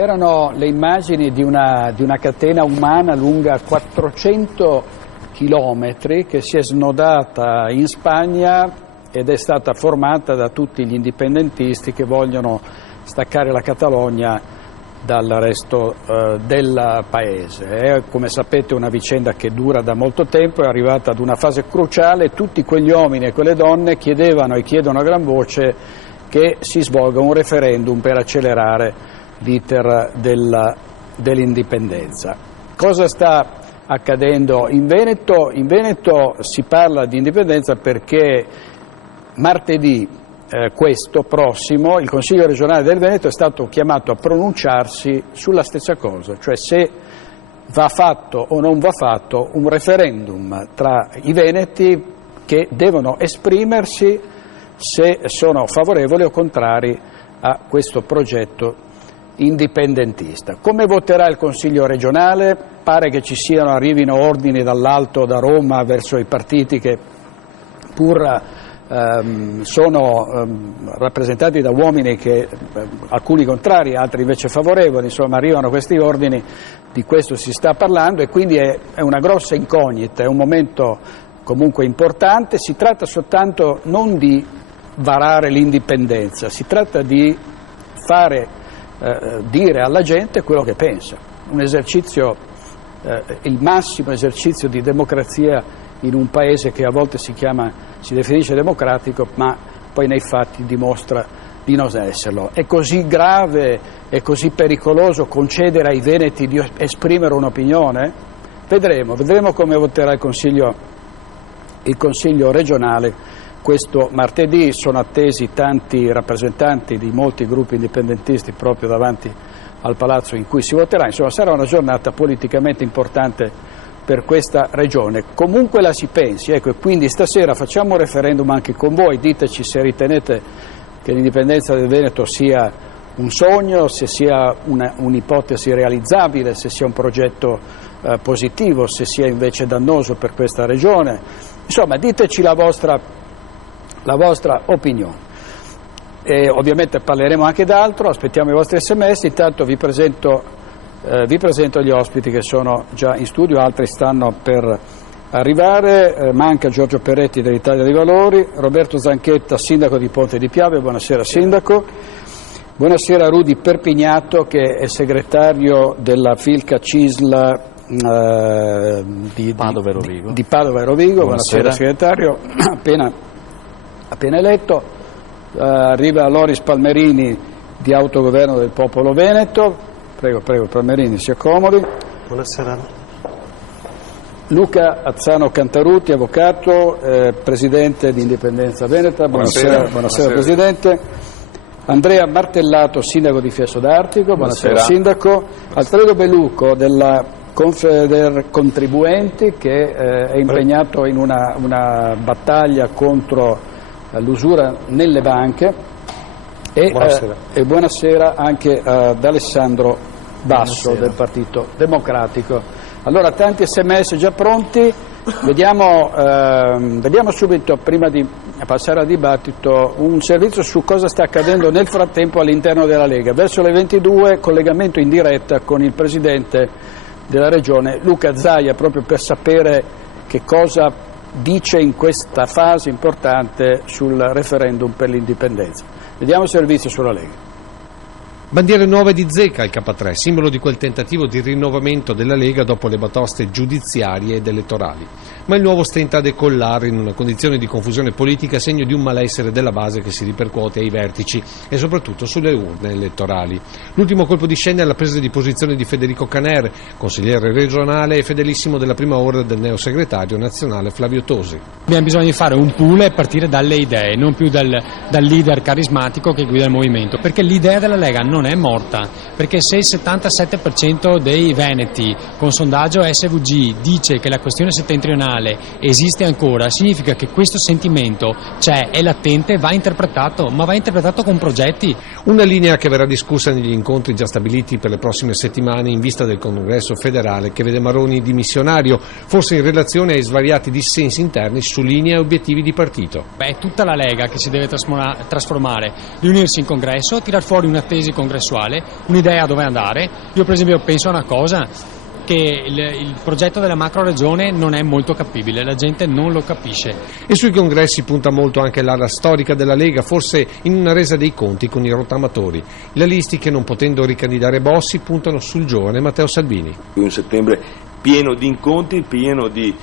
Erano le immagini di una catena umana lunga 400 chilometri che si è snodata in Spagna ed è stata formata da tutti gli indipendentisti che vogliono staccare la Catalogna dal resto del paese. È, come sapete, una vicenda che dura da molto tempo, è arrivata ad una fase cruciale. Tutti quegli uomini e quelle donne chiedevano e chiedono a gran voce che si svolga un referendum per accelerare l'iter dell'indipendenza. Cosa sta accadendo in Veneto? In Veneto si parla di indipendenza perché martedì questo prossimo il Consiglio regionale del Veneto è stato chiamato a pronunciarsi sulla stessa cosa, cioè se va fatto o non va fatto un referendum tra i veneti che devono esprimersi se sono favorevoli o contrari a questo progetto indipendentista. Come voterà il Consiglio regionale? Pare che arrivino ordini dall'alto, da Roma, verso i partiti che pur sono rappresentati da uomini che alcuni contrari, altri invece favorevoli, insomma arrivano questi ordini, di questo si sta parlando e quindi è una grossa incognita, è un momento comunque importante. Si tratta soltanto non di varare l'indipendenza, si tratta di fare dire alla gente quello che pensa, un esercizio, il massimo esercizio di democrazia in un paese che a volte si definisce democratico, ma poi nei fatti dimostra di non esserlo. È così grave, è così pericoloso concedere ai veneti di esprimere un'opinione? Vedremo come voterà il Consiglio regionale. Questo martedì sono attesi tanti rappresentanti di molti gruppi indipendentisti proprio davanti al palazzo in cui si voterà. Insomma, sarà una giornata politicamente importante per questa regione. Comunque la si pensi, ecco, e quindi stasera facciamo un referendum anche con voi, diteci se ritenete che l'indipendenza del Veneto sia un sogno, se sia un'ipotesi realizzabile, se sia un progetto positivo, se sia invece dannoso per questa regione. Insomma, diteci la vostra opinione. E ovviamente parleremo anche d'altro, aspettiamo i vostri sms. Intanto vi presento gli ospiti che sono già in studio, altri stanno per arrivare. Manca Giorgio Peretti dell'Italia dei Valori, Roberto Zanchetta, sindaco di Ponte di Piave. Buonasera sindaco. Buonasera Rudy Perpignato, che è segretario della Filca CISL di Padova e Rovigo. Buonasera segretario, appena eletto. Arriva Loris Palmerini di Autogoverno del Popolo Veneto. Prego Palmerini, si accomodi. Buonasera. Luca Azzano Cantarutti, avvocato, presidente di Indipendenza Veneta. Buonasera Presidente. Andrea Martellato, sindaco di Fiesso d'Artico. Buonasera sindaco. Alfredo Bellucco della Confeder Contribuenti, che è impegnato in una battaglia contro l'usura nelle banche, E buonasera anche ad Alessandro Basso del Partito Democratico. Allora, tanti SMS già pronti, vediamo subito, prima di passare al dibattito, un servizio su cosa sta accadendo nel frattempo all'interno della Lega. Verso le 22 collegamento in diretta con il Presidente della Regione Luca Zaia, proprio per sapere che cosa dice in questa fase importante sul referendum per l'indipendenza. Vediamo il servizio sulla Lega. Bandiere nuove di Zecca al K3, simbolo di quel tentativo di rinnovamento della Lega dopo le batoste giudiziarie ed elettorali. Ma il nuovo stenta a decollare in una condizione di confusione politica, segno di un malessere della base che si ripercuote ai vertici e soprattutto sulle urne elettorali. L'ultimo colpo di scena è la presa di posizione di Federico Caner, consigliere regionale e fedelissimo della prima ora del neosegretario nazionale Flavio Tosi. Abbiamo bisogno di fare un pool e partire dalle idee, non più dal leader carismatico che guida il movimento, perché l'idea della Lega non è morta, perché se il 77% dei veneti con sondaggio SVG dice che la questione settentrionale esiste ancora, significa che questo sentimento c'è, è latente, va interpretato, ma va interpretato con progetti. Una linea che verrà discussa negli incontri già stabiliti per le prossime settimane in vista del congresso federale che vede Maroni dimissionario, forse in relazione ai svariati dissensi interni su linee e obiettivi di partito. È tutta la Lega che si deve trasformare, riunirsi in congresso, tirar fuori una tesi congressuale, un'idea dove andare. Io per esempio penso a una cosa, che il progetto della macro regione non è molto capibile, la gente non lo capisce. E sui congressi punta molto anche l'ala storica della Lega, forse in una resa dei conti con i rottamatori. I legalisti che non potendo ricandidare Bossi puntano sul giovane Matteo Salvini. Un settembre pieno di incontri, pieno di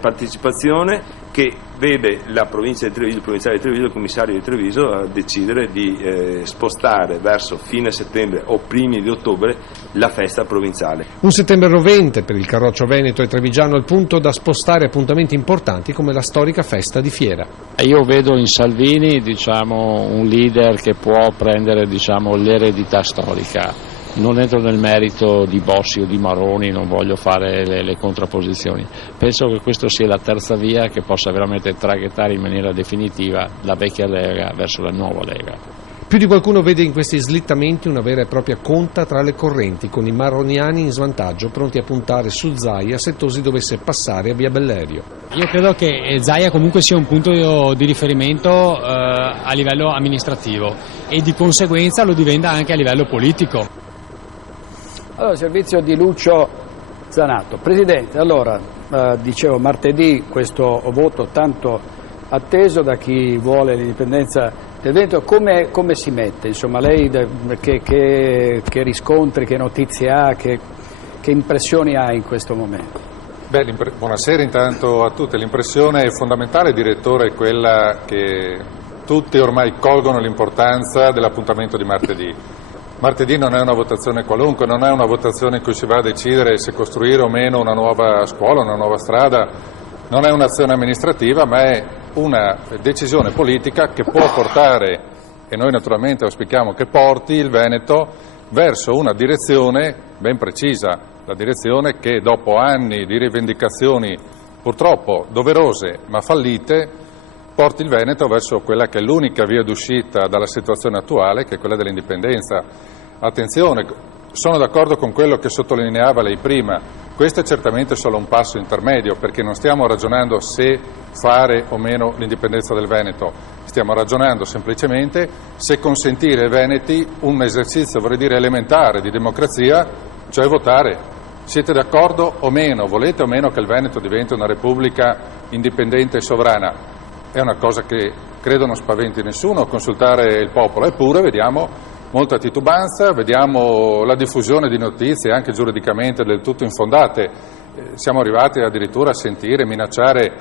partecipazione, che vede la provincia di Treviso, il provinciale di Treviso, il commissario di Treviso a decidere di spostare verso fine settembre o primi di ottobre la festa provinciale. Un settembre rovente per il Carroccio Veneto e Trevigiano, al punto da spostare appuntamenti importanti come la storica festa di Fiera. Io vedo in Salvini un leader che può prendere l'eredità storica. Non entro nel merito di Bossi o di Maroni, non voglio fare le contrapposizioni. Penso che questa sia la terza via che possa veramente traghettare in maniera definitiva la vecchia Lega verso la nuova Lega. Più di qualcuno vede in questi slittamenti una vera e propria conta tra le correnti, con i maroniani in svantaggio, pronti a puntare su Zaia se Tosi dovesse passare a via Bellerio. Io credo che Zaia comunque sia un punto di riferimento a livello amministrativo e di conseguenza lo diventa anche a livello politico. Allora, servizio di Lucio Zanato. Presidente, allora, dicevo martedì questo voto tanto atteso da chi vuole l'indipendenza del Veneto, come si mette? Insomma, lei che riscontri, che notizie ha, che impressioni ha in questo momento? Buonasera intanto a tutti. L'impressione fondamentale, direttore, è quella che tutti ormai colgono l'importanza dell'appuntamento di martedì. Martedì non è una votazione qualunque, non è una votazione in cui si va a decidere se costruire o meno una nuova scuola, una nuova strada, non è un'azione amministrativa, ma è una decisione politica che può portare, e noi naturalmente auspichiamo che porti il Veneto verso una direzione ben precisa, la direzione che dopo anni di rivendicazioni purtroppo doverose ma fallite, porti il Veneto verso quella che è l'unica via d'uscita dalla situazione attuale, che è quella dell'indipendenza. Attenzione, sono d'accordo con quello che sottolineava lei prima, questo è certamente solo un passo intermedio, perché non stiamo ragionando se fare o meno l'indipendenza del Veneto, stiamo ragionando semplicemente se consentire ai veneti un esercizio, vorrei dire elementare, di democrazia, cioè votare. Siete d'accordo o meno, volete o meno che il Veneto diventi una repubblica indipendente e sovrana? È una cosa che credo non spaventi nessuno consultare il popolo, eppure vediamo molta titubanza, vediamo la diffusione di notizie anche giuridicamente del tutto infondate, siamo arrivati addirittura a sentire minacciare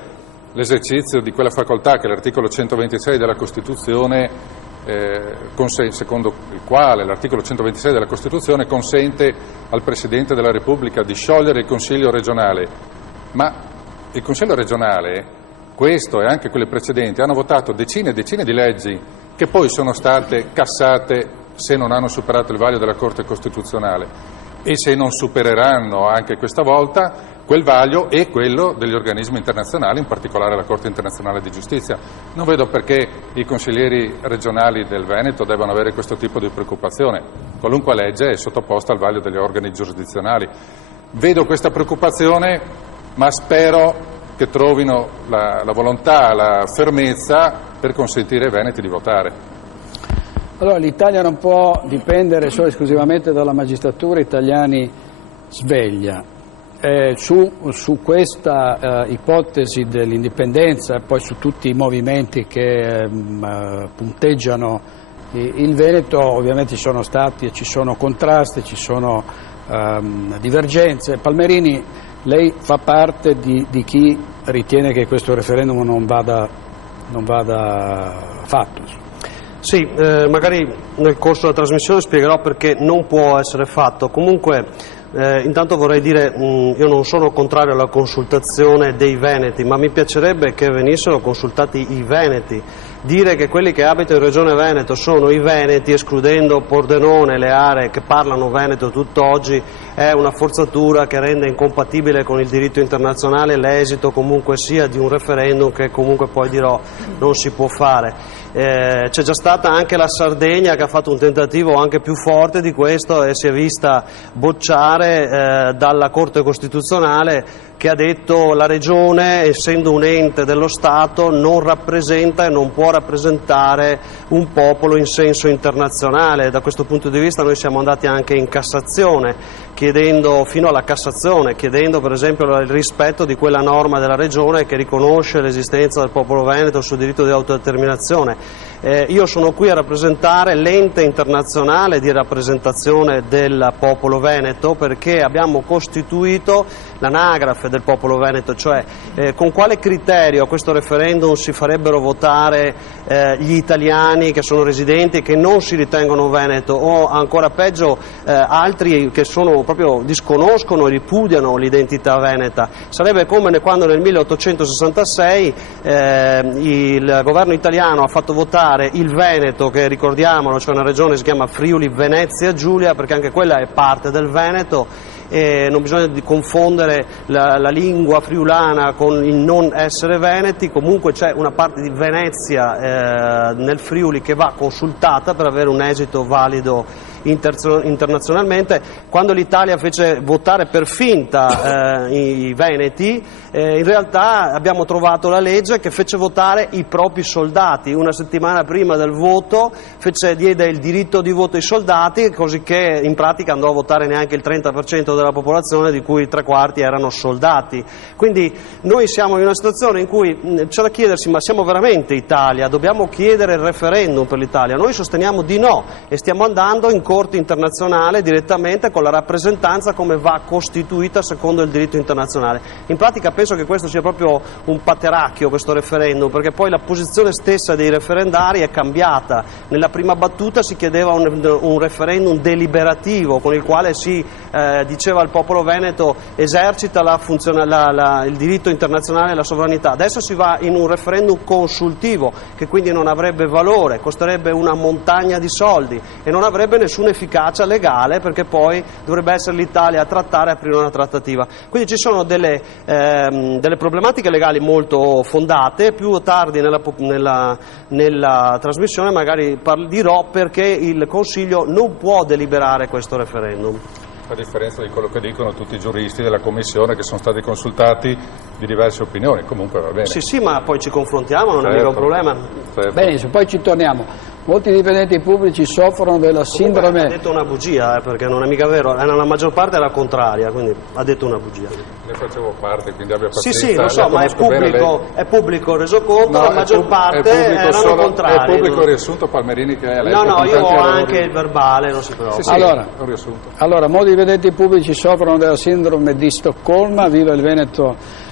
l'esercizio di quella facoltà che l'articolo 126 della Costituzione, secondo il quale l'articolo 126 della Costituzione consente al Presidente della Repubblica di sciogliere il Consiglio regionale, ma il Consiglio regionale, questo e anche quelle precedenti, hanno votato decine e decine di leggi che poi sono state cassate se non hanno superato il vaglio della Corte Costituzionale, e se non supereranno anche questa volta quel vaglio e quello degli organismi internazionali, in particolare la Corte internazionale di giustizia. Non vedo perché i consiglieri regionali del Veneto debbano avere questo tipo di preoccupazione. Qualunque legge è sottoposta al vaglio degli organi giurisdizionali. Vedo questa preoccupazione, ma spero che trovino la volontà, la fermezza per consentire ai veneti di votare. Allora, l'Italia non può dipendere solo esclusivamente dalla magistratura, Italiani sveglia. Su questa ipotesi dell'indipendenza e poi su tutti i movimenti che punteggiano il Veneto, ovviamente ci sono stati e ci sono contrasti, ci sono divergenze. Palmerini, lei fa parte di chi ritiene che questo referendum non vada fatto. Sì, magari nel corso della trasmissione spiegherò perché non può essere fatto. Comunque, intanto vorrei dire, io non sono contrario alla consultazione dei veneti, ma mi piacerebbe che venissero consultati i veneti. Dire che quelli che abitano in Regione Veneto sono i veneti, escludendo Pordenone, le aree che parlano veneto tutt'oggi, è una forzatura che rende incompatibile con il diritto internazionale l'esito comunque sia di un referendum che comunque poi dirò non si può fare. C'è già stata anche la Sardegna che ha fatto un tentativo anche più forte di questo e si è vista bocciare dalla Corte Costituzionale, che ha detto la Regione, essendo un ente dello Stato, non rappresenta e non può rappresentare un popolo in senso internazionale. Da questo punto di vista noi siamo andati anche in Cassazione, chiedendo fino alla Cassazione, chiedendo per esempio il rispetto di quella norma della Regione che riconosce l'esistenza del popolo veneto, il suo diritto di autodeterminazione. Io sono qui a rappresentare l'ente internazionale di rappresentazione del popolo veneto, perché abbiamo costituito l'anagrafe del popolo veneto, cioè con quale criterio a questo referendum si farebbero votare gli italiani che sono residenti e che non si ritengono veneto, o ancora peggio altri che proprio disconoscono e ripudiano l'identità veneta. Sarebbe come quando nel 1866 il governo italiano ha fatto votare il Veneto, che ricordiamolo, cioè una regione che si chiama Friuli Venezia Giulia, perché anche quella è parte del Veneto, e non bisogna confondere la lingua friulana con il non essere veneti. Comunque c'è una parte di Venezia nel Friuli che va consultata per avere un esito valido internazionalmente. Quando l'Italia fece votare per finta i veneti, in realtà abbiamo trovato la legge che fece votare i propri soldati. Una settimana prima del voto diede il diritto di voto ai soldati, così che in pratica andò a votare neanche il 30% della popolazione, di cui 3/4 erano soldati. Quindi noi siamo in una situazione in cui c'è da chiedersi: ma siamo veramente Italia? Dobbiamo chiedere il referendum per l'Italia? Noi sosteniamo di no e stiamo andando in Corte internazionale direttamente con la rappresentanza come va costituita secondo il diritto internazionale. In pratica penso che questo sia proprio un pateracchio, questo referendum, perché poi la posizione stessa dei referendari è cambiata. Nella prima battuta si chiedeva un referendum deliberativo con il quale si diceva al popolo veneto esercita il diritto internazionale e la sovranità. Adesso si va in un referendum consultivo, che quindi non avrebbe valore, costerebbe una montagna di soldi e non avrebbe nessuna efficacia legale, perché poi dovrebbe essere l'Italia a trattare e aprire una trattativa. Quindi ci sono delle problematiche legali molto fondate. Più tardi nella trasmissione magari dirò perché il Consiglio non può deliberare questo referendum. A differenza di quello che dicono tutti i giuristi della Commissione, che sono stati consultati di diverse opinioni, comunque va bene. Sì, ma poi ci confrontiamo, non è mica un problema. Certo. Benissimo, poi ci torniamo. Molti dipendenti pubblici soffrono della sindrome... Ha detto una bugia, perché non è mica vero, la maggior parte era contraria, quindi ha detto una bugia. Ne facevo parte, quindi abbia pazienza. Sì, lo so, ma è pubblico il resoconto, la maggior parte erano contrari. È pubblico il riassunto, Palmerini, che è lei. No, io ho anche il verbale, non si preoccupi. Sì, un riassunto. Allora, molti dipendenti pubblici soffrono della sindrome di Stoccolma, viva il Veneto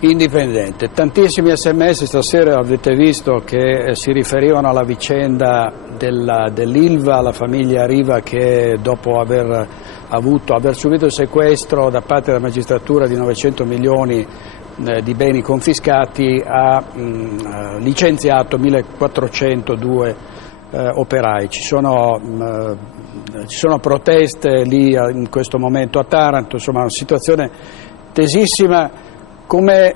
indipendente. Tantissimi sms stasera avete visto che si riferivano alla vicenda dell'Ilva, la famiglia Riva, che dopo aver subito il sequestro da parte della magistratura di 900 milioni di beni confiscati ha licenziato 1402 operai. Ci sono proteste lì in questo momento a Taranto, insomma una situazione tesissima, come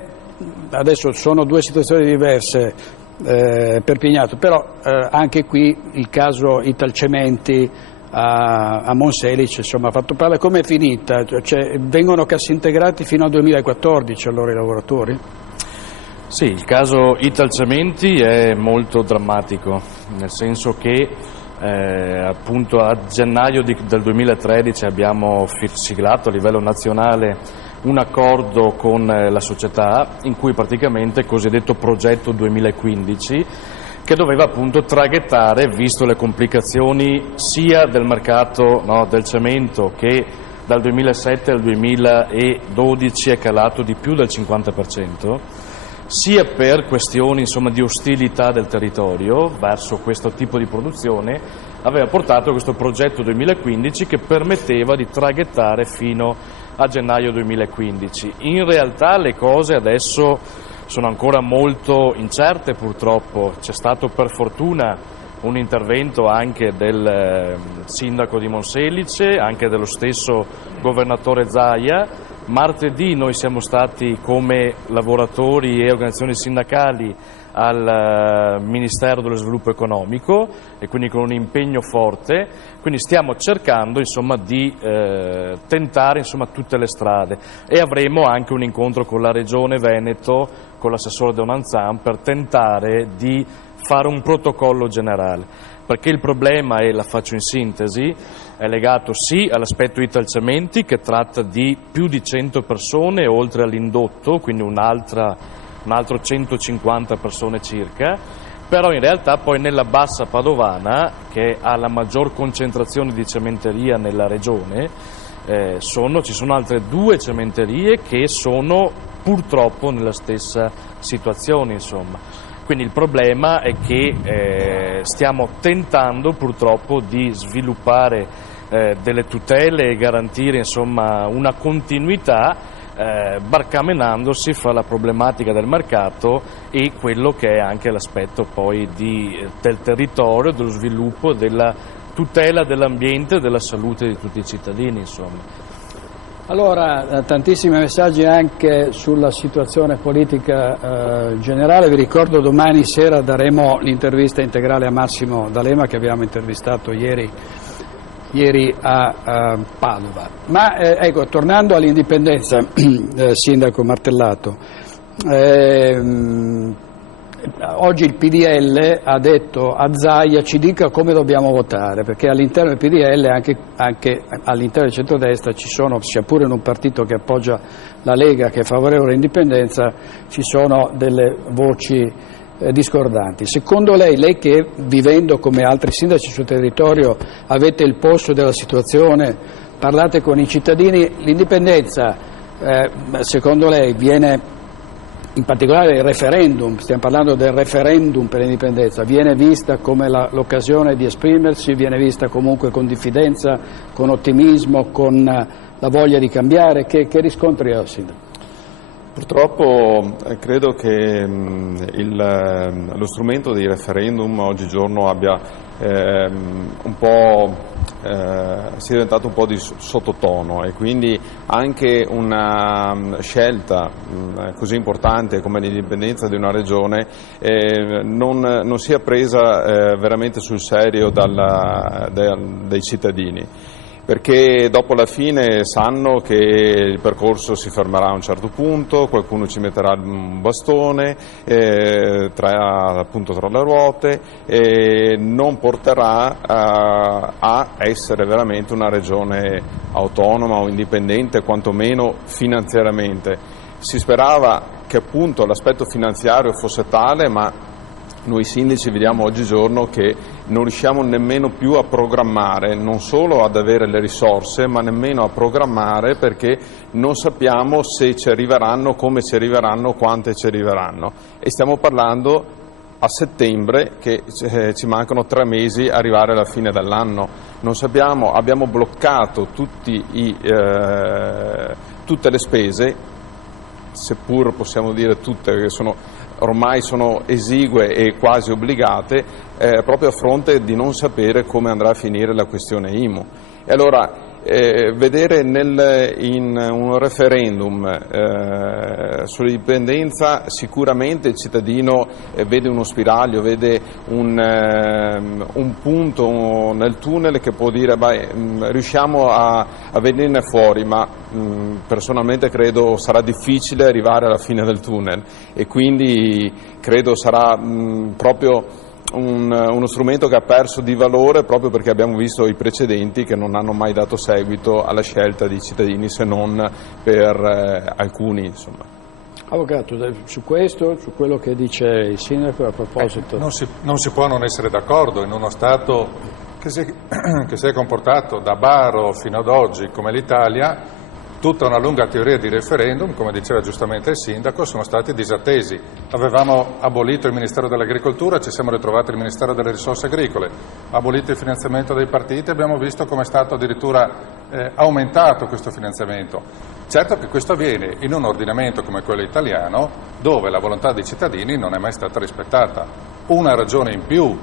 adesso sono due situazioni diverse per Pignato, però anche qui il caso Italcementi a Monselice, insomma, ha fatto parlare. Come è finita? Cioè, vengono cassintegrati fino al 2014 allora i lavoratori? Sì, il caso Italcementi è molto drammatico, nel senso che appunto a gennaio del 2013 abbiamo siglato a livello nazionale un accordo con la società in cui praticamente il cosiddetto progetto 2015, che doveva appunto traghettare, visto le complicazioni sia del mercato del cemento, che dal 2007 al 2012 è calato di più del 50%, sia per questioni di ostilità del territorio verso questo tipo di produzione, aveva portato questo progetto 2015 che permetteva di traghettare fino a gennaio 2015. In realtà le cose adesso sono ancora molto incerte, purtroppo. C'è stato per fortuna un intervento anche del sindaco di Monselice, anche dello stesso governatore Zaia. Martedì noi siamo stati come lavoratori e organizzazioni sindacali al Ministero dello Sviluppo Economico e quindi con un impegno forte, quindi stiamo cercando di tentare tutte le strade, e avremo anche un incontro con la Regione Veneto, con l'assessore Donanzan, per tentare di fare un protocollo generale, perché il problema, e la faccio in sintesi, è legato sì all'aspetto Italcementi, che tratta di più di 100 persone oltre all'indotto, quindi un altro 150 persone circa, però in realtà poi nella bassa padovana, che ha la maggior concentrazione di cementeria nella regione, ci sono altre 2 cementerie che sono purtroppo nella stessa situazione, Quindi il problema è che stiamo tentando purtroppo di sviluppare delle tutele e garantire una continuità, barcamenandosi fra la problematica del mercato e quello che è anche l'aspetto poi del territorio, dello sviluppo, della tutela dell'ambiente e della salute di tutti i cittadini. Allora, tantissimi messaggi anche sulla situazione politica generale. Vi ricordo, domani sera daremo l'intervista integrale a Massimo D'Alema, che abbiamo intervistato ieri a Padova. Ma ecco, tornando all'indipendenza, Sindaco Martellato, oggi il PDL ha detto a Zaia: ci dica come dobbiamo votare, perché all'interno del PDL, anche all'interno del centrodestra, ci sono, sia pure in un partito che appoggia la Lega, che è favorevole all'indipendenza, ci sono delle voci discordanti. Secondo lei che vivendo come altri sindaci sul territorio avete il polso della situazione, parlate con i cittadini, l'indipendenza secondo lei viene, in particolare il referendum, stiamo parlando del referendum per l'indipendenza, viene vista come l'occasione di esprimersi, viene vista comunque con diffidenza, con ottimismo, con la voglia di cambiare? Che riscontri ha, Sindaco? Purtroppo credo che lo strumento di referendum oggigiorno abbia sia diventato un po' di sottotono, e quindi anche una scelta così importante come l'indipendenza di una regione non sia presa veramente sul serio dai cittadini, perché dopo la fine sanno che il percorso si fermerà a un certo punto, qualcuno ci metterà un bastone tra le ruote, e non porterà a essere veramente una regione autonoma o indipendente, quantomeno finanziariamente. Si sperava che appunto l'aspetto finanziario fosse tale, ma noi sindaci vediamo oggigiorno che non riusciamo nemmeno più a programmare, non solo ad avere le risorse, ma nemmeno a programmare, perché non sappiamo se ci arriveranno, come ci arriveranno, quante ci arriveranno. E stiamo parlando a settembre, che ci mancano 3 mesi a arrivare alla fine dell'anno. Non sappiamo, abbiamo bloccato tutte le spese, seppur possiamo dire tutte, che ormai sono esigue e quasi obbligate, proprio a fronte di non sapere come andrà a finire la questione IMU. E allora vedere in un referendum sull'indipendenza sicuramente il cittadino vede uno spiraglio, vede un punto nel tunnel che può dire riusciamo a venirne fuori, ma personalmente credo sarà difficile arrivare alla fine del tunnel e quindi credo sarà proprio uno strumento che ha perso di valore proprio perché abbiamo visto i precedenti che non hanno mai dato seguito alla scelta dei cittadini se non per alcuni, insomma. Avvocato, su questo, su quello che dice il sindaco a proposito... Non si può non essere d'accordo in uno Stato che si è comportato da Baro fino ad oggi come l'Italia. Tutta una lunga teoria di referendum, come diceva giustamente il sindaco, sono stati disattesi. Avevamo abolito il Ministero dell'Agricoltura, ci siamo ritrovati il Ministero delle Risorse Agricole, abolito il finanziamento dei partiti, abbiamo visto come è stato addirittura aumentato questo finanziamento. Certo che questo avviene in un ordinamento come quello italiano, dove la volontà dei cittadini non è mai stata rispettata. Una ragione in più,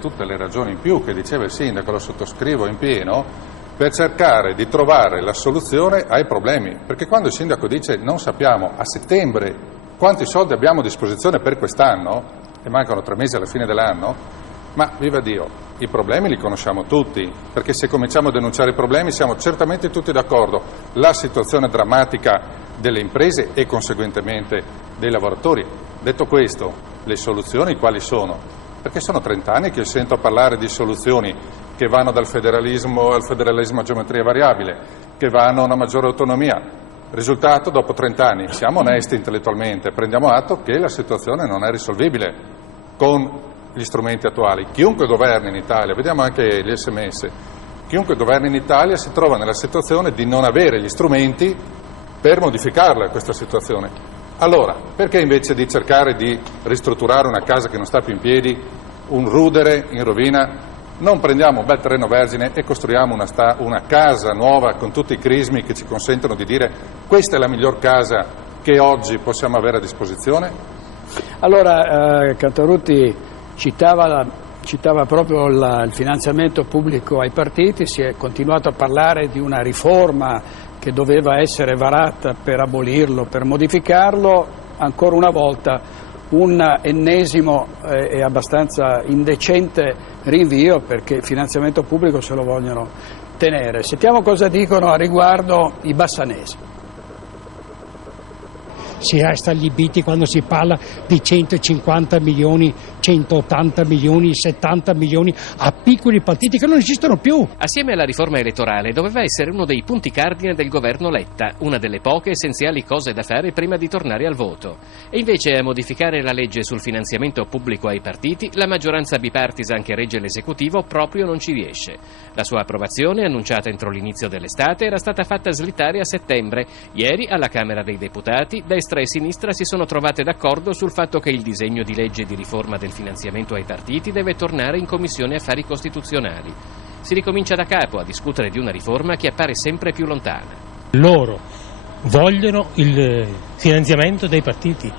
tutte le ragioni in più che diceva il sindaco, lo sottoscrivo in pieno, per cercare di trovare la soluzione ai problemi, perché quando il sindaco dice non sappiamo a settembre quanti soldi abbiamo a disposizione per quest'anno e mancano 3 mesi alla fine dell'anno, ma viva Dio, i problemi li conosciamo tutti, perché se cominciamo a denunciare i problemi siamo certamente tutti d'accordo, la situazione drammatica delle imprese e conseguentemente dei lavoratori. Detto questo, le soluzioni quali sono? Perché sono 30 anni che io sento parlare di soluzioni che vanno dal federalismo al federalismo a geometria variabile, che vanno a una maggiore autonomia. Risultato, dopo 30 anni, siamo onesti intellettualmente, prendiamo atto che la situazione non è risolvibile con gli strumenti attuali. Chiunque governi in Italia, vediamo anche gli SMS, chiunque governi in Italia si trova nella situazione di non avere gli strumenti per modificarla questa situazione. Allora, perché invece di cercare di ristrutturare una casa che non sta più in piedi, un rudere in rovina, non prendiamo un bel terreno vergine e costruiamo una casa nuova con tutti i crismi che ci consentono di dire questa è la miglior casa che oggi possiamo avere a disposizione? Allora, Cantarutti citava proprio il finanziamento pubblico ai partiti, si è continuato a parlare di una riforma che doveva essere varata per abolirlo, per modificarlo, ancora una volta un ennesimo e abbastanza indecente rinvio perché il finanziamento pubblico se lo vogliono tenere. Sentiamo cosa dicono a riguardo i bassanesi. Si resta allibiti quando si parla di 150 milioni, 180 milioni, 70 milioni a piccoli partiti che non esistono più. Assieme alla riforma elettorale doveva essere uno dei punti cardine del governo Letta, una delle poche essenziali cose da fare prima di tornare al voto. E invece a modificare la legge sul finanziamento pubblico ai partiti, la maggioranza bipartisan che regge l'esecutivo proprio non ci riesce. La sua approvazione, annunciata entro l'inizio dell'estate, era stata fatta slittare a settembre. Ieri alla Camera dei Deputati, destra e sinistra si sono trovate d'accordo sul fatto che il disegno di legge di riforma del finanziamento ai partiti deve tornare in Commissione Affari Costituzionali. Si ricomincia da capo a discutere di una riforma che appare sempre più lontana. Loro vogliono il finanziamento dei partiti,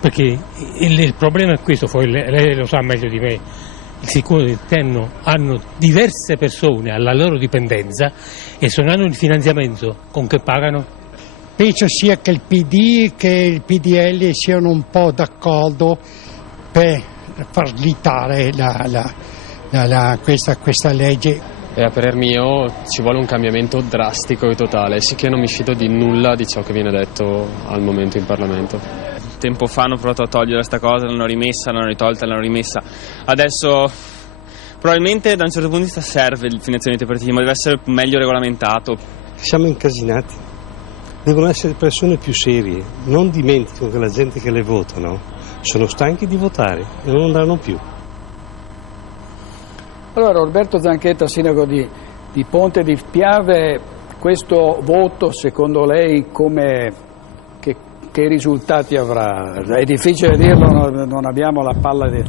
perché il problema è questo, poi lei lo sa meglio di me, il sicuro interno hanno diverse persone alla loro dipendenza e se non hanno il finanziamento con che pagano? Penso sia che il PD che il PDL siano un po' d'accordo per far slittare questa legge. E a parer mio ci vuole un cambiamento drastico e totale, sicché non mi fido di nulla di ciò che viene detto al momento in Parlamento. Tempo fa hanno provato a togliere questa cosa, l'hanno rimessa, l'hanno ritolta, l'hanno rimessa. Adesso probabilmente da un certo punto di vista serve il finanziamento dei partiti, ma deve essere meglio regolamentato. Siamo incasinati. Devono essere persone più serie, non dimenticano che la gente che le votano sono stanchi di votare e non andranno più. Allora Roberto Zanchetta, sindaco di Ponte di Piave, questo voto secondo lei che risultati avrà? È difficile dirlo, non abbiamo la palla di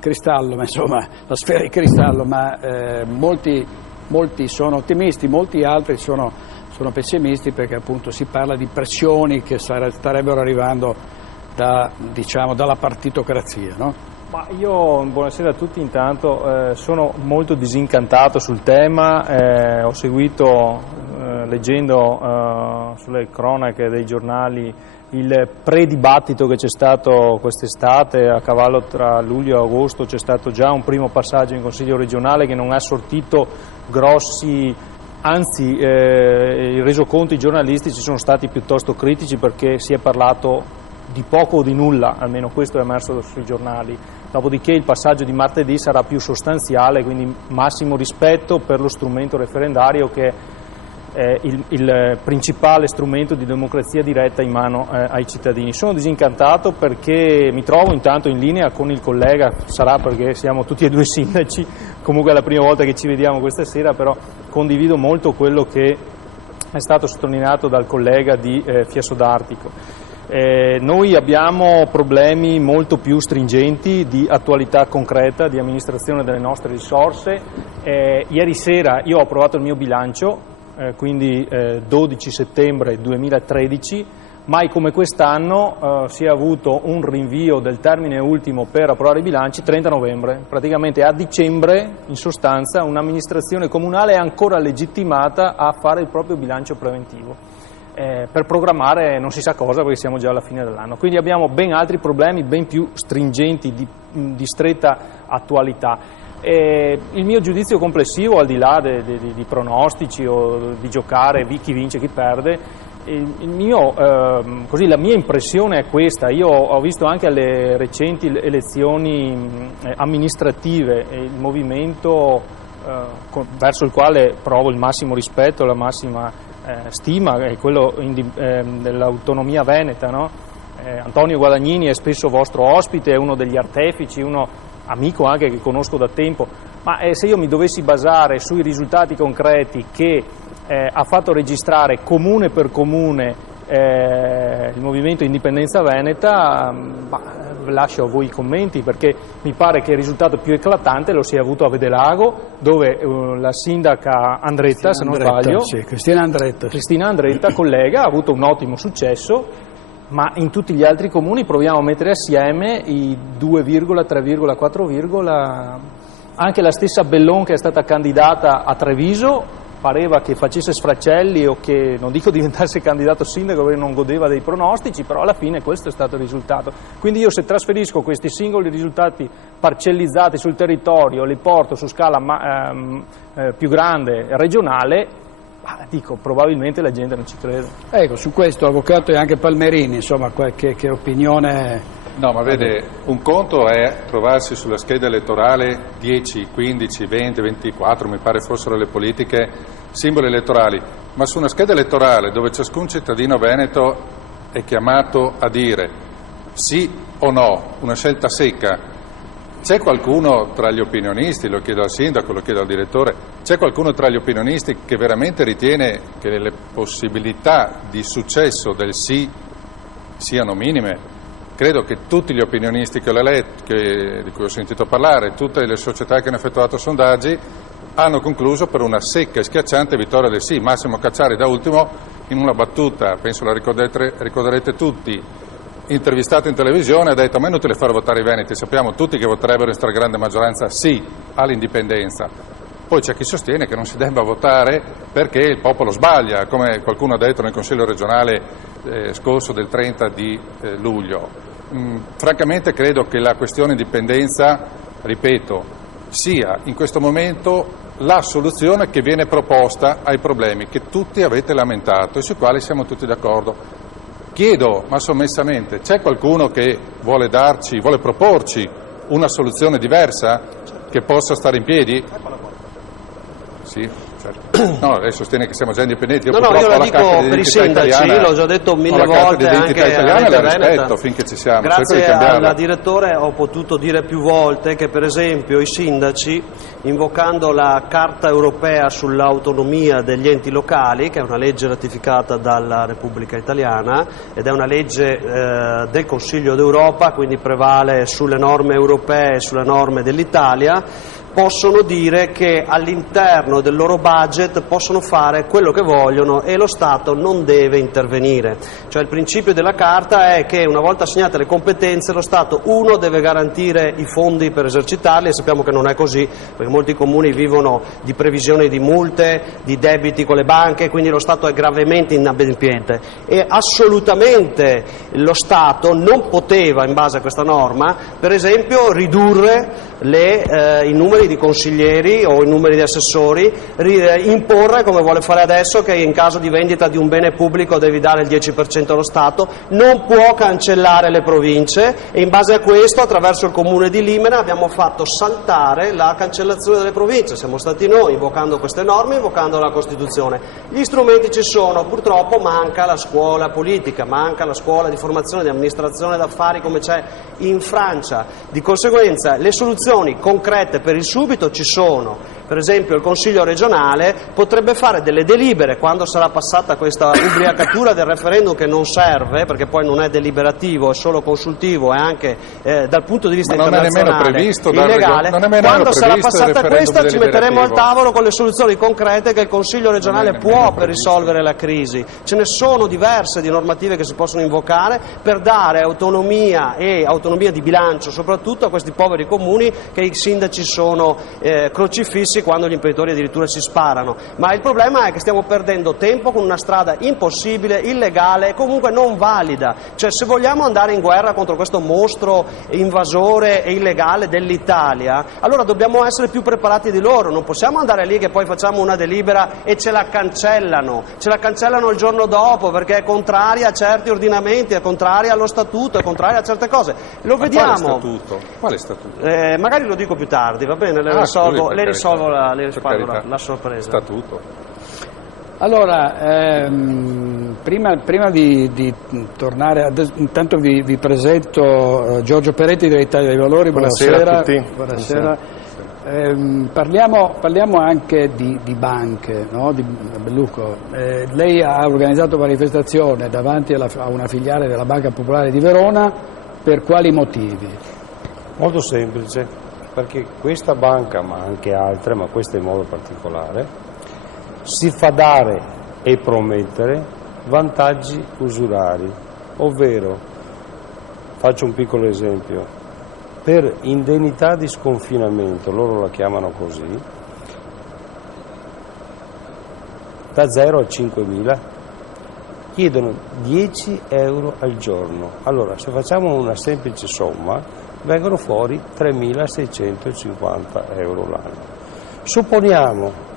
cristallo, ma insomma la sfera di cristallo, ma molti sono ottimisti, molti altri sono pessimisti perché appunto si parla di pressioni che starebbero arrivando dalla partitocrazia, no? Ma io, buonasera a tutti, intanto sono molto disincantato sul tema, ho seguito leggendo sulle cronache dei giornali il pre-dibattito che c'è stato quest'estate, a cavallo tra luglio e agosto c'è stato già un primo passaggio in Consiglio regionale che non ha sortito grossi, anzi i resoconti giornalistici sono stati piuttosto critici perché si è parlato di poco o di nulla, almeno questo è emerso sui giornali. Dopodiché il passaggio di martedì sarà più sostanziale, quindi massimo rispetto per lo strumento referendario che è il principale strumento di democrazia diretta in mano ai cittadini. Sono disincantato perché mi trovo intanto in linea con il collega, sarà perché siamo tutti e due sindaci, comunque è la prima volta che ci vediamo questa sera, però condivido molto quello che è stato sottolineato dal collega di Fiasso d'Artico. Noi abbiamo problemi molto più stringenti di attualità concreta, di amministrazione delle nostre risorse. Ieri sera io ho approvato il mio bilancio, quindi 12 settembre 2013, mai come quest'anno si è avuto un rinvio del termine ultimo per approvare i bilanci 30 novembre. Praticamente a dicembre, in sostanza, un'amministrazione comunale è ancora legittimata a fare il proprio bilancio preventivo. Per programmare non si sa cosa perché siamo già alla fine dell'anno, quindi abbiamo ben altri problemi, ben più stringenti, di stretta attualità. Il mio giudizio complessivo, al di là di pronostici o di giocare chi vince, chi perde, la mia impressione è questa. Io ho visto anche alle recenti elezioni amministrative il movimento verso il quale provo il massimo rispetto, la massima stima, è quello dell'autonomia veneta, no? Antonio Guadagnini è spesso vostro ospite, è uno degli artefici, uno amico anche che conosco da tempo, ma se io mi dovessi basare sui risultati concreti che ha fatto registrare comune per comune il movimento Indipendenza Veneta, lascio a voi i commenti, perché mi pare che il risultato più eclatante lo sia avuto a Vedelago, dove la sindaca Andretta, se non sbaglio, sì, Cristina Andretta, collega, ha avuto un ottimo successo, ma in tutti gli altri comuni proviamo a mettere assieme i 2, 3, 4, anche la stessa Bellon che è stata candidata a Treviso pareva che facesse sfracelli o che, non dico diventasse candidato sindaco perché non godeva dei pronostici, però alla fine questo è stato il risultato. Quindi io, se trasferisco questi singoli risultati parcellizzati sul territorio, li porto su scala più grande, regionale, dico, probabilmente la gente non ci crede. Ecco, su questo, avvocato, e anche Palmerini, insomma, che opinione... No, ma vede, un conto è trovarsi sulla scheda elettorale 10, 15, 20, 24, mi pare fossero le politiche, simboli elettorali, ma su una scheda elettorale dove ciascun cittadino veneto è chiamato a dire sì o no, una scelta secca. C'è qualcuno tra gli opinionisti, lo chiedo al sindaco, lo chiedo al direttore, c'è qualcuno tra gli opinionisti che veramente ritiene che le possibilità di successo del sì siano minime? Credo che tutti gli opinionisti che ho letto, di cui ho sentito parlare, tutte le società che hanno effettuato sondaggi, hanno concluso per una secca e schiacciante vittoria del sì. Massimo Cacciari, da ultimo, in una battuta, penso la ricorderete tutti, intervistato in televisione, ha detto: ma è inutile far votare i veneti, sappiamo tutti che voterebbero in stragrande maggioranza sì all'indipendenza. Poi c'è chi sostiene che non si debba votare perché il popolo sbaglia, come qualcuno ha detto nel Consiglio regionale scorso del 30 di luglio. Francamente credo che la questione indipendenza, ripeto, sia in questo momento la soluzione che viene proposta ai problemi che tutti avete lamentato e sui quali siamo tutti d'accordo. Chiedo, ma sommessamente, c'è qualcuno che vuole proporci una soluzione diversa che possa stare in piedi? Sì, certo. No, lei sostiene che siamo già indipendenti. Io la dico per i sindaci, l'ho già detto 1000 volte anche italiana, la rispetto finché ci siamo. Grazie al direttore ho potuto dire più volte che, per esempio, i sindaci, invocando la Carta europea sull'autonomia degli enti locali, che è una legge ratificata dalla Repubblica Italiana ed è una legge del Consiglio d'Europa, quindi prevale sulle norme europee e sulle norme dell'Italia, possono dire che all'interno del loro budget possono fare quello che vogliono e lo Stato non deve intervenire. Cioè il principio della Carta è che una volta assegnate le competenze lo Stato, uno, deve garantire i fondi per esercitarli, e sappiamo che non è così, perché molti comuni vivono di previsioni di multe, di debiti con le banche, quindi lo Stato è gravemente inadempiente, e assolutamente lo Stato non poteva, in base a questa norma, per esempio ridurre i numeri di consiglieri o i numeri di assessori, imporre, come vuole fare adesso, che in caso di vendita di un bene pubblico devi dare il 10% allo Stato, non può cancellare le province, e in base a questo, attraverso il comune di Limena, abbiamo fatto saltare la cancellazione delle province. Siamo stati noi, invocando queste norme, invocando la Costituzione. Gli strumenti ci sono, purtroppo manca la scuola politica, manca la scuola di formazione, di amministrazione d'affari come c'è in Francia. Di conseguenza le soluzioni concrete per il subito ci sono. Per esempio il Consiglio regionale potrebbe fare delle delibere quando sarà passata questa ubriacatura del referendum, che non serve perché poi non è deliberativo, è solo consultivo, e anche dal punto di vista internazionale illegale. Quando sarà passata questa ci metteremo al tavolo con le soluzioni concrete che il Consiglio regionale può per risolvere la crisi. Ce ne sono diverse di normative che si possono invocare per dare autonomia, e autonomia di bilancio soprattutto, a questi poveri comuni che i sindaci sono crocifissi quando gli imprenditori addirittura si sparano. Ma il problema è che stiamo perdendo tempo con una strada impossibile, illegale e comunque non valida. Cioè, se vogliamo andare in guerra contro questo mostro invasore e illegale dell'Italia, allora dobbiamo essere più preparati di loro. Non possiamo andare lì che poi facciamo una delibera e ce la cancellano il giorno dopo perché è contraria a certi ordinamenti, è contraria allo statuto, è contraria a certe cose. Lo vediamo. Quale statuto? Magari lo dico più tardi, va bene? Le risolvo la sorpresa. Statuto. Allora, prima di tornare, intanto vi presento Giorgio Peretti dell'Italia dei Valori. Buonasera a tutti. Buonasera. Parliamo anche di banche, no? Di Belluco. Lei ha organizzato manifestazione davanti a una filiale della Banca Popolare di Verona, per quali motivi? Molto semplice, perché questa banca, ma anche altre, ma questa in modo particolare, si fa dare e promettere vantaggi usurari, ovvero, faccio un piccolo esempio, per indennità di sconfinamento, loro la chiamano così, da 0 a 5.000, chiedono 10 euro al giorno. Allora, se facciamo una semplice somma, vengono fuori 3.650 euro l'anno.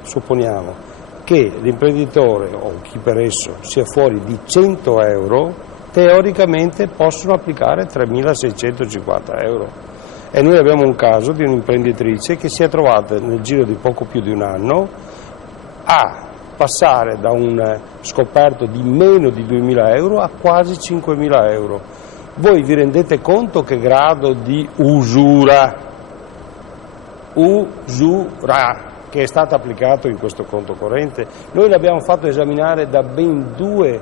Supponiamo che l'imprenditore o chi per esso sia fuori di 100 euro, teoricamente possono applicare 3.650 euro. E noi abbiamo un caso di un'imprenditrice che si è trovata nel giro di poco più di un anno a passare da un scoperto di meno di 2.000 euro a quasi 5.000 euro. Voi vi rendete conto che grado di usura che è stato applicato in questo conto corrente? Noi l'abbiamo fatto esaminare da ben 2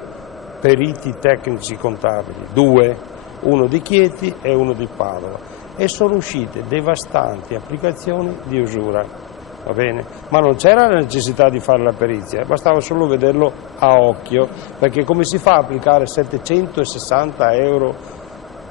periti tecnici contabili, 2, uno di Chieti e uno di Padova, e sono uscite devastanti applicazioni di usura. Va bene? Ma non c'era la necessità di fare la perizia, bastava solo vederlo a occhio, perché come si fa a applicare 760 euro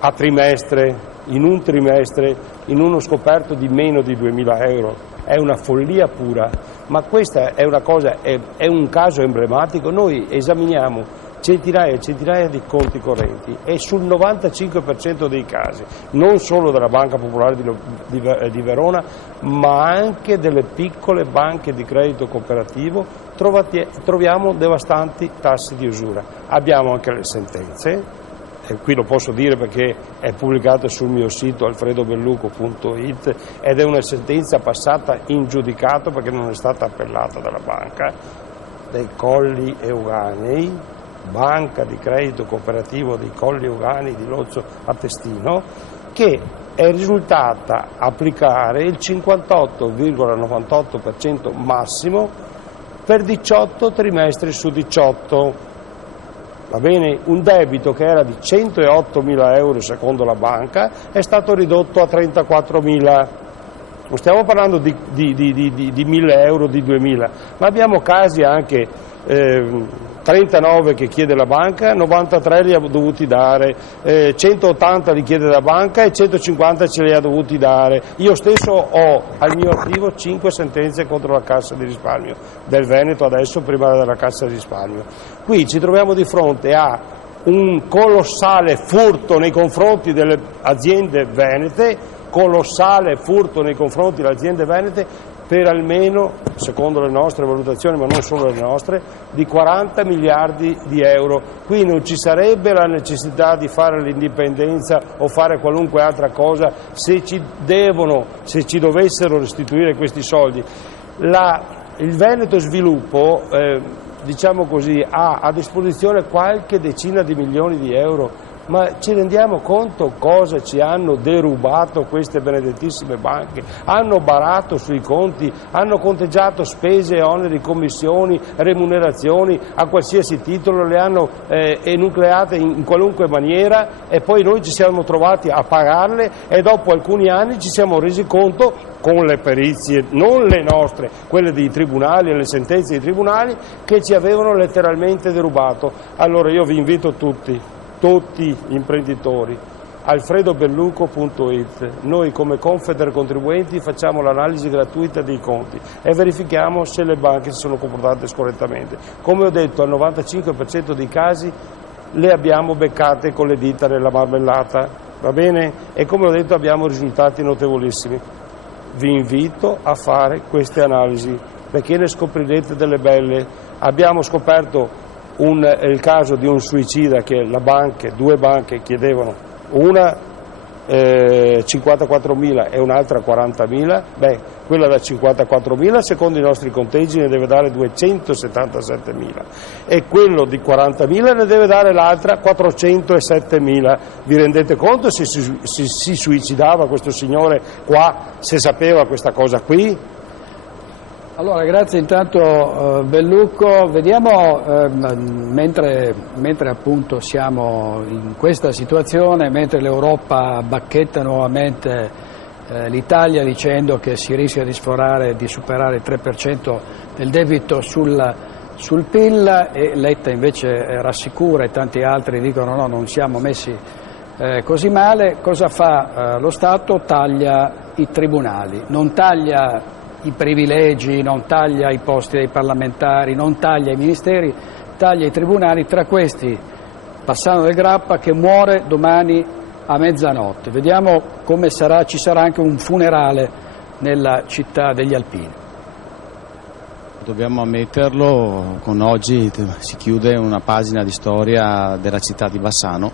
a trimestre, in un trimestre, in uno scoperto di meno di 2.000 euro? È una follia pura, ma questa è una cosa, è un caso emblematico. Noi esaminiamo centinaia e centinaia di conti correnti e sul 95% dei casi, non solo della Banca Popolare di Verona, ma anche delle piccole banche di credito cooperativo, troviamo devastanti tassi di usura. Abbiamo anche le sentenze, e qui lo posso dire perché è pubblicata sul mio sito alfredobelluco.it, ed è una sentenza passata in giudicato perché non è stata appellata dalla banca, dei Colli Euganei, banca di credito cooperativo dei Colli Euganei di Lozzo a Testino, che è risultata applicare il 58,98% massimo per 18 trimestri su 18. Va bene? Un debito che era di 108.000 euro secondo la banca è stato ridotto a 34.000. non stiamo parlando di 1.000 euro, di 2.000, ma abbiamo casi anche 39 che chiede la banca, 93 li ha dovuti dare, 180 li chiede la banca e 150 ce li ha dovuti dare. Io stesso ho al mio attivo 5 sentenze contro la Cassa di risparmio del Veneto, adesso prima della Cassa di risparmio. Qui ci troviamo di fronte a un colossale furto nei confronti delle aziende venete, per almeno, secondo le nostre valutazioni, ma non solo le nostre, di 40 miliardi di euro. Qui non ci sarebbe la necessità di fare l'indipendenza o fare qualunque altra cosa se ci dovessero restituire questi soldi. Il Veneto Sviluppo, diciamo così, ha a disposizione qualche decina di milioni di euro. Ma ci rendiamo conto cosa ci hanno derubato queste benedettissime banche? Hanno barato sui conti, hanno conteggiato spese, oneri, commissioni, remunerazioni a qualsiasi titolo, le hanno enucleate in qualunque maniera e poi noi ci siamo trovati a pagarle e dopo alcuni anni ci siamo resi conto, con le perizie, non le nostre, quelle dei tribunali e le sentenze dei tribunali, che ci avevano letteralmente derubato. Allora io vi invito tutti imprenditori, alfredobelluco.it, noi come Confedercontribuenti facciamo l'analisi gratuita dei conti e verifichiamo se le banche si sono comportate scorrettamente. Come ho detto, al 95% dei casi le abbiamo beccate con le dita nella marmellata, va bene? E come ho detto abbiamo risultati notevolissimi. Vi invito a fare queste analisi perché ne scoprirete delle belle. Abbiamo scoperto il caso di un suicida che due banche chiedevano, una 54.000 e un'altra 40.000, quella da 54.000 secondo i nostri conteggi ne deve dare 277.000 e quello di 40.000 ne deve dare l'altra 407.000. Vi rendete conto se si suicidava questo signore qua, se sapeva questa cosa qui? Allora, grazie intanto Bellucco. Vediamo, mentre appunto siamo in questa situazione, mentre l'Europa bacchetta nuovamente l'Italia dicendo che si rischia di superare il 3% del debito sul PIL e Letta invece rassicura e tanti altri dicono no, non siamo messi così male, cosa fa lo Stato? Taglia i tribunali, non taglia i privilegi, non taglia i posti dei parlamentari, non taglia i ministeri, taglia i tribunali, tra questi Bassano del Grappa che muore domani a mezzanotte. Vediamo come sarà, ci sarà anche un funerale nella città degli Alpini. Dobbiamo ammetterlo, con oggi si chiude una pagina di storia della città di Bassano.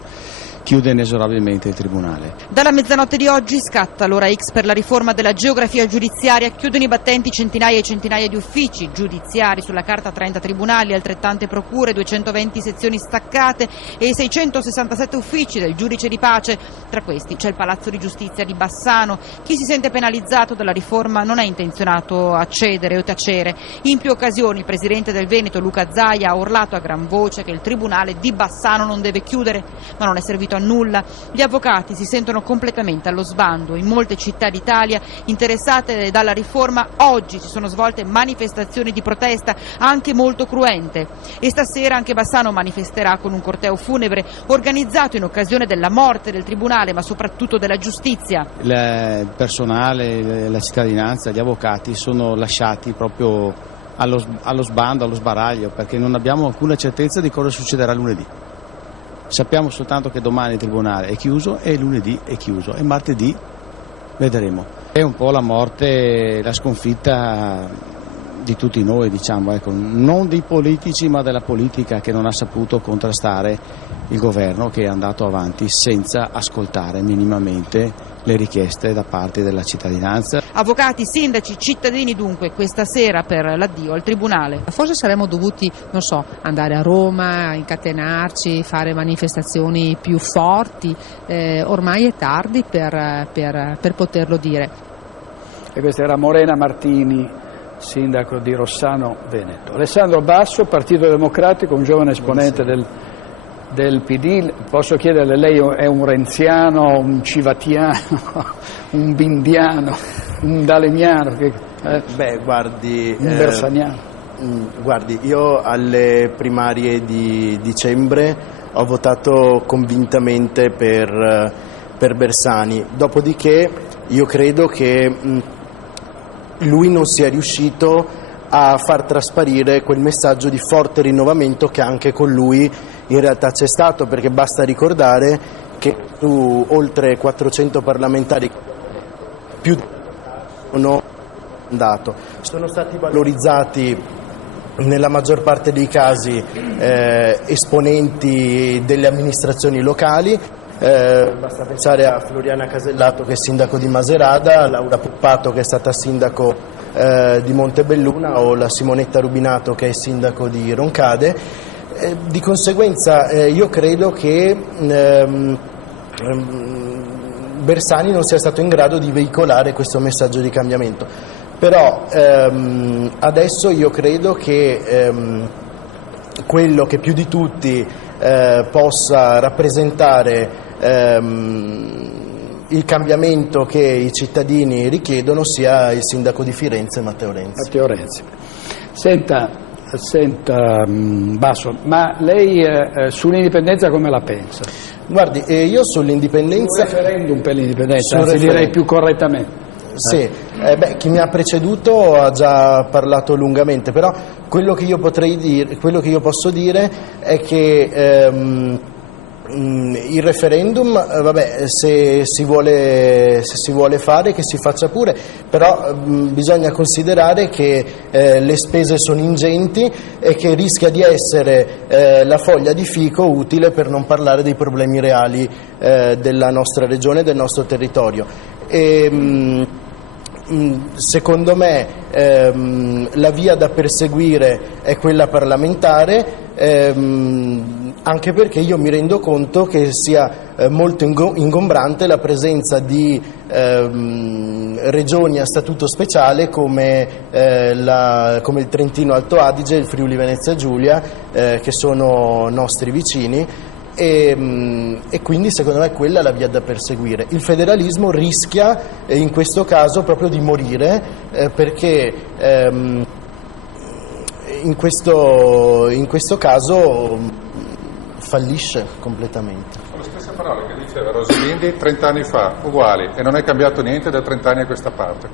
Chiude inesorabilmente il Tribunale. Dalla mezzanotte di oggi scatta l'ora X per la riforma della geografia giudiziaria, chiudono i battenti centinaia e centinaia di uffici giudiziari, sulla carta 30 tribunali, altrettante procure, 220 sezioni staccate e 667 uffici del giudice di pace. Tra questi c'è il Palazzo di Giustizia di Bassano. Chi si sente penalizzato dalla riforma non è intenzionato a cedere o tacere. In più occasioni il presidente del Veneto, Luca Zaia, ha urlato a gran voce che il Tribunale di Bassano non deve chiudere, ma non è servito a nulla. Gli avvocati si sentono completamente allo sbando. In molte città d'Italia interessate dalla riforma oggi si sono svolte manifestazioni di protesta anche molto cruente e stasera anche Bassano manifesterà con un corteo funebre organizzato in occasione della morte del Tribunale ma soprattutto della giustizia. Il personale, la cittadinanza, gli avvocati sono lasciati proprio allo sbando, allo sbaraglio, perché non abbiamo alcuna certezza di cosa succederà lunedì. Sappiamo soltanto che domani il Tribunale è chiuso e lunedì è chiuso e martedì vedremo. È un po' la morte, la sconfitta di tutti noi, diciamo, ecco, non dei politici ma della politica che non ha saputo contrastare il governo che è andato avanti senza ascoltare minimamente le richieste da parte della cittadinanza. Avvocati, sindaci, cittadini dunque questa sera per l'addio al Tribunale. Forse saremmo dovuti, non so, andare a Roma, incatenarci, fare manifestazioni più forti, ormai è tardi per poterlo dire. E questa era Morena Martini, sindaco di Rossano Veneto. Alessandro Basso, Partito Democratico, un giovane esponente del PD, posso chiederle, lei è un renziano, un civatiano, un bindiano? un Dalegnano, guardi, un Bersaniano. Guardi, io alle primarie di dicembre ho votato convintamente per Bersani, dopodiché io credo che lui non sia riuscito a far trasparire quel messaggio di forte rinnovamento che anche con lui in realtà c'è stato, perché basta ricordare che su oltre 400 parlamentari più sono stati valorizzati nella maggior parte dei casi esponenti delle amministrazioni locali. Basta pensare a Floriana Casellato, che è sindaco di Macerata, a Laura Puppato, che è stata sindaco di Montebelluna, o la Simonetta Rubinato, che è sindaco di Roncade. Di conseguenza io credo che Bersani non sia stato in grado di veicolare questo messaggio di cambiamento, però adesso io credo che quello che più di tutti possa rappresentare il cambiamento che i cittadini richiedono sia il sindaco di Firenze, Matteo Renzi. Senta Basso, ma lei sull'indipendenza come la pensa? Guardi, io sull'indipendenza... Un referendum per l'indipendenza, anzi direi più correttamente. Sì, chi mi ha preceduto ha già parlato lungamente, però quello che io posso dire è che il referendum, se si vuole fare, che si faccia pure, però bisogna considerare che le spese sono ingenti e che rischia di essere la foglia di fico utile per non parlare dei problemi reali della nostra regione e del nostro territorio. Secondo me la via da perseguire è quella parlamentare, anche perché io mi rendo conto che sia molto ingombrante la presenza di regioni a statuto speciale come il Trentino Alto Adige e il Friuli Venezia Giulia, che sono nostri vicini. E quindi secondo me quella è la via da perseguire. Il federalismo rischia in questo caso proprio di morire, perché in questo caso fallisce completamente. Sono le stesse parole che diceva Roselindi 30 anni fa, uguali, e non è cambiato niente da 30 anni a questa parte.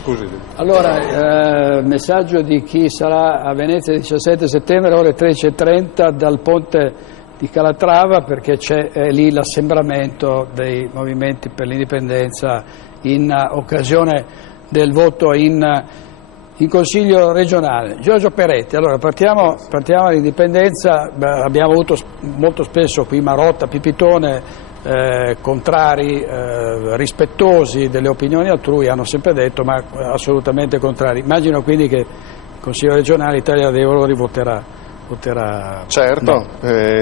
Scusi. Allora, messaggio di chi sarà a Venezia il 17 settembre ore 13:30 dal ponte di Calatrava, perché c'è lì l'assembramento dei movimenti per l'indipendenza in occasione del voto in Consiglio regionale. Giorgio Peretti, allora partiamo dall'indipendenza. Abbiamo avuto molto spesso qui Marotta, Pipitone, contrari, rispettosi delle opinioni altrui, hanno sempre detto, ma assolutamente contrari. Immagino quindi che il Consiglio regionale Italia dei Valori voterà. Certo, no.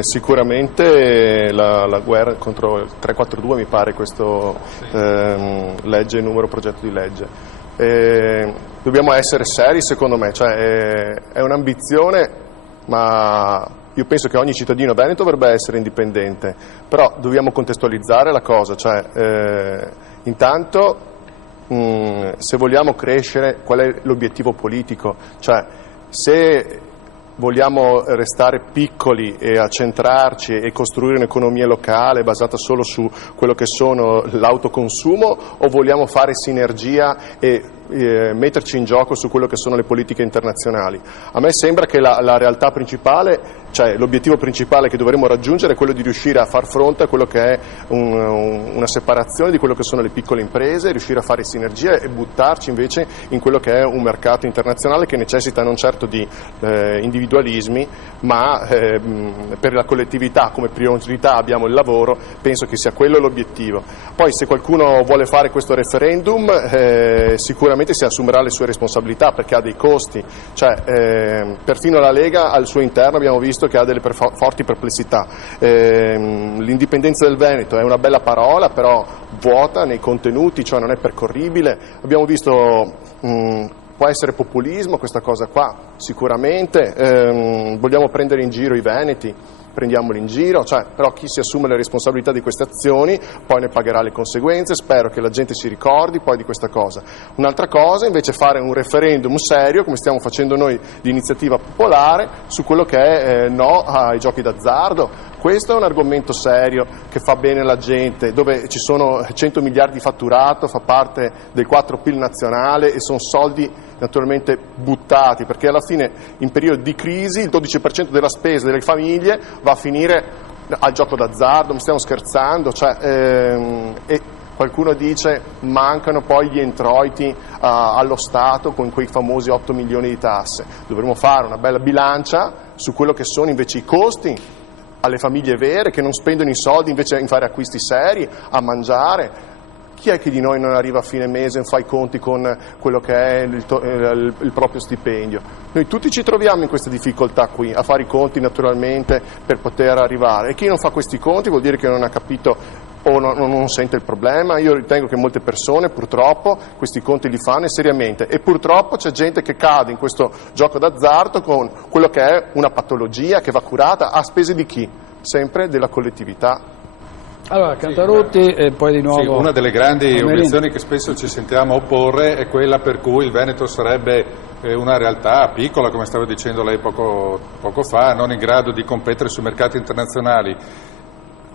Sicuramente la guerra contro il 342, mi pare questo legge, il numero progetto di legge. Dobbiamo essere seri, secondo me, cioè è un'ambizione, ma io penso che ogni cittadino veneto dovrebbe essere indipendente, però dobbiamo contestualizzare la cosa, cioè intanto se vogliamo crescere, qual è l'obiettivo politico? Cioè, se vogliamo restare piccoli e accentrarci e costruire un'economia locale basata solo su quello che sono l'autoconsumo, o vogliamo fare sinergia e metterci in gioco su quello che sono le politiche internazionali? A me sembra che la realtà principale, cioè l'obiettivo principale che dovremmo raggiungere, è quello di riuscire a far fronte a quello che è una separazione di quello che sono le piccole imprese, riuscire a fare sinergie e buttarci invece in quello che è un mercato internazionale che necessita non certo di individualismi, ma per la collettività come priorità abbiamo il lavoro. Penso che sia quello l'obiettivo. Poi se qualcuno vuole fare questo referendum sicuramente si assumerà le sue responsabilità, perché ha dei costi, cioè perfino la Lega al suo interno abbiamo visto che ha delle forti perplessità. L'indipendenza del Veneto è una bella parola, però vuota nei contenuti, cioè non è percorribile. Abbiamo visto può essere populismo questa cosa qua, sicuramente. Vogliamo prendere in giro i veneti, prendiamoli in giro, però chi si assume le responsabilità di queste azioni poi ne pagherà le conseguenze. Spero che la gente si ricordi poi di questa cosa. Un'altra cosa invece è fare un referendum serio, come stiamo facendo noi di iniziativa popolare, su quello che è no ai giochi d'azzardo. Questo è un argomento serio che fa bene alla gente, dove ci sono 100 miliardi di fatturato, fa parte del 4 PIL nazionale e sono soldi naturalmente buttati, perché alla fine in periodo di crisi il 12% della spesa delle famiglie va a finire al gioco d'azzardo, non stiamo scherzando, e qualcuno dice mancano poi gli introiti allo Stato con quei famosi 8 milioni di tasse. Dovremmo fare una bella bilancia su quello che sono invece i costi alle famiglie vere che non spendono i soldi invece di fare acquisti seri, a mangiare. Chi è che di noi non arriva a fine mese e fa i conti con quello che è il proprio stipendio? Noi tutti ci troviamo in queste difficoltà qui, a fare i conti naturalmente per poter arrivare, e chi non fa questi conti vuol dire che non ha capito o non sente il problema. Io ritengo che molte persone purtroppo questi conti li fanno seriamente, e purtroppo c'è gente che cade in questo gioco d'azzardo con quello che è una patologia che va curata a spese di chi? Sempre della collettività. Allora, Cantarutti e poi di nuovo... Sì, una delle grandi obiezioni che spesso ci sentiamo opporre è quella per cui il Veneto sarebbe una realtà piccola, come stava dicendo lei poco fa, non in grado di competere sui mercati internazionali.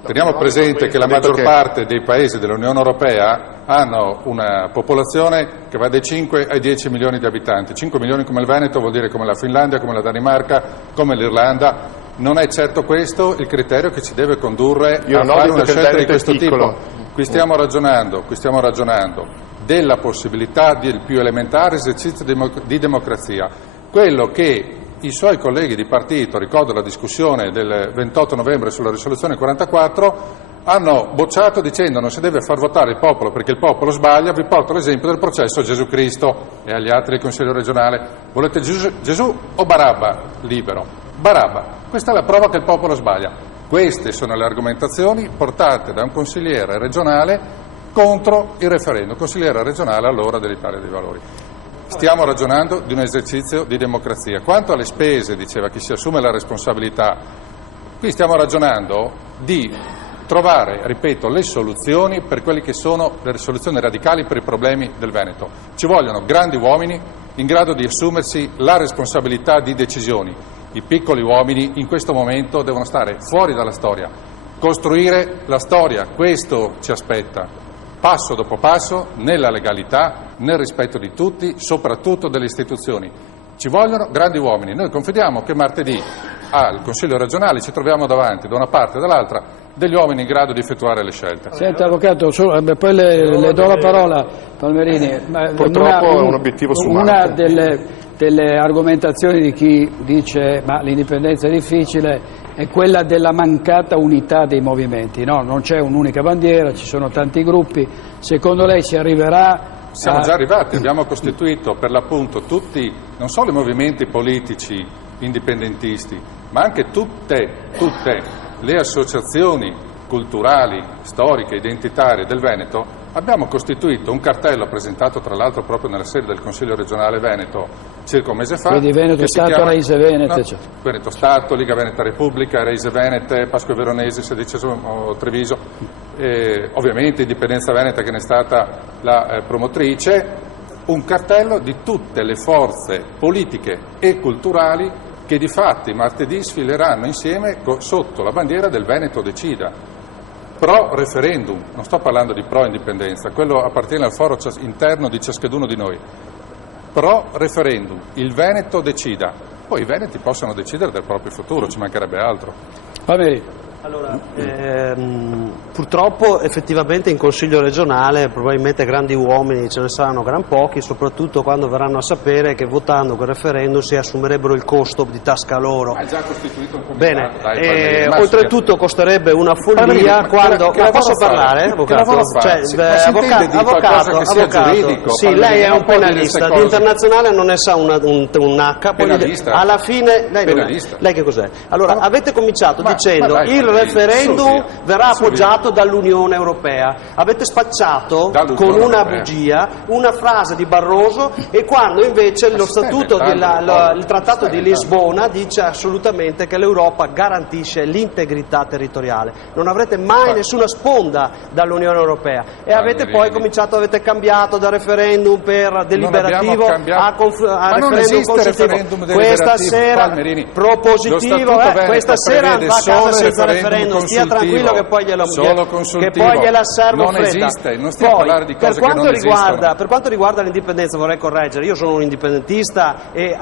Teniamo presente che la maggior parte dei paesi dell'Unione Europea hanno una popolazione che va dai 5 ai 10 milioni di abitanti. 5 milioni come il Veneto vuol dire come la Finlandia, come la Danimarca, come l'Irlanda. Non è certo questo il criterio che ci deve condurre a fare una scelta di questo tipo. Qui stiamo ragionando della possibilità del più elementare esercizio di democrazia. Quello che i suoi colleghi di partito, ricordo la discussione del 28 novembre sulla risoluzione 44, hanno bocciato dicendo non si deve far votare il popolo perché il popolo sbaglia. Vi porto l'esempio del processo a Gesù Cristo e agli altri del Consiglio regionale. Volete Gesù o Barabba libero? Barabba. Questa è la prova che il popolo sbaglia. Queste sono le argomentazioni portate da un consigliere regionale contro il referendum, consigliere regionale allora dell'Italia dei Valori. Stiamo ragionando di un esercizio di democrazia. Quanto alle spese, diceva chi si assume la responsabilità, qui stiamo ragionando di trovare, ripeto, le soluzioni per quelle che sono le soluzioni radicali per i problemi del Veneto. Ci vogliono grandi uomini in grado di assumersi la responsabilità di decisioni. I piccoli uomini in questo momento devono stare fuori dalla storia, costruire la storia, questo ci aspetta, passo dopo passo, nella legalità, nel rispetto di tutti, soprattutto delle istituzioni. Ci vogliono grandi uomini. Noi confidiamo che martedì al Consiglio regionale ci troviamo davanti, da una parte e dall'altra, degli uomini in grado di effettuare le scelte. Senta, Avvocato, poi le do la parola, Palmerini. Purtroppo è un obiettivo sfumato. Una delle argomentazioni di chi dice ma l'indipendenza è difficile è quella della mancata unità dei movimenti. No, non c'è un'unica bandiera, ci sono tanti gruppi. Secondo lei si arriverà... Siamo già arrivati, abbiamo costituito per l'appunto tutti, non solo i movimenti politici indipendentisti, ma anche tutte le associazioni culturali, storiche, identitarie del Veneto. Abbiamo costituito un cartello presentato tra l'altro proprio nella sede del Consiglio regionale Veneto circa un mese fa. Quindi Veneto Stato, Reise Venete. No, cioè. Veneto Stato, Liga Veneta Repubblica, Reise Venete, Pasqua Veronesi, 16° Treviso, ovviamente Indipendenza Veneta che ne è stata la promotrice, un cartello di tutte le forze politiche e culturali che di fatti martedì sfileranno insieme sotto la bandiera del Veneto Decida. Pro referendum, non sto parlando di pro indipendenza, quello appartiene al foro interno di ciascuno di noi. Pro referendum, il Veneto decida, poi i veneti possono decidere del proprio futuro, ci mancherebbe altro. Allora, purtroppo effettivamente in Consiglio regionale probabilmente grandi uomini ce ne saranno gran pochi, soprattutto quando verranno a sapere che votando quel referendum si assumerebbero il costo di tasca loro. Ha già costituito un comitato. Bene, oltretutto costerebbe una follia quando... Ma posso parlare, avvocato? Avvocato, sì, lei è un penalista, di internazionale non ne sa un H, poi alla fine... Lei che cos'è? Allora, avete cominciato dicendo il referendum verrà appoggiato dall'Unione Europea. Avete spacciato con una bugia una frase di Barroso, e quando invece lo statuto il trattato di Lisbona dice assolutamente che l'Europa garantisce l'integrità territoriale. Non avrete mai nessuna sponda dall'Unione Europea, e avete poi cominciato, avete cambiato da referendum per deliberativo a referendum consultivo. Questa sera propositivo, questa sera andrà a casa senza referendum, stia tranquillo che poi gliela servo fredda. Non stiamo parlando di cose che non esistono. Per quanto riguarda l'indipendenza, vorrei correggere, io sono un indipendentista e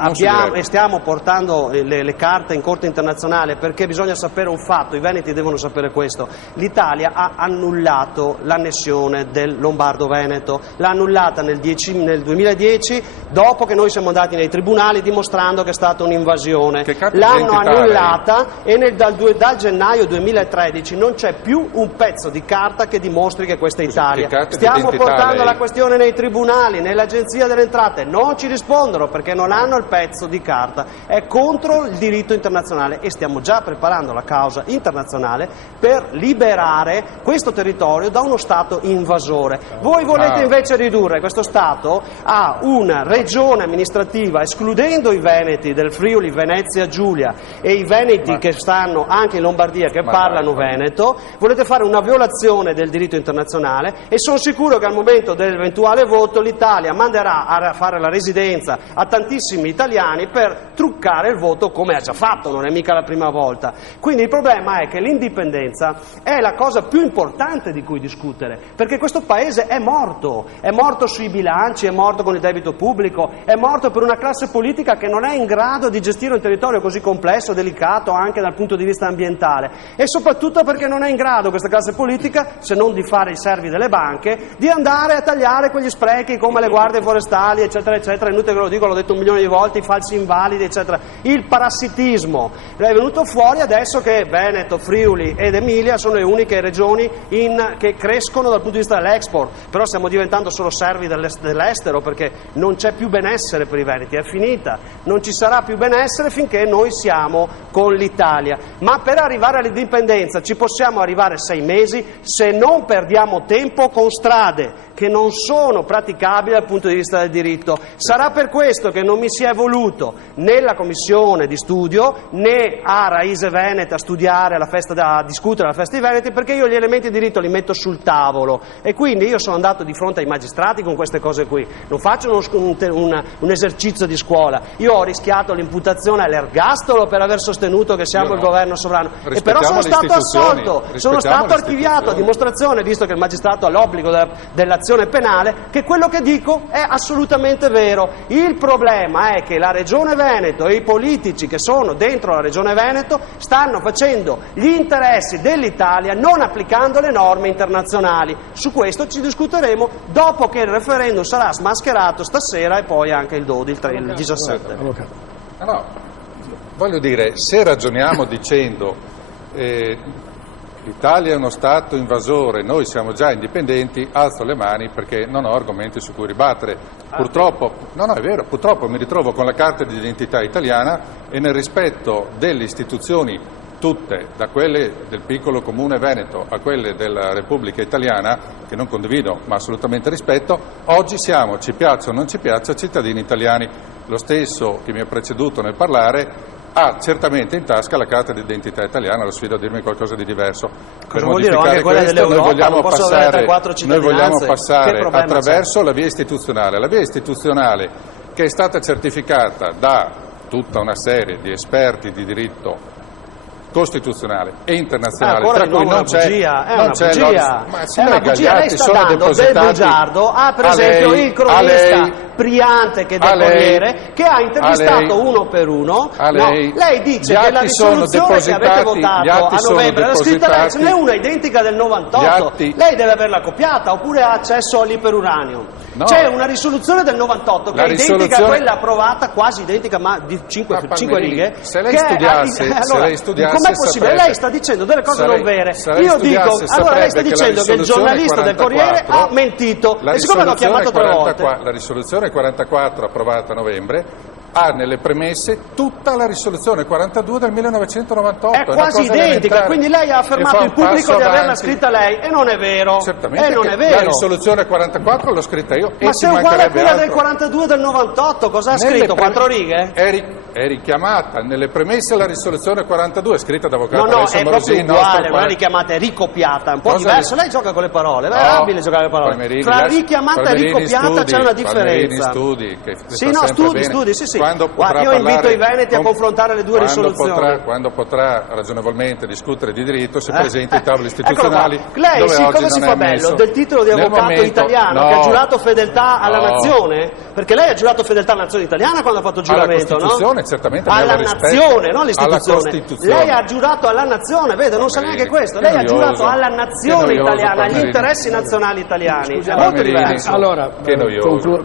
stiamo portando le carte in corte internazionale, perché bisogna sapere un fatto, i veneti devono sapere questo: l'Italia ha annullato l'annessione del Lombardo-Veneto, l'ha annullata nel 2010, dopo che noi siamo andati nei tribunali dimostrando che è stata un'invasione. L'hanno annullata e dal gennaio 2013 non c'è più un pezzo di carta che dimostri che questa è Italia. Stiamo portando la questione nei tribunali, nell'Agenzia delle Entrate, non ci rispondono perché non hanno il pezzo di carta, è contro il diritto internazionale, e stiamo già preparando la causa internazionale per liberare questo territorio da uno Stato invasore. Voi volete invece ridurre questo Stato a una regione amministrativa, escludendo i veneti del Friuli, Venezia, Giulia e i veneti che stanno anche in Lombardia che parlano veneto. Volete fare una violazione del diritto internazionale, e sono sicuro che al momento dell'eventuale voto l'Italia manderà a fare la residenza a tantissimi italiani per truccare il voto, come ha già fatto, non è mica la prima volta. Quindi il problema è che l'indipendenza è la cosa più importante di cui discutere, perché questo paese è morto sui bilanci, è morto con il debito pubblico, è morto per una classe politica che non è in grado di gestire un territorio così complesso, delicato anche dal punto di vista ambientale, e soprattutto perché non è in grado questa classe politica, se non di fare i servi delle banche, di andare a tagliare quegli sprechi come le guardie forestali, eccetera eccetera. Inutile che lo dico, l'ho detto 1 milione di volte, i falsi invalidi eccetera. Il parassitismo è venuto fuori adesso che Veneto, Friuli ed Emilia sono le uniche regioni che crescono dal punto di vista dell'export, però stiamo diventando solo servi dell'estero, perché non c'è più benessere per i veneti, è finita, non ci sarà più benessere finché noi siamo con l'Italia. Ma per arrivare all'indipendenza ci possiamo arrivare 6 mesi se non perdiamo tempo con strade che non sono praticabili dal punto di vista del diritto. Sarà per questo che non mi si è voluto né la commissione di studio né a Raise Veneta a studiare a discutere la festa dei Veneti, perché io gli elementi di diritto li metto sul tavolo, e quindi io sono andato di fronte ai magistrati con queste cose qui, non faccio un esercizio di scuola. Io ho rischiato l'imputazione all'ergastolo per aver sostenuto che siamo il governo sovrano, e però sono stato assolto, sono stato archiviato, a dimostrazione, visto che il magistrato ha l'obbligo dell'azione penale, che quello che dico è assolutamente vero. Il problema è che la Regione Veneto e i politici che sono dentro la Regione Veneto stanno facendo gli interessi dell'Italia non applicando le norme internazionali. Su questo ci discuteremo dopo che il referendum sarà smascherato stasera, e poi anche il 17. No, voglio dire, se ragioniamo dicendo l'Italia è uno Stato invasore, noi siamo già indipendenti, alzo le mani perché non ho argomenti su cui ribattere. Purtroppo, no, è vero, purtroppo mi ritrovo con la carta di identità italiana, e nel rispetto delle istituzioni tutte, da quelle del piccolo comune veneto a quelle della Repubblica Italiana, che non condivido ma assolutamente rispetto, oggi siamo, ci piaccia o non ci piaccia, cittadini italiani. Lo stesso che mi ha preceduto nel parlare ha certamente in tasca la carta d'identità italiana, lo sfido a dirmi qualcosa di diverso. Per modificare questo noi vogliamo passare attraverso la via istituzionale. La via istituzionale, che è stata certificata da tutta una serie di esperti di diritto costituzionale e internazionale, tra cui non c'è una bugia. Lei sta dando del bugiardo a, per esempio, il cronista Priante, che è del Corriere, che ha intervistato uno per uno. Lei dice che la risoluzione che avete votato a novembre, la scritta lei, ce n'è una identica del 98, lei deve averla copiata oppure ha accesso all'iperuranium. C'è una risoluzione del 98 che è identica a quella approvata, quasi identica, ma di 5 righe. Se lei studiasse, com'è possibile? Lei sta dicendo delle cose non vere. Io dico, allora lei sta dicendo che il giornalista del Corriere ha mentito, e siccome l'ho chiamato 3 volte. La risoluzione 44 approvata a novembre ha nelle premesse tutta la risoluzione 42 del 1998. È quasi identica, quindi lei ha affermato in pubblico di averla scritta lei, e non è vero. Certamente non è vero. La risoluzione 44 l'ho scritta io. Ma se è uguale a quella del 42 del 98, cosa ha scritto? 4 righe? È richiamata nelle premesse la risoluzione 42, è scritta da avvocato No, Alessio è proprio Morosini, uguale, non è richiamata, è ricopiata, è un po' diverso. Lei gioca con le parole, lei è abile a giocare con le parole. Palmerini, Tra richiamata e ricopiata c'è una differenza. Studi, che sì, no, studi, sì. Guarda, io invito i veneti a confrontare le due risoluzioni. Quando potrà ragionevolmente discutere di diritto, si presenta ai tavoli istituzionali. Lei, siccome si fa bello del titolo di avvocato italiano che ha giurato fedeltà alla nazione, perché lei ha giurato fedeltà alla nazione italiana quando ha fatto il giuramento, alla Costituzione, certamente, alla nazione, non all'istituzione. Lei ha giurato alla nazione, vede, non sa neanche questo. Lei ha giurato alla nazione italiana, agli interessi nazionali italiani. È molto diverso. Allora,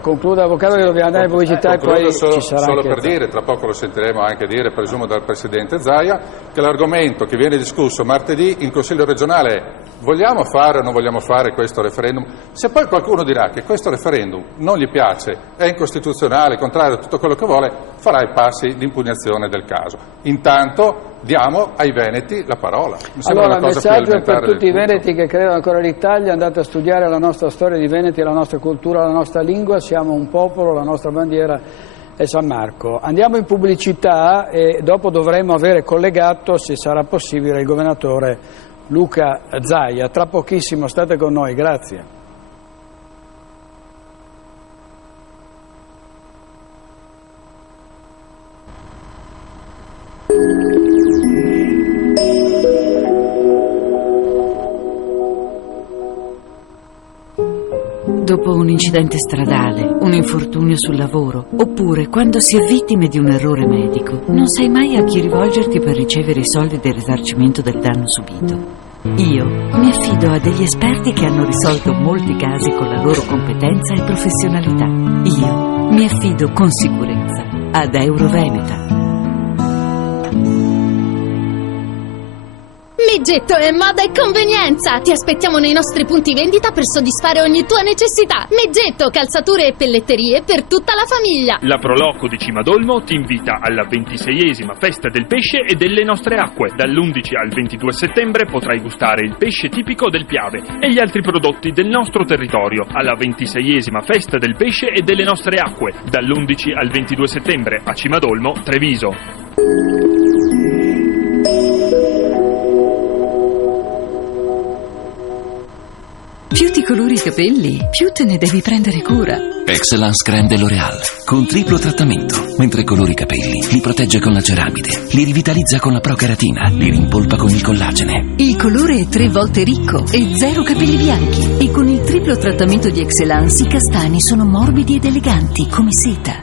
concludo, avvocato, che dobbiamo andare in pubblicità e poi ci sarà solo anche per dire, tra poco lo sentiremo anche dire, presumo dal Presidente Zaia, che l'argomento che viene discusso martedì in Consiglio regionale è: vogliamo fare o non vogliamo fare questo referendum? Se poi qualcuno dirà che questo referendum non gli piace, è incostituzionale, contrario a tutto quello che vuole, farà i passi di impugnazione del caso. Intanto diamo ai veneti la parola. Allora, il messaggio per tutti i veneti che credono ancora all'Italia: andate a studiare la nostra storia di Veneti, la nostra cultura, la nostra lingua, siamo un popolo, la nostra bandiera è San Marco. Andiamo in pubblicità e dopo dovremo avere collegato, se sarà possibile, il governatore Luca Zaia. Tra pochissimo state con noi, grazie. Dopo un incidente stradale, un infortunio sul lavoro, oppure quando si è vittime di un errore medico, non sai mai a chi rivolgerti per ricevere i soldi del risarcimento del danno subito. Io mi affido a degli esperti che hanno risolto molti casi con la loro competenza e professionalità. Io mi affido con sicurezza ad Euroveneta. Meggetto è moda e convenienza! Ti aspettiamo nei nostri punti vendita per soddisfare ogni tua necessità. Meggetto, calzature e pelletterie per tutta la famiglia. La Proloco di Cimadolmo ti invita alla 26esima festa del pesce e delle nostre acque. Dall'11 al 22 settembre potrai gustare il pesce tipico del Piave e gli altri prodotti del nostro territorio. Alla 26esima festa del pesce e delle nostre acque. Dall'11 al 22 settembre a Cimadolmo, Treviso. Più ti colori i capelli, più te ne devi prendere cura. Excellence Crème de L'Oréal, con triplo trattamento. Mentre colori i capelli, li protegge con la ceramide, li rivitalizza con la proceratina, li rimpolpa con il collagene. Il colore è 3 volte ricco e 0 capelli bianchi. E con il triplo trattamento di Excellence i castani sono morbidi ed eleganti come seta.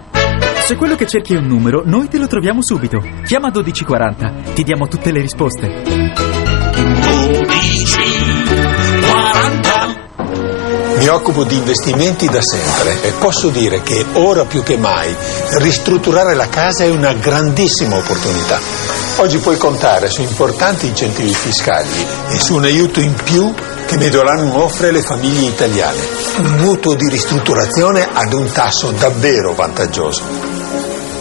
Se quello che cerchi è un numero, noi te lo troviamo subito. Chiama 1240, ti diamo tutte le risposte. 1240. Mi occupo di investimenti da sempre e posso dire che ora più che mai ristrutturare la casa è una grandissima opportunità. Oggi puoi contare su importanti incentivi fiscali e su un aiuto in più che Mediolanum offre alle famiglie italiane. Un mutuo di ristrutturazione ad un tasso davvero vantaggioso.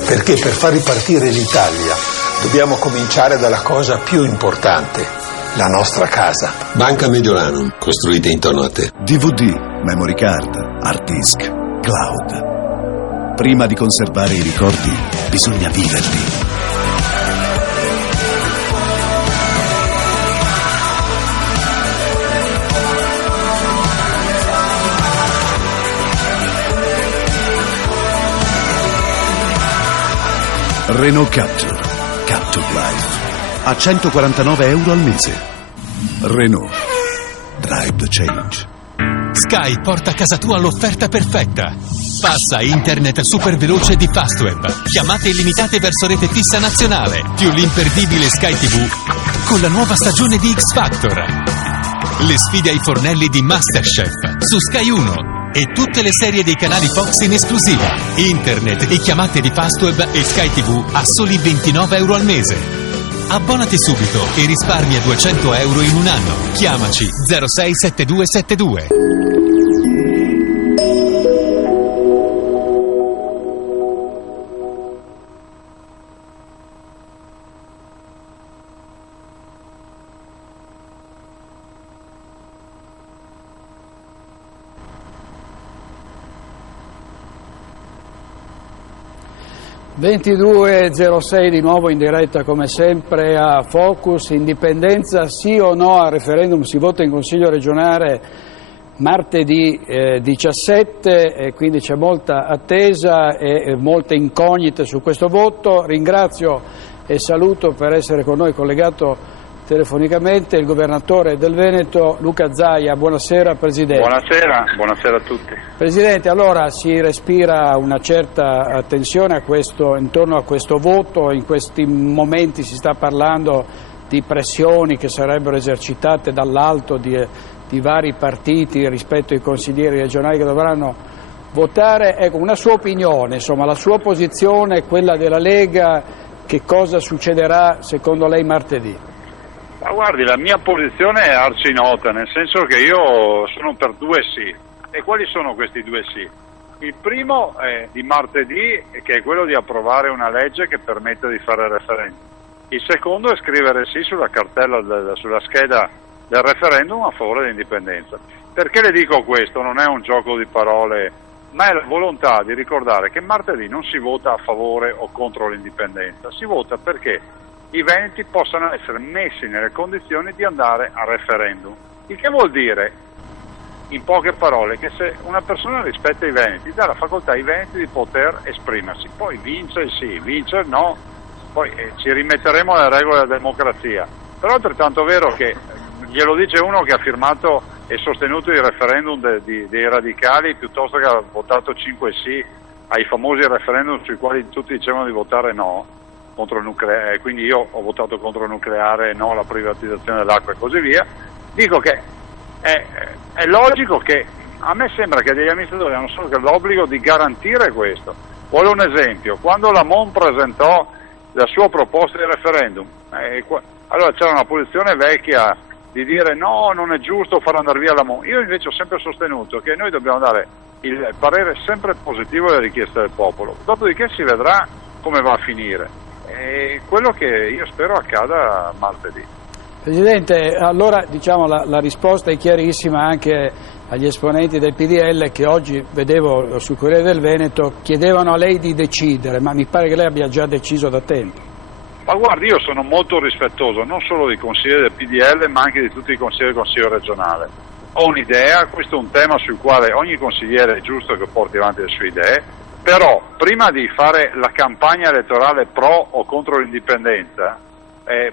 Perché per far ripartire l'Italia dobbiamo cominciare dalla cosa più importante: la nostra casa. Banca Mediolanum, costruita intorno a te. DVD, memory card, hard disk, cloud. Prima di conservare i ricordi, bisogna viverli. Renault Captur, Captur Life, a €149 al mese. Renault, drive the change. Sky porta a casa tua l'offerta perfetta. Passa internet super veloce di Fastweb, chiamate illimitate verso rete fissa nazionale, più l'imperdibile Sky TV con la nuova stagione di X Factor. Le sfide ai fornelli di Masterchef su Sky 1 e tutte le serie dei canali Fox in esclusiva. Internet e chiamate di Fastweb e Sky TV a soli €29 al mese. Abbonati subito e risparmia €200 in un anno. Chiamaci 067272. 22.06 di nuovo in diretta come sempre a Focus. Indipendenza sì o no al referendum? Si vota in Consiglio regionale martedì 17 e quindi c'è molta attesa e molte incognite su questo voto. Ringrazio e saluto per essere con noi collegato telefonicamente il governatore del Veneto Luca Zaia. Buonasera Presidente. Buonasera a tutti. Presidente, allora si respira una certa tensione intorno a questo voto, in questi momenti si sta parlando di pressioni che sarebbero esercitate dall'alto di vari partiti rispetto ai consiglieri regionali che dovranno votare. Ecco, una sua opinione, insomma, la sua posizione, quella della Lega, che cosa succederà secondo lei martedì? Ma guardi, la mia posizione è arcinota, nel senso che io sono per 2 sì. E quali sono questi 2 sì? Il primo è di martedì, che è quello di approvare una legge che permette di fare il referendum. Il secondo è scrivere sì sulla cartella, sulla scheda del referendum a favore dell'indipendenza. Perché le dico questo? Non è un gioco di parole, ma è la volontà di ricordare che martedì non si vota a favore o contro l'indipendenza, si vota perché i veneti possano essere messi nelle condizioni di andare a referendum. Il che vuol dire, in poche parole, che se una persona rispetta i veneti, dà la facoltà ai veneti di poter esprimersi. Poi vince il sì, vince il no, poi ci rimetteremo alle regole della democrazia. Però è altrettanto vero che, glielo dice uno che ha firmato e sostenuto il referendum dei radicali piuttosto che ha votato 5 sì ai famosi referendum sui quali tutti dicevano di votare no, contro il nucleare, quindi io ho votato contro il nucleare, no alla privatizzazione dell'acqua e così via. Dico che è logico che a me sembra che degli amministratori hanno solo l'obbligo di garantire questo. Vuole un esempio: quando la MON presentò la sua proposta di referendum, allora c'era una posizione vecchia di dire no, non è giusto far andare via la MON. Io invece ho sempre sostenuto che noi dobbiamo dare il parere sempre positivo alle richieste del popolo, dopodiché si vedrà come va a finire. È quello che io spero accada martedì. Presidente, allora diciamo la risposta è chiarissima anche agli esponenti del PDL che oggi, vedevo sul Corriere del Veneto, chiedevano a lei di decidere, ma mi pare che lei abbia già deciso da tempo. Ma guardi, io sono molto rispettoso non solo dei consiglieri del PDL ma anche di tutti i consiglieri del Consiglio regionale. Ho un'idea, questo è un tema sul quale ogni consigliere è giusto che porti avanti le sue idee, però prima di fare la campagna elettorale pro o contro l'indipendenza,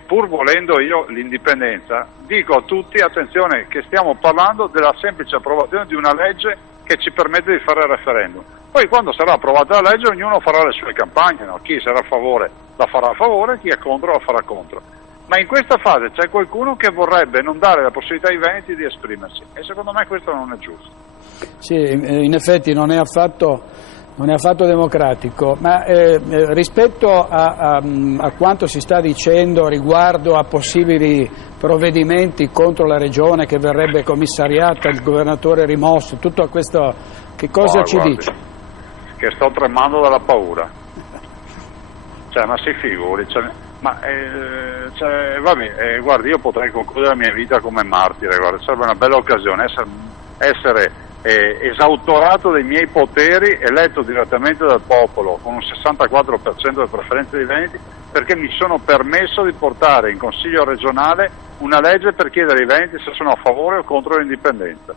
pur volendo io l'indipendenza, dico a tutti attenzione che stiamo parlando della semplice approvazione di una legge che ci permette di fare il referendum. Poi quando sarà approvata la legge ognuno farà le sue campagne, no? Chi sarà a favore la farà a favore, chi è contro la farà contro. Ma in questa fase c'è qualcuno che vorrebbe non dare la possibilità ai veneti di esprimersi e secondo me questo non è giusto. Sì, in effetti non è affatto democratico, ma rispetto a quanto si sta dicendo riguardo a possibili provvedimenti contro la regione che verrebbe commissariata, il governatore rimosso, tutto questo, che cosa ci dice? Che sto tremando dalla paura, ma si figuri, guardi, io potrei concludere la mia vita come martire, guarda, sarebbe una bella occasione essere esautorato dei miei poteri, eletto direttamente dal popolo con un 64% delle preferenze dei veneti, perché mi sono permesso di portare in Consiglio regionale una legge per chiedere ai veneti se sono a favore o contro l'indipendenza.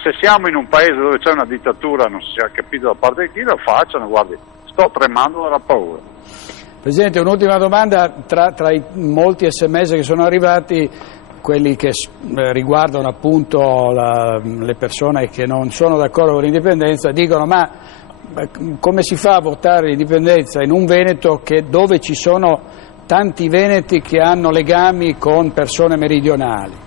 Se siamo in un paese dove c'è una dittatura, non si è capito da parte di chi, lo facciano, guardi, sto tremando dalla paura. Presidente, un'ultima domanda, tra i molti SMS che sono arrivati, quelli che riguardano appunto le persone che non sono d'accordo con l'indipendenza, dicono ma come si fa a votare l'indipendenza in un Veneto dove ci sono tanti veneti che hanno legami con persone meridionali?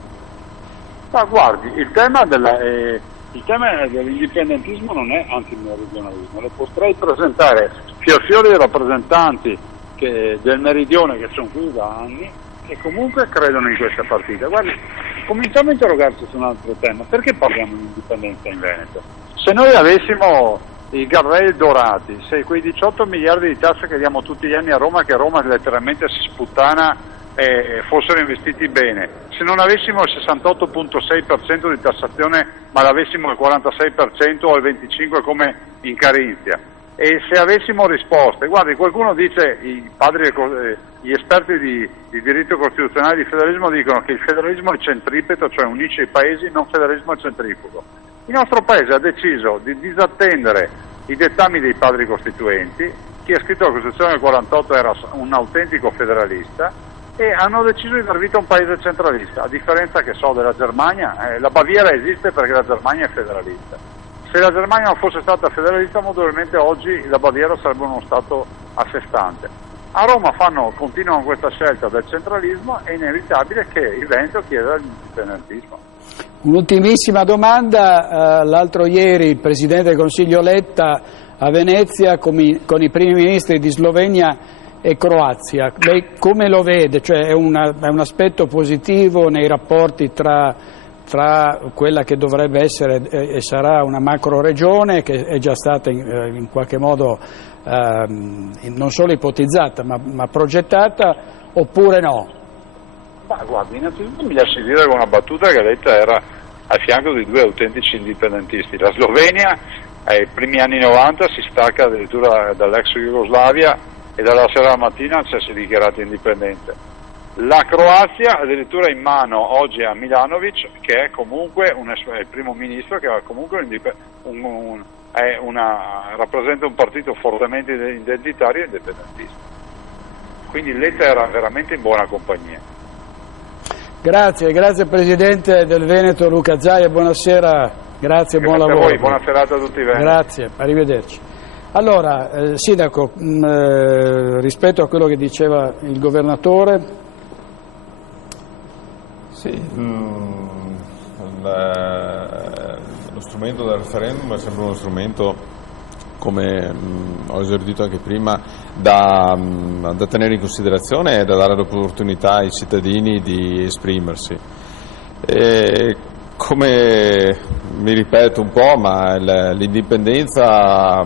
Ma guardi, il tema dell'indipendentismo non è antimeridionalismo, le potrei presentare fior di rappresentanti del meridione che sono qui da anni e comunque credono in questa partita. Guardi, cominciamo a interrogarci su un altro tema: perché parliamo di indipendenza in Veneto? Se noi avessimo i guardrail dorati, se quei 18 miliardi di tasse che diamo tutti gli anni a Roma, che Roma letteralmente si sputtana, fossero investiti bene, se non avessimo il 68,6% di tassazione ma l'avessimo al 46% o al 25% come in Carinzia, E se avessimo risposte, guardi, qualcuno dice, gli esperti di diritto costituzionale e di federalismo dicono che il federalismo è centripeto, cioè unisce i paesi, non federalismo è centrifugo. Il nostro paese ha deciso di disattendere i dettami dei padri costituenti. Chi ha scritto la Costituzione del 48 era un autentico federalista e hanno deciso di dar vita a un paese centralista, a differenza che so della Germania. La Baviera esiste perché la Germania è federalista. Se la Germania non fosse stata federalista, molto probabilmente oggi la Baviera sarebbe uno Stato a sé stante. A Roma continuano questa scelta del centralismo, è inevitabile che il Veneto chieda l'indipendentismo. Un'ultimissima domanda, l'altro ieri il Presidente del Consiglio Letta a Venezia con i primi ministri di Slovenia e Croazia, lei come lo vede? Cioè è un aspetto positivo nei rapporti tra quella che dovrebbe essere e sarà una macro regione che è già stata in qualche modo non solo ipotizzata ma progettata, oppure no? Ma guardi, innanzitutto mi lasci dire con una battuta che Letta era al fianco di due autentici indipendentisti. La Slovenia ai primi anni 90 si stacca addirittura dall'ex Jugoslavia e dalla sera alla mattina si è dichiarata indipendente. La Croazia addirittura in mano oggi a Milanovic, che è comunque il primo ministro, che è comunque rappresenta un partito fortemente identitario e indipendentista. Quindi Letta era veramente in buona compagnia. Grazie Presidente del Veneto Luca Zaia, buonasera, grazie e buon lavoro. A voi, buona serata a tutti i veneti. Grazie, arrivederci. Allora, Sindaco, rispetto a quello che diceva il Governatore. Sì, lo strumento del referendum è sempre uno strumento, come ho esordito anche prima, da tenere in considerazione e da dare l'opportunità ai cittadini di esprimersi. E come mi ripeto un po', ma l'indipendenza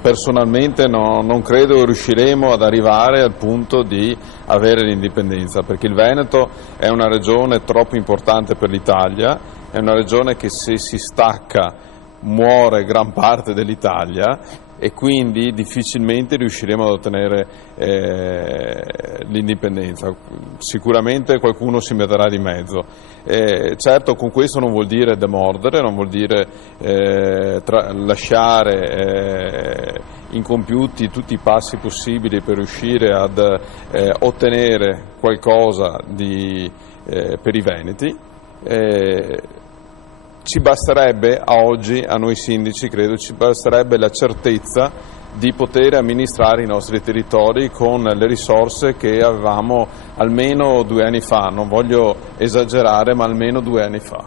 personalmente non credo riusciremo ad arrivare al punto di avere l'indipendenza, perché il Veneto è una regione troppo importante per l'Italia, è una regione che se si stacca muore gran parte dell'Italia e quindi difficilmente riusciremo ad ottenere l'indipendenza. Sicuramente qualcuno si metterà di mezzo. Certo, con questo non vuol dire demordere, non vuol dire lasciare incompiuti tutti i passi possibili per riuscire ad ottenere qualcosa per i veneti. Ci basterebbe a oggi, a noi sindaci credo, ci basterebbe la certezza di poter amministrare i nostri territori con le risorse che avevamo almeno 2 anni fa, non voglio esagerare, ma almeno 2 anni fa.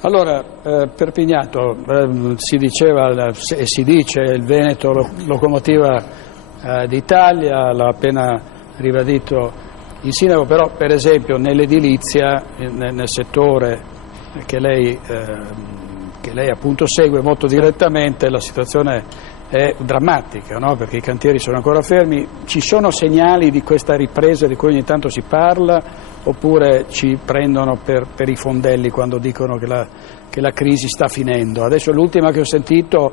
Allora, Perpignato, si diceva e si dice il Veneto locomotiva d'Italia, l'ha appena ribadito il Sindaco, però per esempio nell'edilizia, nel settore che lei appunto segue molto direttamente, la situazione è drammatica, no? Perché i cantieri sono ancora fermi. Ci sono segnali di questa ripresa di cui ogni tanto si parla, oppure ci prendono per i fondelli quando dicono che la crisi sta finendo? Adesso l'ultima che ho sentito,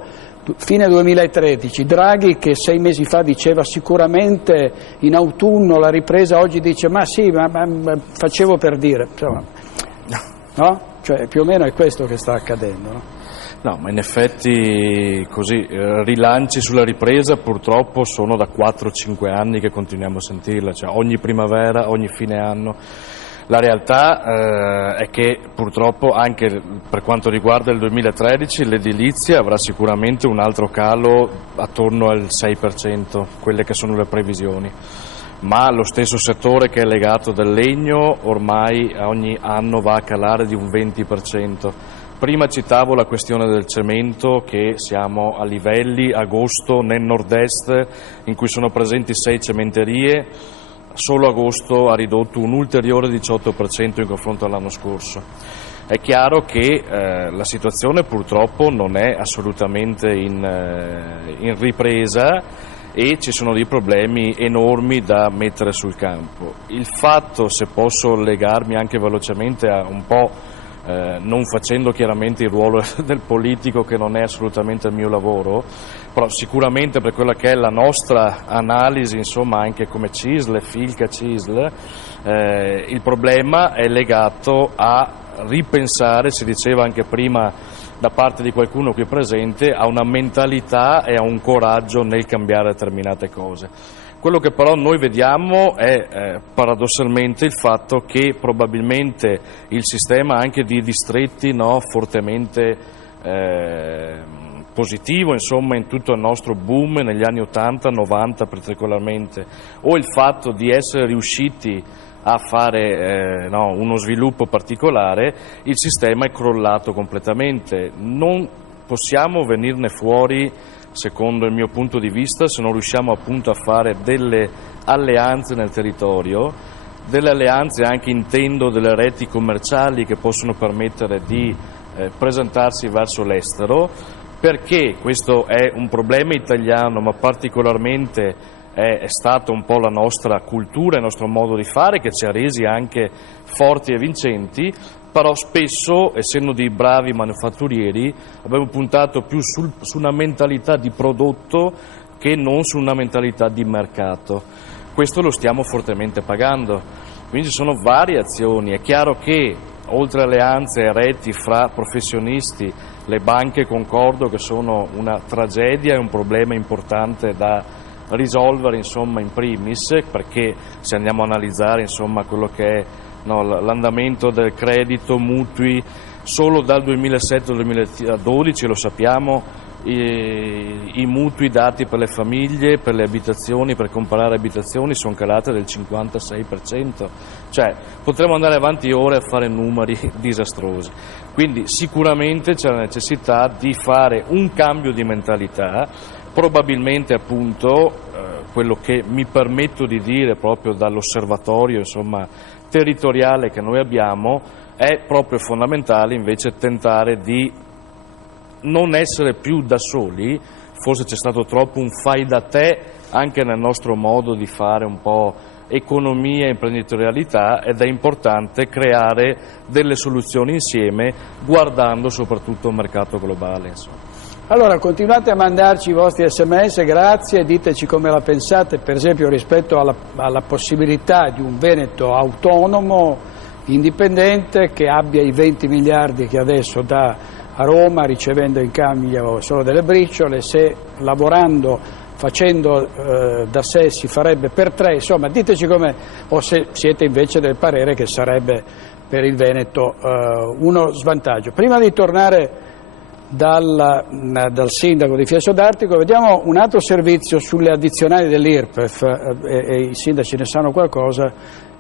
fine 2013, Draghi che 6 mesi fa diceva sicuramente in autunno la ripresa, oggi dice ma sì, ma facevo per dire, insomma, no? Cioè più o meno è questo che sta accadendo, no? No, ma in effetti così, rilanci sulla ripresa purtroppo sono da 4-5 anni che continuiamo a sentirla, cioè ogni primavera, ogni fine anno. La realtà è che purtroppo anche per quanto riguarda il 2013 l'edilizia avrà sicuramente un altro calo attorno al 6%, quelle che sono le previsioni. Ma lo stesso settore che è legato del legno ormai ogni anno va a calare di un 20%. Prima citavo la questione del cemento, che siamo a livelli agosto nel nord-est in cui sono presenti 6 cementerie, solo agosto ha ridotto un ulteriore 18% in confronto all'anno scorso. È chiaro che la situazione purtroppo non è assolutamente in ripresa e ci sono dei problemi enormi da mettere sul campo. Il fatto, se posso legarmi anche velocemente a un po' non facendo chiaramente il ruolo del politico, che non è assolutamente il mio lavoro, però sicuramente per quella che è la nostra analisi, insomma, anche come CISL, Filca CISL, il problema è legato a ripensare, si diceva anche prima da parte di qualcuno qui presente, a una mentalità e a un coraggio nel cambiare determinate cose. Quello che però noi vediamo è paradossalmente il fatto che probabilmente il sistema anche di distretti, no, fortemente positivo, insomma, in tutto il nostro boom negli anni 80-90 particolarmente, o il fatto di essere riusciti a fare uno sviluppo particolare, il sistema è crollato completamente. Non possiamo venirne fuori, secondo il mio punto di vista, se non riusciamo appunto a fare delle alleanze nel territorio, delle alleanze anche, intendo, delle reti commerciali che possono permettere di presentarsi verso l'estero, perché questo è un problema italiano, ma particolarmente è stata un po' la nostra cultura, il nostro modo di fare, che ci ha resi anche forti e vincenti, però spesso, essendo dei bravi manufatturieri, abbiamo puntato più su una mentalità di prodotto che non su una mentalità di mercato. Questo lo stiamo fortemente pagando, quindi ci sono varie azioni. È chiaro che oltre alleanze e reti fra professionisti, le banche, concordo che sono una tragedia e un problema importante da risolvere, insomma, in primis, perché se andiamo a analizzare, insomma, quello che è l'andamento del credito, mutui, solo dal 2007 al 2012, lo sappiamo, i mutui dati per le famiglie, per le abitazioni, per comprare abitazioni, sono calate del 56%, cioè potremmo andare avanti ore a fare numeri disastrosi. Quindi sicuramente c'è la necessità di fare un cambio di mentalità, probabilmente appunto quello che mi permetto di dire proprio dall'osservatorio, insomma, territoriale che noi abbiamo, è proprio fondamentale invece tentare di non essere più da soli. Forse c'è stato troppo un fai da te anche nel nostro modo di fare un po' economia e imprenditorialità, ed è importante creare delle soluzioni insieme, guardando soprattutto il mercato globale, insomma. Allora, continuate a mandarci i vostri sms, grazie, diteci come la pensate, per esempio rispetto alla possibilità di un Veneto autonomo, indipendente, che abbia i 20 miliardi che adesso dà a Roma, ricevendo in cambio solo delle briciole, se lavorando, facendo da sé si farebbe per 3, insomma diteci come, o se siete invece del parere che sarebbe per il Veneto uno svantaggio. Prima di tornare dal sindaco di Fieso d'Artico, vediamo un altro servizio sulle addizionali dell'IRPEF, e i sindaci ne sanno qualcosa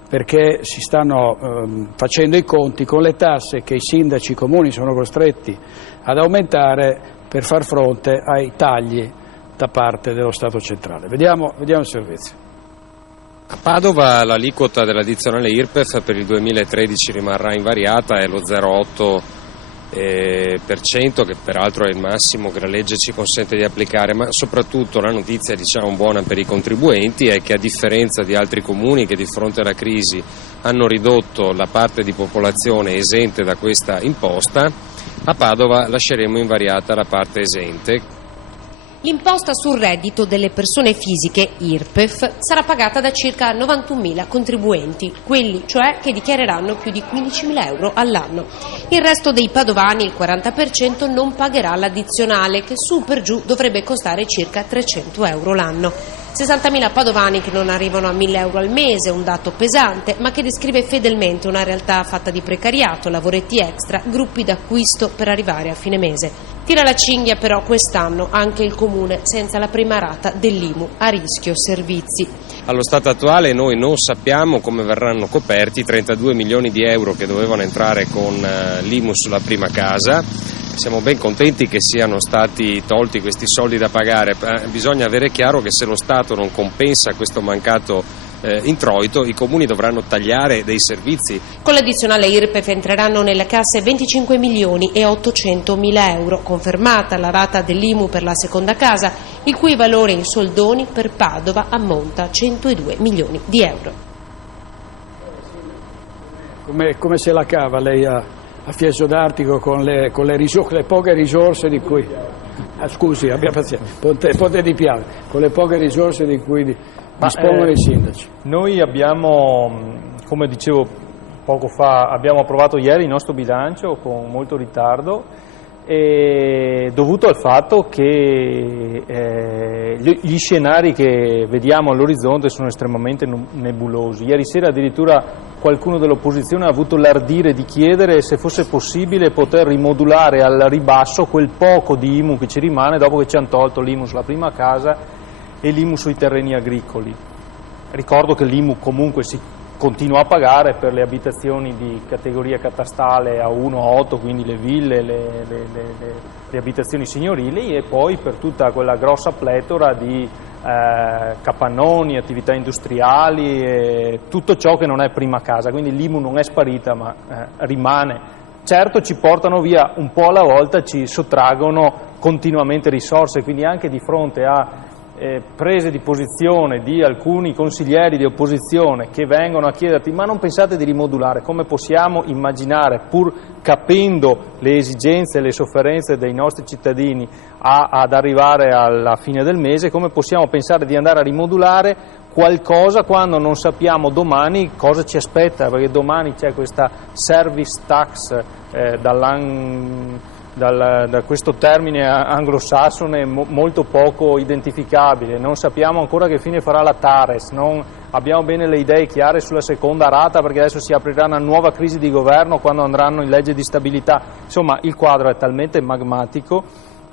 perché si stanno facendo i conti con le tasse che i sindaci comuni sono costretti ad aumentare per far fronte ai tagli da parte dello Stato centrale. Vediamo il servizio. A Padova l'aliquota dell'addizionale IRPEF per il 2013 rimarrà invariata, è lo 0,8%, che peraltro è il massimo che la legge ci consente di applicare, ma soprattutto la notizia, diciamo, buona per i contribuenti è che, a differenza di altri comuni che di fronte alla crisi hanno ridotto la parte di popolazione esente da questa imposta, a Padova lasceremo invariata la parte esente. L'imposta sul reddito delle persone fisiche, IRPEF, sarà pagata da circa 91.000 contribuenti, quelli cioè che dichiareranno più di 15.000 euro all'anno. Il resto dei padovani, il 40%, non pagherà l'addizionale, che su per giù dovrebbe costare circa 300 euro l'anno. 60.000 padovani che non arrivano a 1.000 euro al mese, un dato pesante, ma che descrive fedelmente una realtà fatta di precariato, lavoretti extra, gruppi d'acquisto per arrivare a fine mese. Tira la cinghia però quest'anno anche il Comune, senza la prima rata dell'IMU, a rischio servizi. Allo stato attuale noi non sappiamo come verranno coperti i 32 milioni di euro che dovevano entrare con l'IMU sulla prima casa. Siamo ben contenti che siano stati tolti questi soldi da pagare, bisogna avere chiaro che se lo Stato non compensa questo mancato introito, i comuni dovranno tagliare dei servizi. Con l'addizionale IRPEF entreranno nelle casse 25 milioni e 800 mila euro, confermata la rata dell'IMU per la seconda casa, il cui valore in soldoni per Padova ammonta a 102 milioni di euro. Come se la cava lei a a Fieso d'Artico con le poche risorse di cui... scusi, abbia pazienza, Ponte di Piave, con le poche risorse di cui dispongono i sindaci. Noi abbiamo, come dicevo poco fa, abbiamo approvato ieri il nostro bilancio con molto ritardo, dovuto al fatto che gli scenari che vediamo all'orizzonte sono estremamente nebulosi. Ieri sera addirittura qualcuno dell'opposizione ha avuto l'ardire di chiedere se fosse possibile poter rimodulare al ribasso quel poco di IMU che ci rimane dopo che ci hanno tolto l'IMU sulla prima casa e l'IMU sui terreni agricoli. Ricordo che l'IMU comunque si continua a pagare per le abitazioni di categoria catastale A1, A8, quindi le ville, le abitazioni signorili, e poi per tutta quella grossa pletora di capannoni, attività industriali, e tutto ciò che non è prima casa. Quindi l'IMU non è sparita, ma rimane. Certo, ci portano via un po' alla volta, ci sottraggono continuamente risorse, quindi anche di fronte a prese di posizione di alcuni consiglieri di opposizione che vengono a chiederti: ma non pensate di rimodulare? Come possiamo immaginare, pur capendo le esigenze e le sofferenze dei nostri cittadini ad arrivare alla fine del mese, come possiamo pensare di andare a rimodulare qualcosa quando non sappiamo domani cosa ci aspetta? Perché domani c'è questa service tax da questo termine anglosassone molto poco identificabile, non sappiamo ancora che fine farà la TARES, non abbiamo bene le idee chiare sulla seconda rata, perché adesso si aprirà una nuova crisi di governo quando andranno in legge di stabilità. Insomma, il quadro è talmente magmatico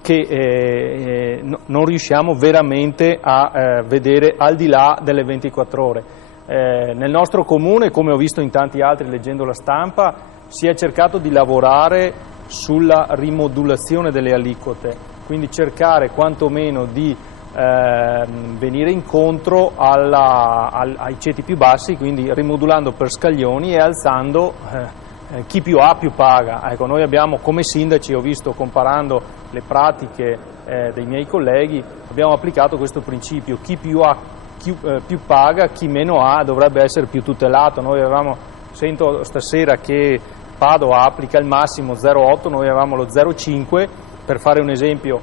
che non riusciamo veramente a vedere al di là delle 24 ore. Nel nostro comune, come ho visto in tanti altri leggendo la stampa, si è cercato di lavorare sulla rimodulazione delle aliquote, quindi cercare quantomeno di venire incontro ai ceti più bassi, quindi rimodulando per scaglioni e alzando chi più ha più paga. Ecco, noi abbiamo come sindaci, ho visto comparando le pratiche dei miei colleghi, abbiamo applicato questo principio: chi più ha più paga, chi meno ha dovrebbe essere più tutelato. Noi sento stasera che Padova applica il massimo 0,8, noi avevamo lo 0,5, per fare un esempio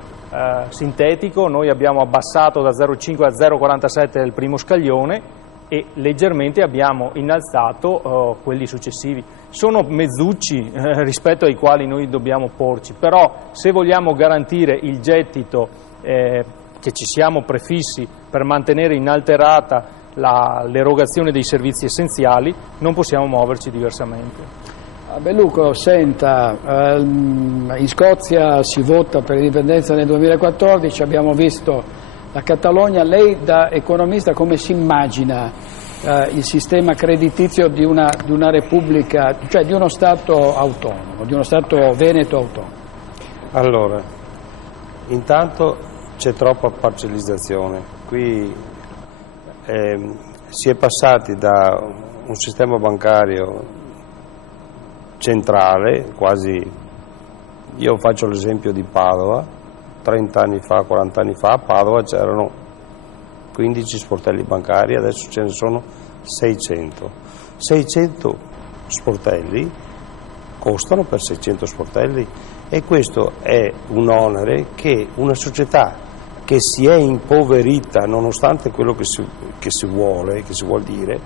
sintetico, noi abbiamo abbassato da 0,5 a 0,47 il primo scaglione e leggermente abbiamo innalzato quelli successivi. Sono mezzucci rispetto ai quali noi dobbiamo porci, però se vogliamo garantire il gettito che ci siamo prefissi per mantenere inalterata l'erogazione dei servizi essenziali, non possiamo muoverci diversamente. Belluco, senta, in Scozia si vota per l'indipendenza nel 2014, abbiamo visto la Catalogna. Lei da economista come si immagina il sistema creditizio di una repubblica, cioè di uno Stato autonomo, di uno Stato veneto autonomo? Allora, intanto c'è troppa parcellizzazione, qui si è passati da un sistema bancario centrale, quasi, io faccio l'esempio di Padova, 30 anni fa, 40 anni fa a Padova c'erano 15 sportelli bancari, adesso ce ne sono 600. 600 sportelli costano per 600 sportelli, e questo è un onere che una società che si è impoverita, nonostante quello che si vuol dire,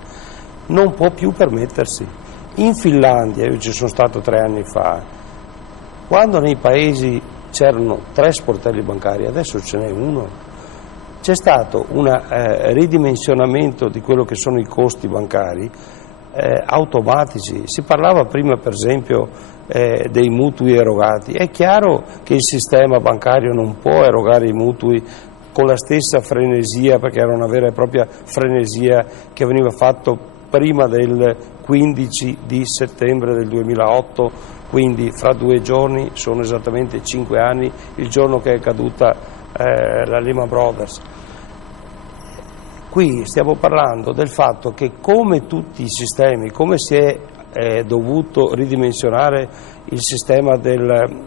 non può più permettersi. In Finlandia, io ci sono stato 3 anni fa, quando nei paesi c'erano 3 sportelli bancari, adesso ce n'è uno. C'è stato un ridimensionamento di quello che sono i costi bancari automatici. Si parlava prima, per esempio, dei mutui erogati. È chiaro che il sistema bancario non può erogare i mutui con la stessa frenesia, perché era una vera e propria frenesia che veniva fatto prima del 15 di settembre del 2008, quindi fra 2 giorni, sono esattamente 5 anni, il giorno che è caduta la Lehman Brothers. Qui stiamo parlando del fatto che, come tutti i sistemi, come si è dovuto ridimensionare il sistema del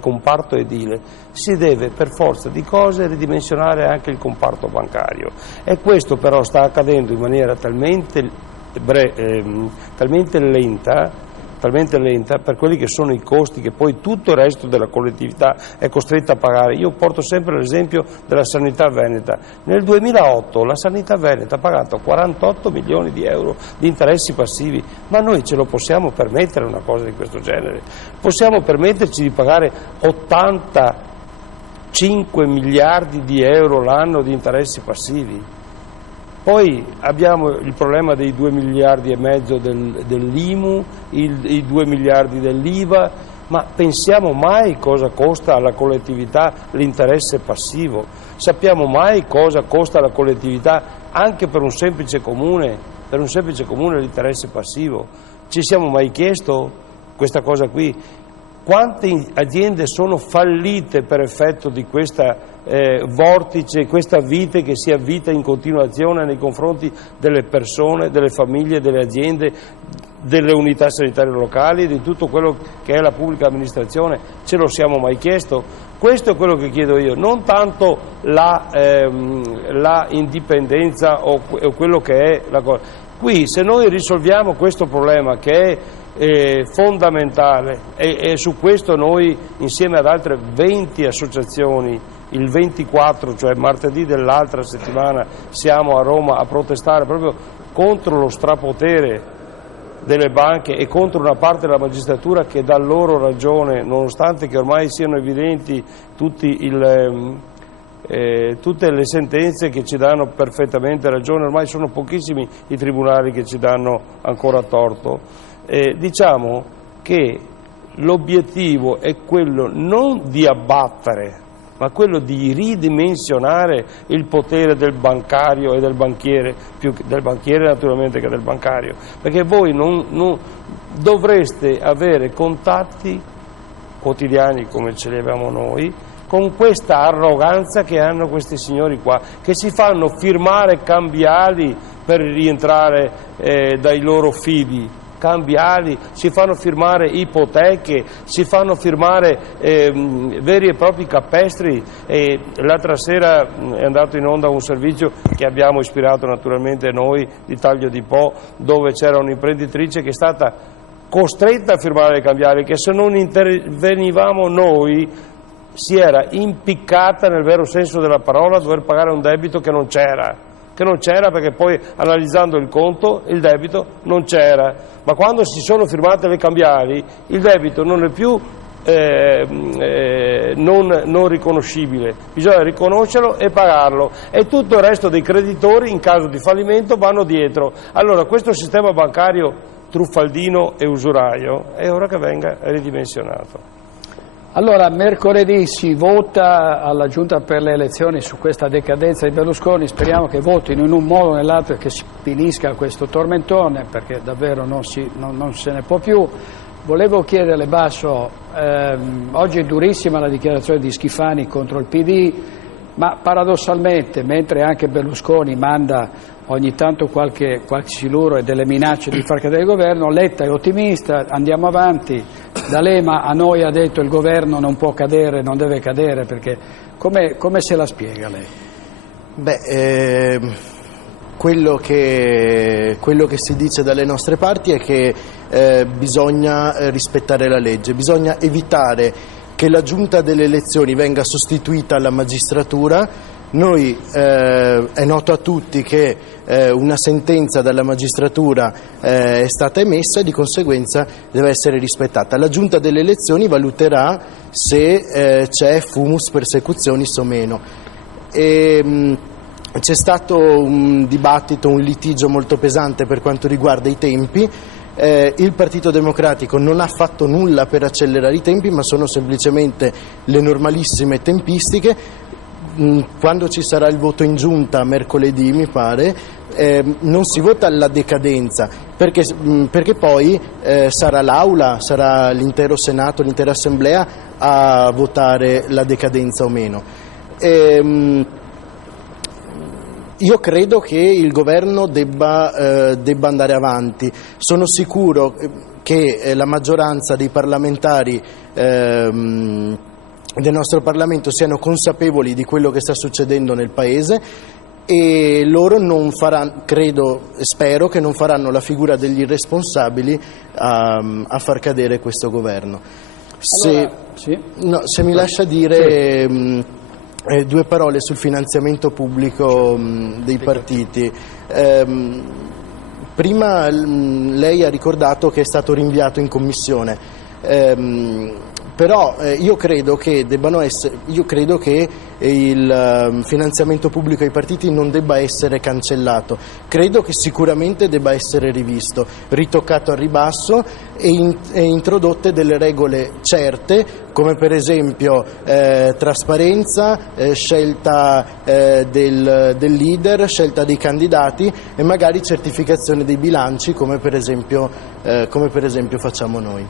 comparto edile, si deve per forza di cose ridimensionare anche il comparto bancario, e questo però sta accadendo in maniera talmente lenta, talmente lenta per quelli che sono i costi che poi tutto il resto della collettività è costretta a pagare. Io porto sempre l'esempio della sanità veneta. Nel 2008 la sanità veneta ha pagato 48 milioni di euro di interessi passivi, ma noi ce lo possiamo permettere una cosa di questo genere? Possiamo permetterci di pagare 85 miliardi di euro l'anno di interessi passivi? Poi abbiamo il problema dei 2 miliardi e mezzo dell'IMU, i 2 miliardi dell'IVA, ma pensiamo mai cosa costa alla collettività l'interesse passivo? Sappiamo mai cosa costa alla collettività anche per un semplice comune l'interesse passivo? Ci siamo mai chiesto questa cosa qui? Quante aziende sono fallite per effetto di questa vortice, questa vite che si avvita in continuazione nei confronti delle persone, delle famiglie, delle aziende, delle unità sanitarie locali, di tutto quello che è la pubblica amministrazione? Ce lo siamo mai chiesto? Questo è quello che chiedo io, non tanto la indipendenza o quello che è la cosa. Qui se noi risolviamo questo problema che è fondamentale e su questo noi insieme ad altre 20 associazioni il 24, cioè martedì dell'altra settimana, siamo a Roma a protestare proprio contro lo strapotere delle banche e contro una parte della magistratura che dà loro ragione, nonostante che ormai siano evidenti tutte le sentenze che ci danno perfettamente ragione, ormai sono pochissimi i tribunali che ci danno ancora torto. Diciamo che l'obiettivo è quello non di abbattere, ma quello di ridimensionare il potere del bancario e del banchiere, più del banchiere naturalmente che del bancario, perché voi non dovreste avere contatti quotidiani come ce li abbiamo noi, con questa arroganza che hanno questi signori qua, che si fanno firmare cambiali per rientrare dai loro fidi, cambiali, si fanno firmare ipoteche, si fanno firmare veri e propri capestri. L'altra sera è andato in onda un servizio che abbiamo ispirato naturalmente noi di Taglio di Po, dove c'era un'imprenditrice che è stata costretta a firmare le cambiali, che se non intervenivamo noi si era impiccata nel vero senso della parola a dover pagare un debito che non c'era perché poi analizzando il conto il debito non c'era, ma quando si sono firmate le cambiali il debito non è più non riconoscibile, bisogna riconoscerlo e pagarlo, e tutto il resto dei creditori in caso di fallimento vanno dietro. Allora questo sistema bancario truffaldino e usuraio è ora che venga ridimensionato. Allora, mercoledì si vota alla Giunta per le elezioni su questa decadenza di Berlusconi, speriamo che votino in un modo o nell'altro e che si finisca questo tormentone, perché davvero non se ne può più. Volevo chiederle, Basso, oggi è durissima la dichiarazione di Schifani contro il PD, ma paradossalmente, mentre anche Berlusconi manda ogni tanto qualche siluro e delle minacce di far cadere il governo, Letta è ottimista, andiamo avanti. D'Alema a noi ha detto il governo non può cadere, non deve cadere, perché come se la spiega lei? Quello che si dice dalle nostre parti è che bisogna rispettare la legge, bisogna evitare che la Giunta delle elezioni venga sostituita alla magistratura. È noto a tutti che una sentenza dalla magistratura è stata emessa e di conseguenza deve essere rispettata. La Giunta delle elezioni valuterà se c'è fumus persecutionis o meno. C'è stato un dibattito, un litigio molto pesante per quanto riguarda i tempi. Il Partito Democratico non ha fatto nulla per accelerare i tempi, ma sono semplicemente le normalissime tempistiche. Quando ci sarà il voto in giunta mercoledì, mi pare, non si vota la decadenza, perché poi sarà l'Aula, sarà l'intero Senato, l'intera Assemblea a votare la decadenza o meno. Io credo che il governo debba andare avanti. Sono sicuro che la maggioranza dei parlamentari del nostro Parlamento siano consapevoli di quello che sta succedendo nel Paese. e loro non faranno, credo e spero che non faranno la figura degli irresponsabili a far cadere questo governo. Se mi lascia dire due parole sul finanziamento pubblico dei partiti. Prima lei ha ricordato che è stato rinviato in commissione, però io credo che il finanziamento pubblico ai partiti non debba essere cancellato, credo che sicuramente debba essere rivisto, ritoccato al ribasso e introdotte delle regole certe, come per esempio trasparenza, scelta del leader, scelta dei candidati e magari certificazione dei bilanci, come per esempio facciamo noi.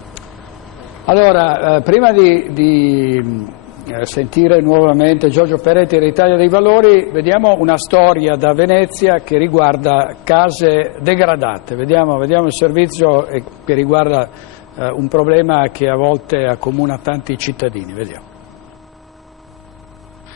Allora, prima di sentire nuovamente Giorgio Peretti dell'Italia dei Valori, vediamo una storia da Venezia che riguarda case degradate. Vediamo il servizio che riguarda un problema che a volte accomuna tanti cittadini. Vediamo.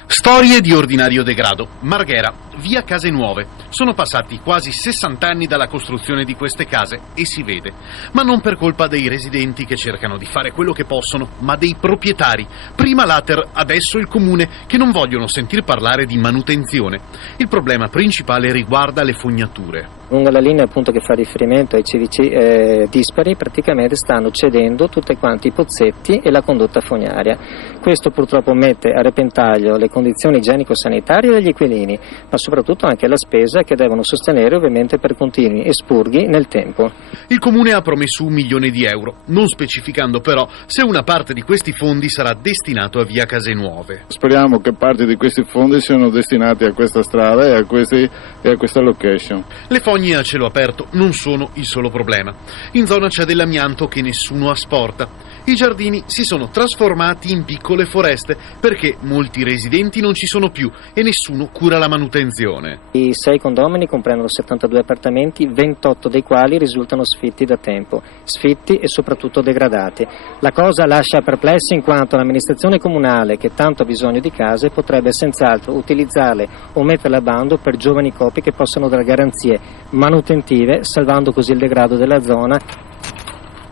Storie di ordinario degrado. Marghera, via Case Nuove. Sono passati quasi 60 anni dalla costruzione di queste case e si vede. Ma non per colpa dei residenti che cercano di fare quello che possono, ma dei proprietari. Prima l'Ater, adesso il comune, che non vogliono sentir parlare di manutenzione. Il problema principale riguarda le fognature. Lungo la linea appunto che fa riferimento ai CDC dispari, praticamente stanno cedendo tutti quanti i pozzetti e la condotta fognaria. Questo purtroppo mette a repentaglio le condizioni igienico-sanitarie degli inquilini, ma soprattutto anche la spesa che devono sostenere ovviamente per continui espurghi nel tempo. Il comune ha promesso 1 milione di euro, non specificando però se una parte di questi fondi sarà destinato a via Case Nuove. Speriamo che parte di questi fondi siano destinati a questa strada e a questa location. Le fogne a cielo aperto non sono il solo problema. In zona c'è dell'amianto che nessuno asporta. I giardini si sono trasformati in piccole foreste perché molti residenti non ci sono più e nessuno cura la manutenzione. I 6 condomini comprendono 72 appartamenti, 28 dei quali risultano sfitti da tempo, sfitti e soprattutto degradati. La cosa lascia perplessi in quanto l'amministrazione comunale, che tanto ha bisogno di case, potrebbe senz'altro utilizzarle o metterle a bando per giovani coppie che possano dare garanzie manutentive, salvando così il degrado della zona.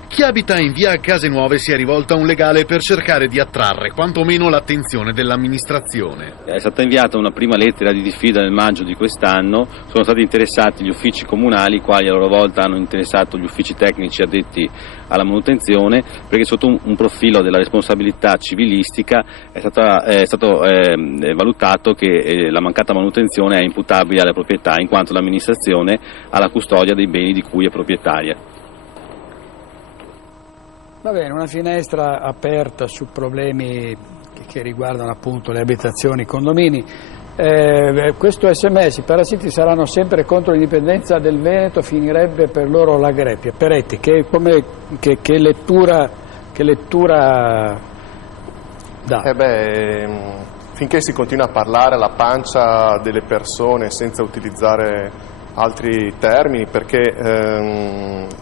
Chi abita in via Case Nuove si è rivolto a un legale per cercare di attrarre quantomeno l'attenzione dell'amministrazione. È stata inviata una prima lettera di diffida nel maggio di quest'anno, sono stati interessati gli uffici comunali, i quali a loro volta hanno interessato gli uffici tecnici addetti alla manutenzione, perché sotto un profilo della responsabilità civilistica è stato valutato che la mancata manutenzione è imputabile alla proprietà, in quanto l'amministrazione ha la custodia dei beni di cui è proprietaria. Va bene, una finestra aperta su problemi che riguardano appunto le abitazioni, i condomini. Questo SMS, i parassiti saranno sempre contro l'indipendenza del Veneto, finirebbe per loro la greppia. Peretti, che lettura dà? Finché si continua a parlare alla pancia delle persone senza utilizzare altri termini, perché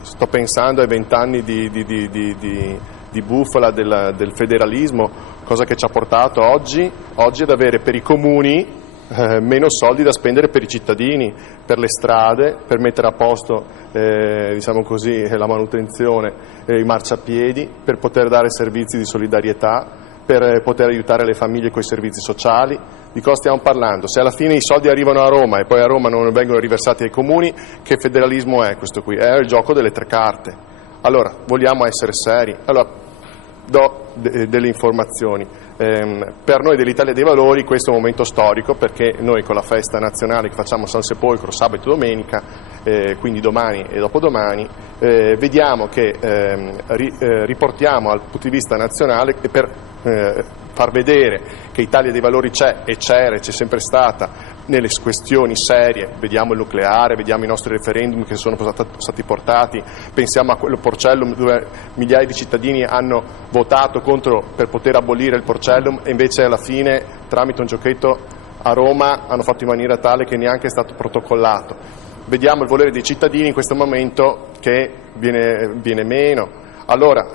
sto pensando ai 20 anni di bufala del federalismo, cosa che ci ha portato oggi ad avere per i comuni meno soldi da spendere per i cittadini, per le strade, per mettere a posto diciamo così, la manutenzione, i marciapiedi, per poter dare servizi di solidarietà, per poter aiutare le famiglie con i servizi sociali. Di cosa stiamo parlando? Se alla fine i soldi arrivano a Roma e poi a Roma non vengono riversati ai comuni, che federalismo è questo qui? È il gioco delle 3 carte. Allora, vogliamo essere seri? Allora, do delle informazioni. Per noi dell'Italia dei Valori questo è un momento storico, perché noi con la festa nazionale che facciamo San Sepolcro sabato e domenica, quindi domani e dopodomani, vediamo che riportiamo al punto di vista nazionale per far vedere che Italia dei Valori c'è e c'è sempre stata nelle questioni serie. Vediamo il nucleare, vediamo i nostri referendum che sono stati portati, pensiamo a quello Porcellum dove migliaia di cittadini hanno votato contro per poter abolire il Porcellum e invece alla fine tramite un giochetto a Roma hanno fatto in maniera tale che neanche è stato protocollato. Vediamo il volere dei cittadini in questo momento che viene meno. Allora,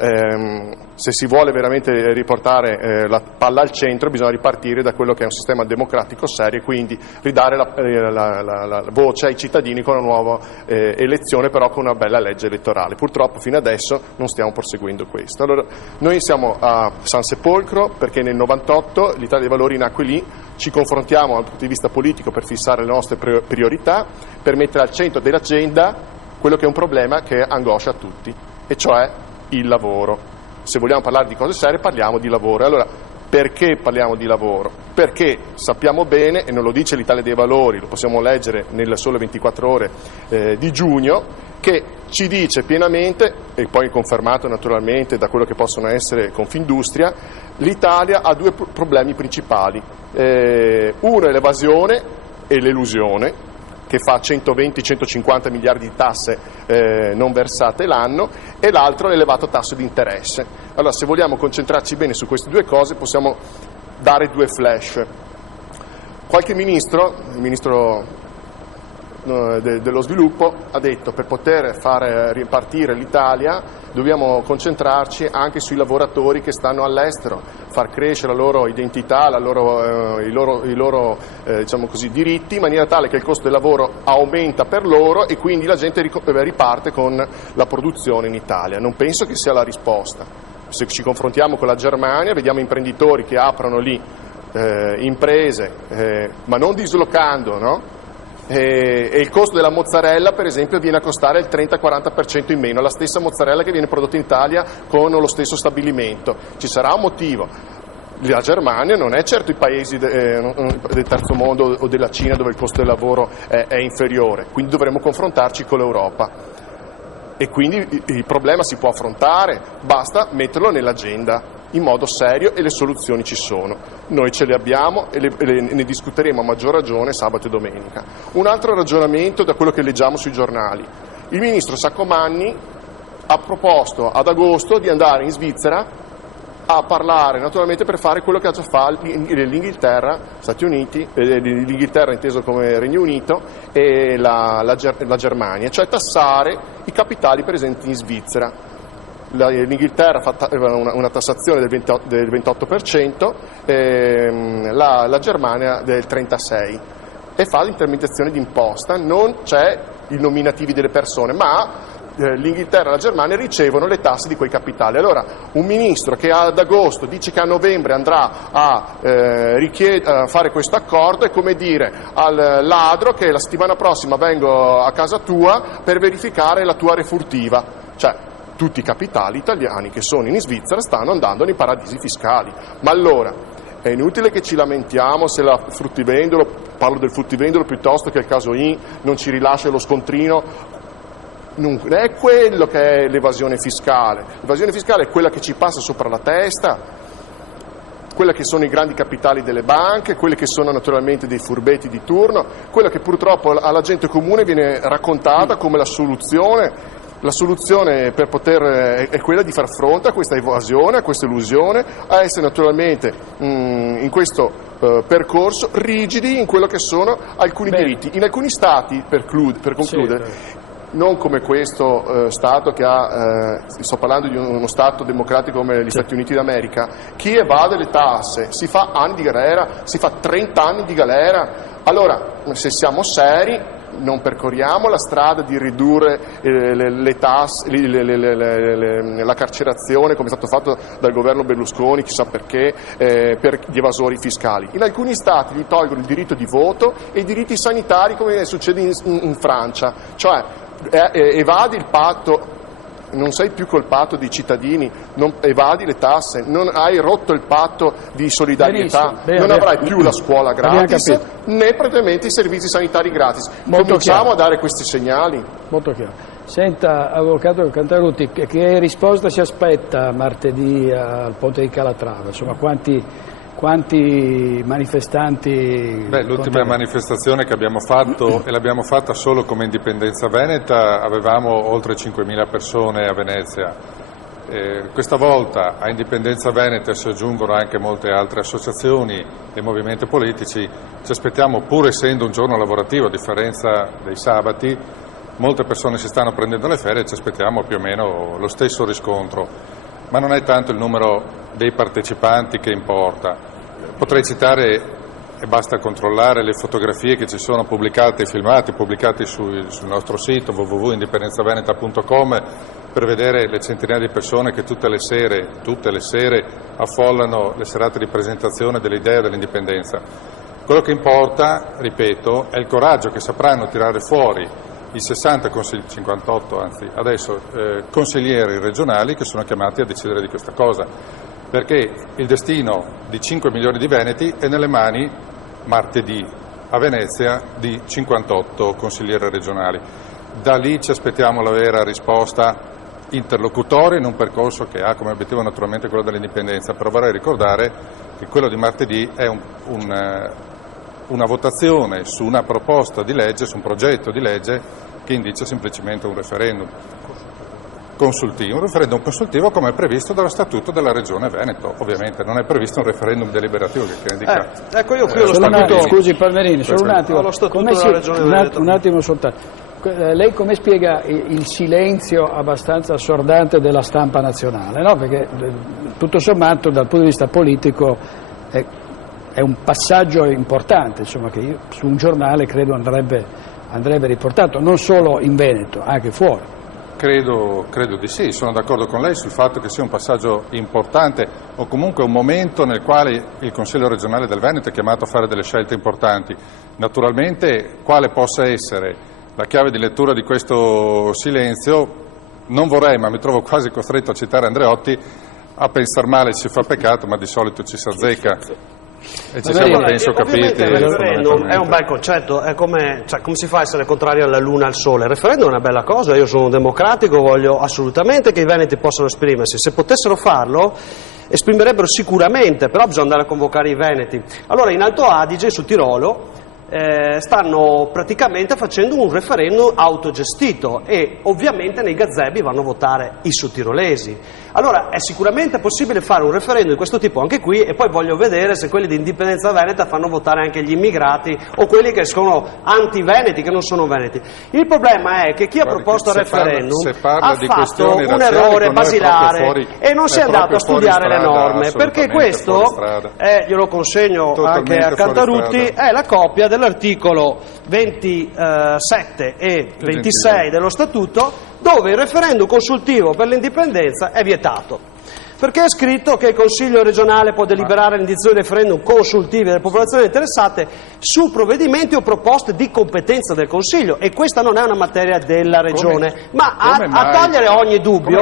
se si vuole veramente riportare la palla al centro, bisogna ripartire da quello che è un sistema democratico serio e quindi ridare la voce ai cittadini con una nuova elezione, però con una bella legge elettorale. Purtroppo fino adesso non stiamo proseguendo questo. Allora, noi siamo a San Sepolcro perché nel 98 l'Italia dei Valori nacque lì, ci confrontiamo dal punto di vista politico per fissare le nostre priorità, per mettere al centro dell'agenda quello che è un problema che angoscia tutti, e cioè il lavoro. Se vogliamo parlare di cose serie parliamo di lavoro. Allora, perché parliamo di lavoro? Perché sappiamo bene, e non lo dice l'Italia dei Valori, lo possiamo leggere nelle sole 24 ore di giugno, che ci dice pienamente, e poi confermato naturalmente da quello che possono essere Confindustria, l'Italia ha due problemi principali. Uno è l'evasione e l'elusione, che fa 120-150 miliardi di tasse non versate l'anno, e l'altro è l'elevato tasso di interesse. Allora, se vogliamo concentrarci bene su queste due cose, possiamo dare due flash. Qualche ministro, il ministro dello sviluppo, ha detto per poter fare ripartire l'Italia dobbiamo concentrarci anche sui lavoratori che stanno all'estero, far crescere la loro identità, i loro diciamo così, diritti, in maniera tale che il costo del lavoro aumenta per loro e quindi la gente riparte con la produzione in Italia. Non penso che sia la risposta. Se ci confrontiamo con la Germania, vediamo imprenditori che aprono lì imprese, ma non dislocando, no? E il costo della mozzarella, per esempio, viene a costare il 30-40% in meno, la stessa mozzarella che viene prodotta in Italia con lo stesso stabilimento. Ci sarà un motivo. La Germania non è certo i paesi del terzo mondo o della Cina dove il costo del lavoro è inferiore, quindi dovremo confrontarci con l'Europa. E quindi il problema si può affrontare, basta metterlo nell'agenda in modo serio e le soluzioni ci sono. Noi ce le abbiamo e ne discuteremo a maggior ragione sabato e domenica. Un altro ragionamento da quello che leggiamo sui giornali. Il ministro Saccomanni ha proposto ad agosto di andare in Svizzera a parlare, naturalmente per fare quello che ha già fatto l'Inghilterra, Stati Uniti, l'Inghilterra inteso come Regno Unito e la Germania, cioè tassare i capitali presenti in Svizzera. L'Inghilterra ha fatto una tassazione del 28%, la Germania del 36%, e fa l'intermediazione d'imposta, non c'è i nominativi delle persone, ma l'Inghilterra e la Germania ricevono le tasse di quei capitali. Allora, un ministro che ad agosto dice che a novembre andrà a fare questo accordo è come dire al ladro che la settimana prossima vengo a casa tua per verificare la tua refurtiva. Cioè, tutti i capitali italiani che sono in Svizzera stanno andando nei paradisi fiscali. Ma allora è inutile che ci lamentiamo se la fruttivendolo, parlo del fruttivendolo piuttosto che il caso I, non ci rilascia lo scontrino. Non è quello che è l'evasione fiscale. L'evasione fiscale è quella che ci passa sopra la testa, quella che sono i grandi capitali delle banche, quelle che sono naturalmente dei furbetti di turno, quella che purtroppo alla gente comune viene raccontata come la soluzione. La soluzione per è quella di far fronte a questa evasione, a questa elusione, a essere naturalmente in questo percorso rigidi in quello che sono alcuni diritti. In alcuni stati, per concludere, non come questo Stato che ha, sto parlando di uno Stato democratico come gli Stati Uniti d'America, chi evade le tasse si fa anni di galera, si fa 30 anni di galera. Allora, se siamo seri, non percorriamo la strada di ridurre le tasse, la carcerazione come è stato fatto dal governo Berlusconi, chissà perché, per gli evasori fiscali. In alcuni stati gli tolgono il diritto di voto e i diritti sanitari come succede in Francia, cioè evadi il patto. Non sei più col patto dei cittadini, non evadi le tasse, non hai rotto il patto di solidarietà, non avrai più la scuola gratis né praticamente i servizi sanitari gratis. Cominciamo a dare questi segnali. Molto chiaro. Senta, avvocato Cantarutti, che risposta si aspetta martedì al ponte di Calatrava? Insomma, quanti manifestanti? L'ultima manifestazione che abbiamo fatto, e l'abbiamo fatta solo come Indipendenza Veneta, avevamo oltre 5.000 persone a Venezia. Questa volta a Indipendenza Veneta si aggiungono anche molte altre associazioni e movimenti politici. Ci aspettiamo, pur essendo un giorno lavorativo a differenza dei sabati, molte persone si stanno prendendo le ferie e ci aspettiamo più o meno lo stesso riscontro, ma non è tanto il numero dei partecipanti che importa. Potrei citare, e basta controllare, le fotografie che ci sono pubblicate, i filmati pubblicati sul nostro sito www.indipendenzaveneta.com, per vedere le centinaia di persone che tutte le sere affollano le serate di presentazione dell'idea dell'indipendenza. Quello che importa, ripeto, è il coraggio che sapranno tirare fuori i 58 adesso consiglieri regionali che sono chiamati a decidere di questa cosa, perché il destino di 5 milioni di veneti è nelle mani martedì a Venezia di 58 consiglieri regionali. Da lì ci aspettiamo la vera risposta interlocutoria in un percorso che ha come obiettivo naturalmente quello dell'indipendenza, però vorrei ricordare che quello di martedì è una votazione su una proposta di legge, su un progetto di legge che indica semplicemente un referendum consultivo. Un referendum consultivo come è previsto dallo Statuto della Regione Veneto, ovviamente non è previsto un referendum deliberativo che indica. Ecco, io qui ho lo Statuto. Scusi Palmerini, solo un attimo. Lo Statuto della Regione Veneto. Un attimo soltanto. Lei come spiega il silenzio abbastanza assordante della stampa nazionale? No? Perché tutto sommato dal punto di vista politico è un passaggio importante, insomma, che io, su un giornale credo andrebbe riportato, non solo in Veneto, anche fuori. Credo di sì, sono d'accordo con lei sul fatto che sia un passaggio importante o comunque un momento nel quale il Consiglio regionale del Veneto è chiamato a fare delle scelte importanti. Naturalmente quale possa essere la chiave di lettura di questo silenzio, non vorrei, ma mi trovo quasi costretto a citare Andreotti: a pensar male si fa peccato, ma di solito ci si azzecca. E ci siamo, penso, capiti. Il referendum è un bel concetto, è come si fa a essere contrario alla luna e al sole? Il referendum è una bella cosa, io sono un democratico, voglio assolutamente che i veneti possano esprimersi. Se potessero farlo esprimerebbero sicuramente, però bisogna andare a convocare i veneti. Allora in Alto Adige, su Tirolo, stanno praticamente facendo un referendum autogestito e ovviamente nei gazebi vanno a votare i sudtirolesi. Allora è sicuramente possibile fare un referendum di questo tipo anche qui, e poi voglio vedere se quelli di Indipendenza Veneta fanno votare anche gli immigrati o quelli che sono anti-veneti, che non sono veneti. Il problema è che chi ha proposto il referendum ha fatto un errore basilare e non si è andato a studiare le norme, perché questo, glielo consegno anche a Cantarutti, è la copia dell'articolo 27 e 26 dello Statuto, dove il referendum consultivo per l'indipendenza è vietato. Perché è scritto che il Consiglio regionale può deliberare l'indizione di referendum consultivi delle popolazioni interessate su provvedimenti o proposte di competenza del Consiglio, e questa non è una materia della Regione. Ma a togliere ogni dubbio,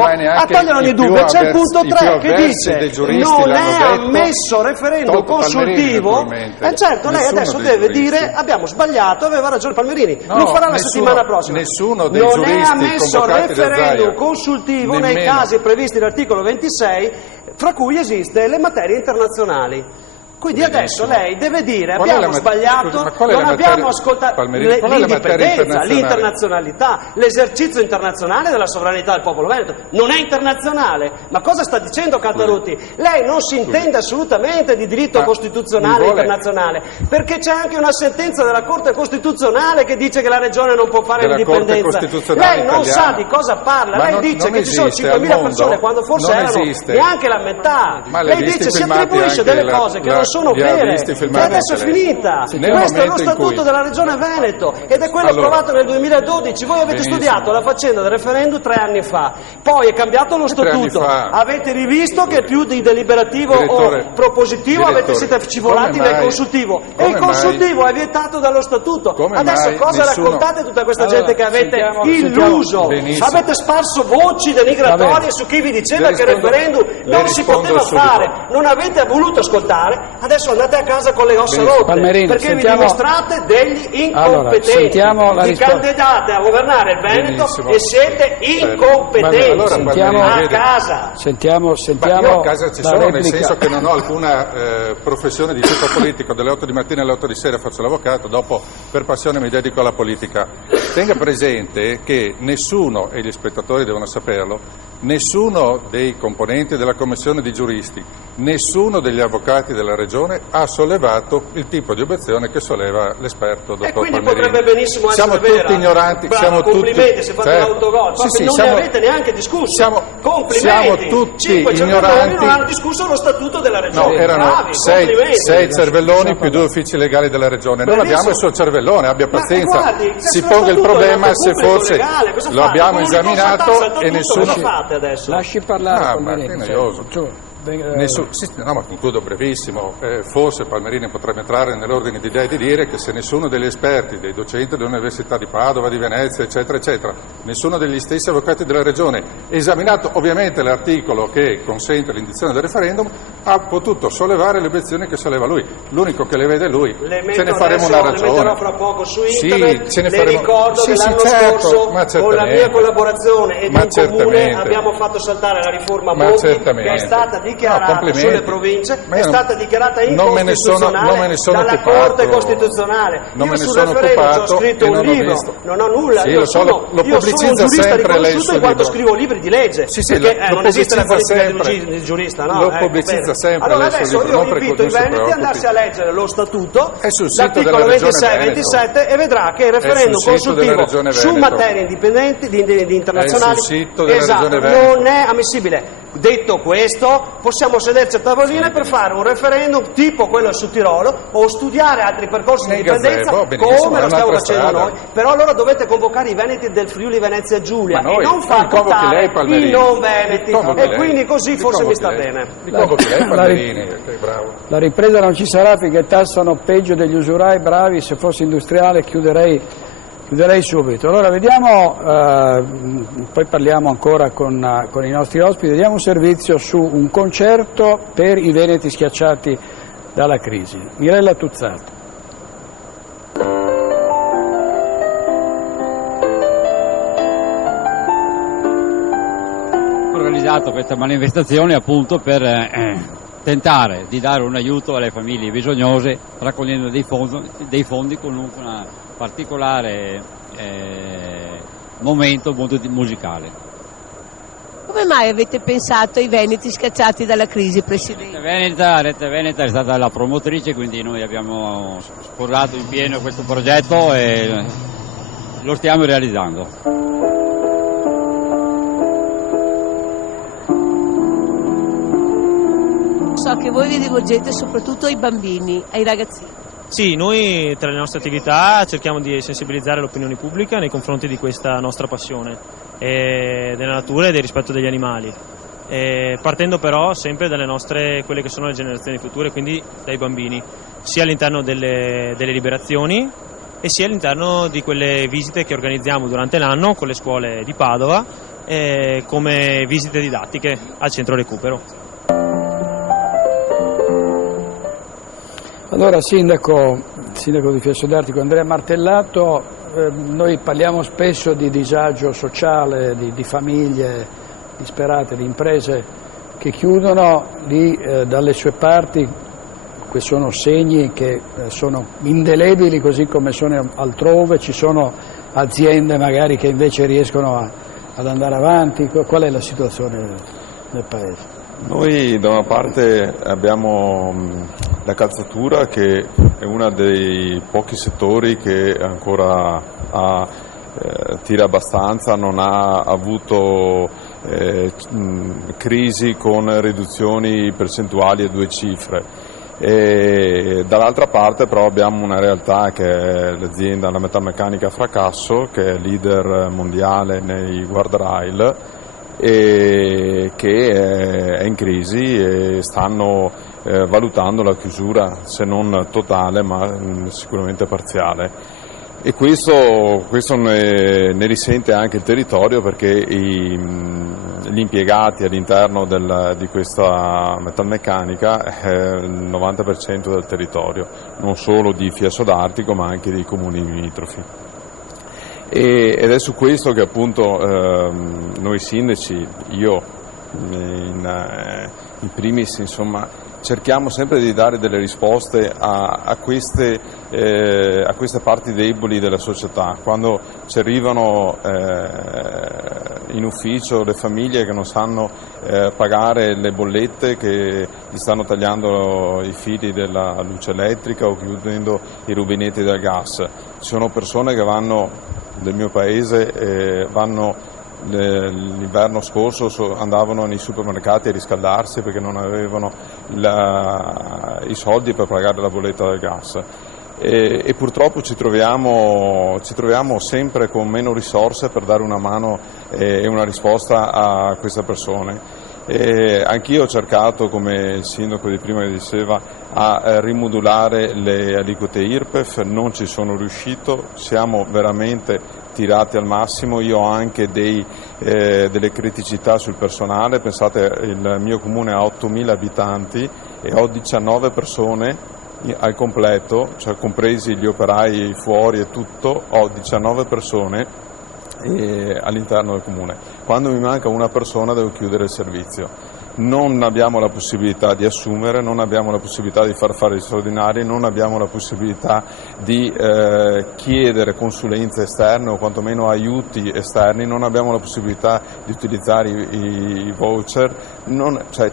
c'è il punto 3 che dice non è ammesso referendum consultivo. Certo, lei adesso deve dire abbiamo sbagliato, aveva ragione Palmerini, lo farà la settimana prossima. Non è ammesso referendum consultivo nei casi previsti dall'articolo 26, fra cui esiste le materie internazionali. Quindi adesso lei deve dire abbiamo sbagliato, non abbiamo ascoltato l'indipendenza, l'internazionalità, l'esercizio internazionale della sovranità del popolo veneto. Non è internazionale. Ma cosa sta dicendo Cantarutti? Lei non si intende assolutamente di diritto costituzionale internazionale, perché c'è anche una sentenza della Corte Costituzionale che dice che la Regione non può fare l'indipendenza. Lei non sa di cosa parla, lei dice che ci sono 5.000 persone quando forse erano neanche la metà. Lei dice si attribuisce delle cose che non sono vere, e adesso è finita. Questo è lo Statuto della Regione Veneto ed è quello approvato nel 2012. Voi avete studiato la faccenda del referendum 3 anni fa, poi è cambiato lo Statuto, avete rivisto che più di deliberativo o propositivo siete scivolati nel consultivo, e il consultivo è vietato dallo Statuto. Adesso cosa raccontate tutta questa gente che avete illuso? Avete sparso voci denigratorie su chi vi diceva che il referendum non si poteva fare, non avete voluto ascoltare. Adesso andate a casa con le ossa rotte, perché vi dimostrate degli incompetenti, vi candidate a governare il Veneto e siete incompetenti. A casa. Sentiamo io a casa ci sono, nel senso che non ho alcuna professione di tipo politico, dalle 8 di mattina alle 8 di sera faccio l'avvocato, dopo per passione mi dedico alla politica. Tenga presente che nessuno, e gli spettatori devono saperlo, nessuno dei componenti della commissione di giuristi, nessuno degli avvocati della Regione ha sollevato il tipo di obiezione che solleva l'esperto dottor quindi Palmerini. potrebbe benissimo essere siamo vera. tutti ignoranti, Bravo, siamo complimenti, tutti, se fate l'autogol, non ne avete neanche discusso. Complimenti. Siamo tutti 5 ignoranti. cervelloni non hanno discusso lo statuto della Regione. No, erano bravi, 6 cervelloni più 2 uffici legali della Regione. Noi abbiamo il suo cervellone, abbia pazienza. Guardi, si ponga il problema se forse legale, lo abbiamo esaminato e nessuno. Cosa fate adesso? Lasci parlare. Palmerini, no, ma concludo brevissimo. Forse Palmerini potrebbe entrare nell'ordine di idee di dire che se nessuno degli esperti, dei docenti dell'Università di Padova, di Venezia, eccetera, eccetera, nessuno degli stessi avvocati della Regione, esaminato ovviamente l'articolo che consente l'indizione del referendum, ha potuto sollevare le obiezioni che solleva lui. L'unico che le vede lui. Ce ne faremo una ragione. Le metterò fra poco su internet. Ce ne le faremo... ricordo che l'anno scorso, con la mia collaborazione ed in comune, abbiamo fatto saltare la riforma Monti, che è stata dichiarata sulle province, è stata dichiarata incostituzionale dalla Corte Costituzionale. Io sul referendum ho scritto un libro, non ho nulla, io sono un giurista riconosciuto in quanto scrivo libri di legge, perché non esiste la qualifica di giurista, no? Lo pubblicizza sempre. Allora adesso io invito i veneti ad andarsi a leggere lo statuto, l'articolo 26 e 27, e vedrà che il referendum consultivo su materie indipendenti, di internazionali, non è ammissibile. Detto questo, possiamo sederci a tavoline per fare un referendum tipo quello su Tirolo o studiare altri percorsi di indipendenza come lo stiamo facendo noi. Però allora dovete convocare i veneti del Friuli Venezia Giulia e non far votare i non veneti, e quindi così forse mi sta bene. La ripresa non ci sarà finché tassano peggio degli usurai. Bravi, se fossi industriale chiuderei subito. Allora vediamo, poi parliamo ancora con i nostri ospiti, vediamo un servizio su un concerto per i veneti schiacciati dalla crisi. Mirella Tuzzato. Ho organizzato questa manifestazione appunto per tentare di dare un aiuto alle famiglie bisognose, raccogliendo dei fondi con una particolare momento musicale. Come mai avete pensato ai veneti scacciati dalla crisi, Presidente? Rete Veneta è stata la promotrice, quindi noi abbiamo sposato in pieno questo progetto e lo stiamo realizzando. So che voi vi rivolgete soprattutto ai bambini, ai ragazzini. Sì, noi tra le nostre attività cerchiamo di sensibilizzare l'opinione pubblica nei confronti di questa nostra passione della natura e del rispetto degli animali, partendo però sempre dalle nostre, quelle che sono le generazioni future, quindi dai bambini, sia all'interno delle liberazioni e sia all'interno di quelle visite che organizziamo durante l'anno con le scuole di Padova come visite didattiche al centro recupero. Allora, Sindaco di Fiesole d'Artico, Andrea Martellato, noi parliamo spesso di disagio sociale, di famiglie disperate, di imprese che chiudono, lì dalle sue parti, questi sono segni che sono indelebili così come sono altrove, ci sono aziende magari che invece riescono ad andare avanti. Qual è la situazione del Paese? Noi da una parte abbiamo la calzatura, che è uno dei pochi settori che ancora tira abbastanza, non ha avuto crisi con riduzioni percentuali a 2 cifre. E dall'altra parte però abbiamo una realtà che è l'azienda, la metalmeccanica Fracasso, che è leader mondiale nei guardrail e che è in crisi e stanno valutando la chiusura, se non totale ma sicuramente parziale. E questo ne risente anche il territorio, perché gli impiegati all'interno di questa metalmeccanica è il 90% del territorio, non solo di Fiesole d'Artico ma anche dei comuni limitrofi. Ed è su questo che appunto noi sindaci, io in primis, insomma, cerchiamo sempre di dare delle risposte a queste parti deboli della società. Quando ci arrivano in ufficio le famiglie che non sanno pagare le bollette, che gli stanno tagliando i fili della luce elettrica o chiudendo i rubinetti del gas. Ci sono persone che vanno del mio paese, l'inverno scorso andavano nei supermercati a riscaldarsi perché non avevano i soldi per pagare la bolletta del gas. E purtroppo ci troviamo sempre con meno risorse per dare una mano e una risposta a queste persone. Anch'io ho cercato, come il sindaco di prima diceva, a rimodulare le aliquote IRPEF, non ci sono riuscito, siamo veramente tirati al massimo. Io ho anche delle criticità sul personale. Pensate, il mio comune ha 8.000 abitanti e ho 19 persone al completo, cioè compresi gli operai fuori e tutto, ho 19 persone all'interno del comune. Quando mi manca una persona devo chiudere il servizio. Non abbiamo la possibilità di assumere, non abbiamo la possibilità di far fare gli straordinari, non abbiamo la possibilità di chiedere consulenze esterne o quantomeno aiuti esterni, non abbiamo la possibilità di utilizzare i voucher,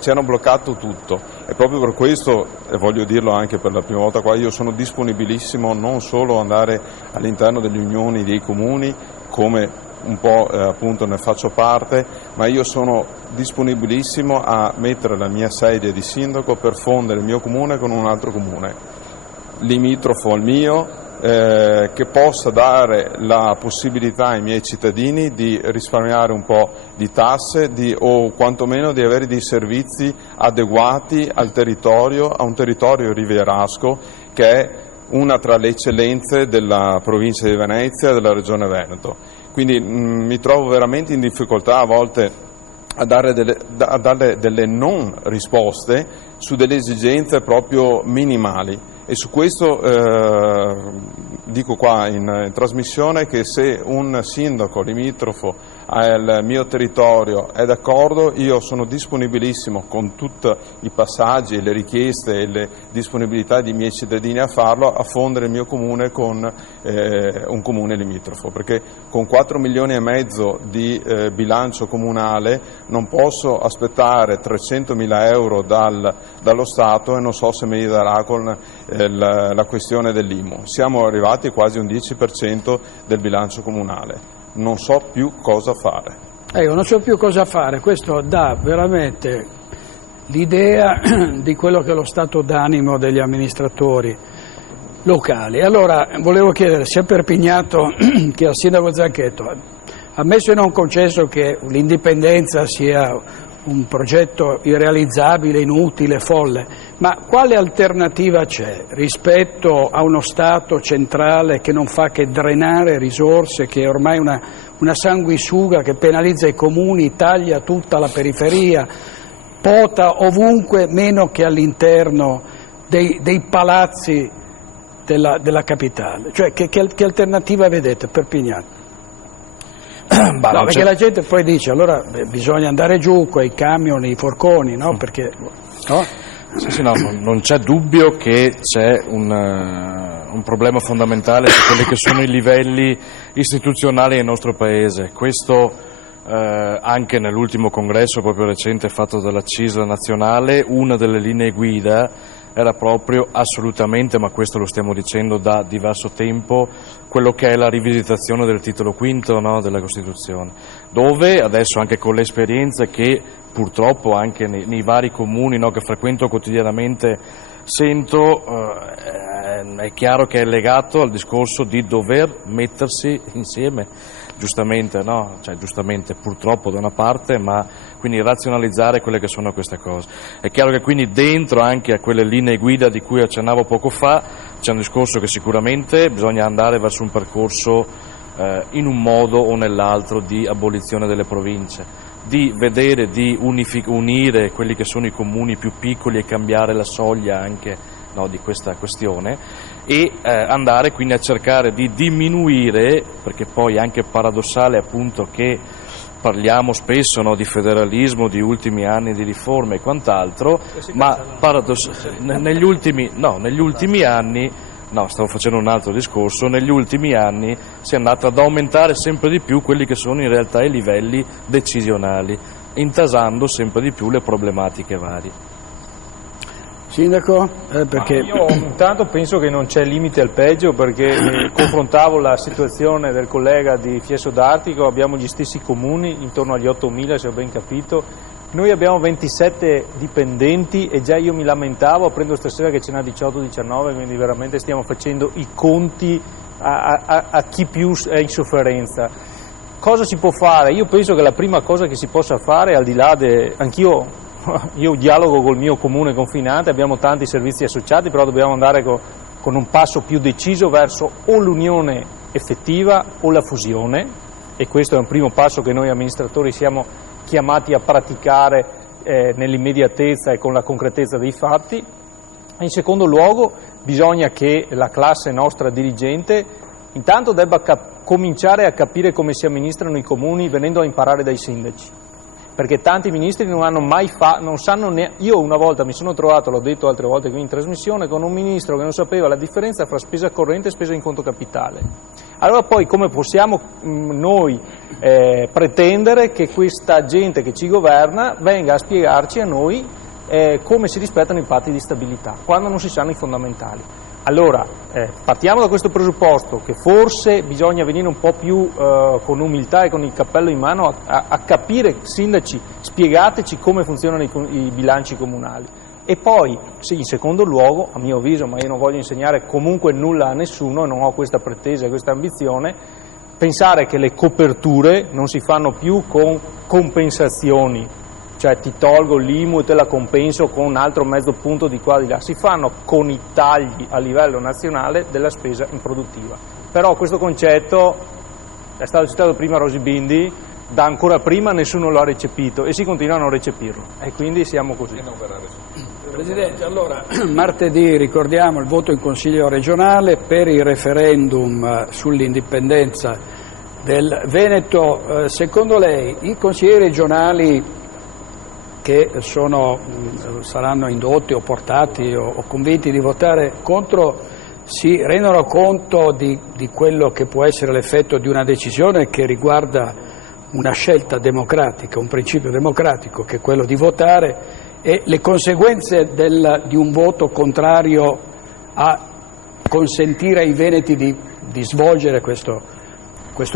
ci hanno bloccato tutto. E proprio per questo, e voglio dirlo anche per la prima volta qua, io sono disponibilissimo non solo andare all'interno delle unioni dei comuni, come un po' appunto ne faccio parte, ma io sono disponibilissimo a mettere la mia sedia di sindaco per fondere il mio comune con un altro comune limitrofo al mio, che possa dare la possibilità ai miei cittadini di risparmiare un po' di tasse o quantomeno di avere dei servizi adeguati al territorio, a un territorio rivierasco che è una tra le eccellenze della provincia di Venezia e della regione Veneto. Quindi mi trovo veramente in difficoltà a volte a dare delle non risposte su delle esigenze proprio minimali, e su questo dico qua in trasmissione che se un sindaco limitrofo al mio territorio è d'accordo, io sono disponibilissimo con tutti i passaggi, le richieste e le disponibilità dei miei cittadini a farlo, a fondere il mio comune con un comune limitrofo, perché con 4 milioni e mezzo di bilancio comunale non posso aspettare 300.000 euro dallo Stato e non so se me li darà con la questione dell'IMU. Siamo arrivati quasi a un 10% del bilancio comunale. Non so più cosa fare. Non so più cosa fare, questo dà veramente l'idea di quello che è lo stato d'animo degli amministratori locali. Allora, volevo chiedere sia a Perpignato che al sindaco Zanchetto, ammesso e non concesso che l'indipendenza sia un progetto irrealizzabile, inutile, folle, ma quale alternativa c'è rispetto a uno Stato centrale che non fa che drenare risorse, che è ormai una sanguisuga che penalizza i comuni, taglia tutta la periferia, pota ovunque meno che all'interno dei palazzi della capitale? Cioè, che alternativa vedete per Perpignato? No, perché la gente poi dice allora bisogna andare giù con i camion, i forconi, no? Perché, no? Sì, no, non c'è dubbio che c'è un problema fondamentale su quelli che sono i livelli istituzionali nel nostro Paese. Questo anche nell'ultimo congresso proprio recente fatto dalla CISL nazionale, una delle linee guida era proprio assolutamente, ma questo lo stiamo dicendo da diverso tempo, quello che è la rivisitazione del titolo quinto, no, della Costituzione, dove adesso anche con le esperienze che purtroppo anche nei vari comuni, no, che frequento quotidianamente sento, è chiaro che è legato al discorso di dover mettersi insieme, giustamente, no? Cioè, giustamente purtroppo da una parte, ma quindi razionalizzare quelle che sono queste cose. È chiaro che quindi dentro anche a quelle linee guida di cui accennavo poco fa c'è un discorso che sicuramente bisogna andare verso un percorso in un modo o nell'altro di abolizione delle province, di vedere di unire quelli che sono i comuni più piccoli e cambiare la soglia anche, no, di questa questione, e andare quindi a cercare di diminuire, perché poi è anche paradossale appunto che parliamo spesso, no, di federalismo, di ultimi anni di riforme e quant'altro, ma negli ultimi anni No, stavo facendo un altro discorso. Negli ultimi anni si è andata ad aumentare sempre di più quelli che sono in realtà i livelli decisionali, intasando sempre di più le problematiche varie. Sindaco? Perché... Io intanto penso che non c'è limite al peggio, perché confrontavo la situazione del collega di Fieso d'Artico, abbiamo gli stessi comuni, intorno agli 8.000 se ho ben capito, noi abbiamo 27 dipendenti e già io mi lamentavo, apprendo stasera che ce n'ha 18-19, quindi veramente stiamo facendo i conti a chi più è in sofferenza. Cosa si può fare? Io penso che la prima cosa che si possa fare, al di là anch'io io dialogo col mio comune confinante, abbiamo tanti servizi associati, però dobbiamo andare con un passo più deciso verso o l'unione effettiva o la fusione, e questo è un primo passo che noi amministratori siamo chiamati a praticare nell'immediatezza e con la concretezza dei fatti. In secondo luogo bisogna che la classe nostra dirigente intanto debba cominciare a capire come si amministrano i comuni venendo a imparare dai sindaci. Perché tanti ministri non hanno mai non sanno neanche. Io una volta mi sono trovato, l'ho detto altre volte qui in trasmissione, con un ministro che non sapeva la differenza fra spesa corrente e spesa in conto capitale. Allora poi come possiamo noi pretendere che questa gente che ci governa venga a spiegarci a noi come si rispettano i patti di stabilità, quando non si sanno i fondamentali? Allora, partiamo da questo presupposto, che forse bisogna venire un po' più con umiltà e con il cappello in mano a capire, sindaci, spiegateci come funzionano i bilanci comunali. E poi, in secondo luogo, a mio avviso, ma io non voglio insegnare comunque nulla a nessuno e non ho questa pretesa e questa ambizione, pensare che le coperture non si fanno più con compensazioni, cioè ti tolgo l'IMU e te la compenso con un altro mezzo punto di qua di là, si fanno con i tagli a livello nazionale della spesa improduttiva. Però questo concetto è stato citato prima Rosy Bindi, da ancora prima nessuno lo ha recepito e si continua a non recepirlo e quindi siamo così. Presidente, allora martedì ricordiamo il voto in Consiglio regionale per il referendum sull'indipendenza del Veneto. Secondo lei i consiglieri regionali che saranno indotti o portati o convinti di votare contro si rendono conto di quello che può essere l'effetto di una decisione che riguarda una scelta democratica, un principio democratico che è quello di votare, e le conseguenze di un voto contrario a consentire ai veneti di svolgere questo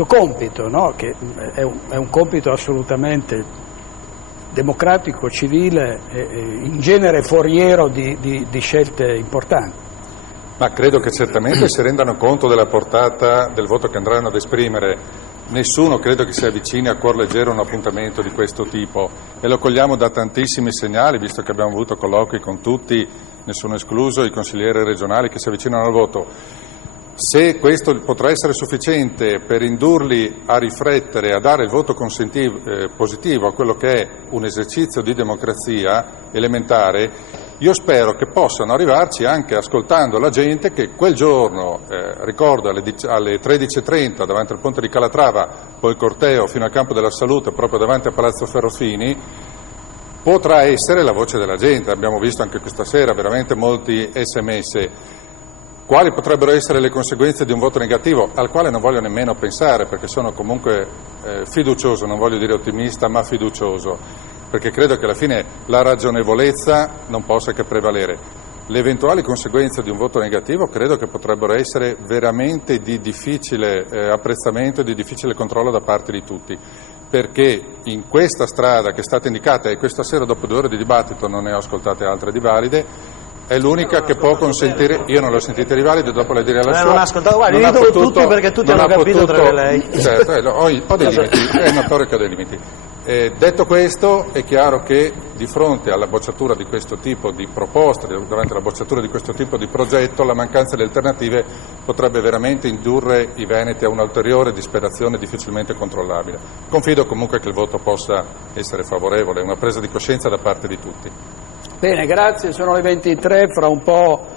compito, no? Che è un compito assolutamente democratico, civile e in genere foriero di scelte importanti. Ma credo che certamente si rendano conto della portata del voto che andranno ad esprimere. Nessuno credo che si avvicini a cuor leggero a un appuntamento di questo tipo e lo cogliamo da tantissimi segnali, visto che abbiamo avuto colloqui con tutti, nessuno escluso, i consiglieri regionali che si avvicinano al voto. Se questo potrà essere sufficiente per indurli a riflettere, a dare il voto positivo a quello che è un esercizio di democrazia elementare, io spero che possano arrivarci anche ascoltando la gente che quel giorno, ricordo alle 13.30 davanti al ponte di Calatrava, poi il corteo fino al Campo della Salute proprio davanti a Palazzo Ferrofini, potrà essere la voce della gente. Abbiamo visto anche questa sera veramente molti SMS. Quali potrebbero essere le conseguenze di un voto negativo, al quale non voglio nemmeno pensare, perché sono comunque fiducioso, non voglio dire ottimista, ma fiducioso, perché credo che alla fine la ragionevolezza non possa che prevalere. Le eventuali conseguenze di un voto negativo credo che potrebbero essere veramente di difficile apprezzamento e di difficile controllo da parte di tutti, perché in questa strada che è stata indicata, e questa sera dopo 2 ore di dibattito non ne ho ascoltate altre di valide, è l'unica che può consentire, io non l'ho sentita di valide, dopo le direi la sua. Non ha ascoltato, guarda, li dico tutti perché tutti hanno capito tranne lei. Certo, ho dei limiti, è notorio che ho dei limiti. Detto questo, è chiaro che di fronte alla bocciatura di questo tipo di proposta, davanti alla bocciatura di questo tipo di progetto, la mancanza di alternative potrebbe veramente indurre i veneti a un'ulteriore disperazione difficilmente controllabile. Confido comunque che il voto possa essere favorevole, una presa di coscienza da parte di tutti. Bene, grazie, sono le 23, fra un po'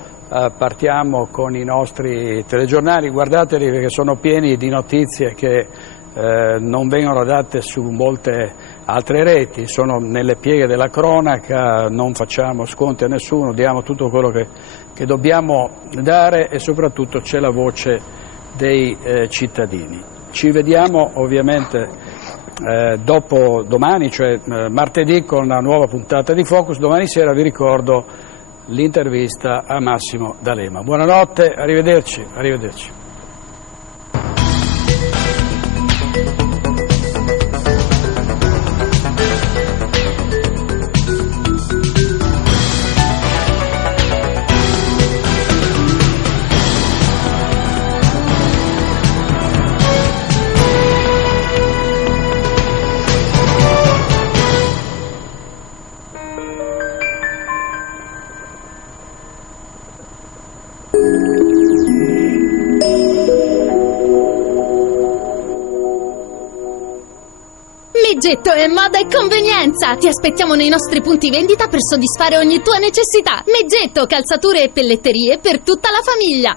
partiamo con i nostri telegiornali, guardateli perché sono pieni di notizie che non vengono date su molte altre reti, sono nelle pieghe della cronaca, non facciamo sconti a nessuno, diamo tutto quello che che dobbiamo dare e soprattutto c'è la voce dei cittadini. Ci vediamo ovviamente dopo domani, cioè martedì, con una nuova puntata di Focus. Domani sera vi ricordo l'intervista a Massimo D'Alema. Buonanotte, arrivederci. Meggetto è moda e convenienza! Ti aspettiamo nei nostri punti vendita per soddisfare ogni tua necessità. Meggetto, calzature e pelletterie per tutta la famiglia.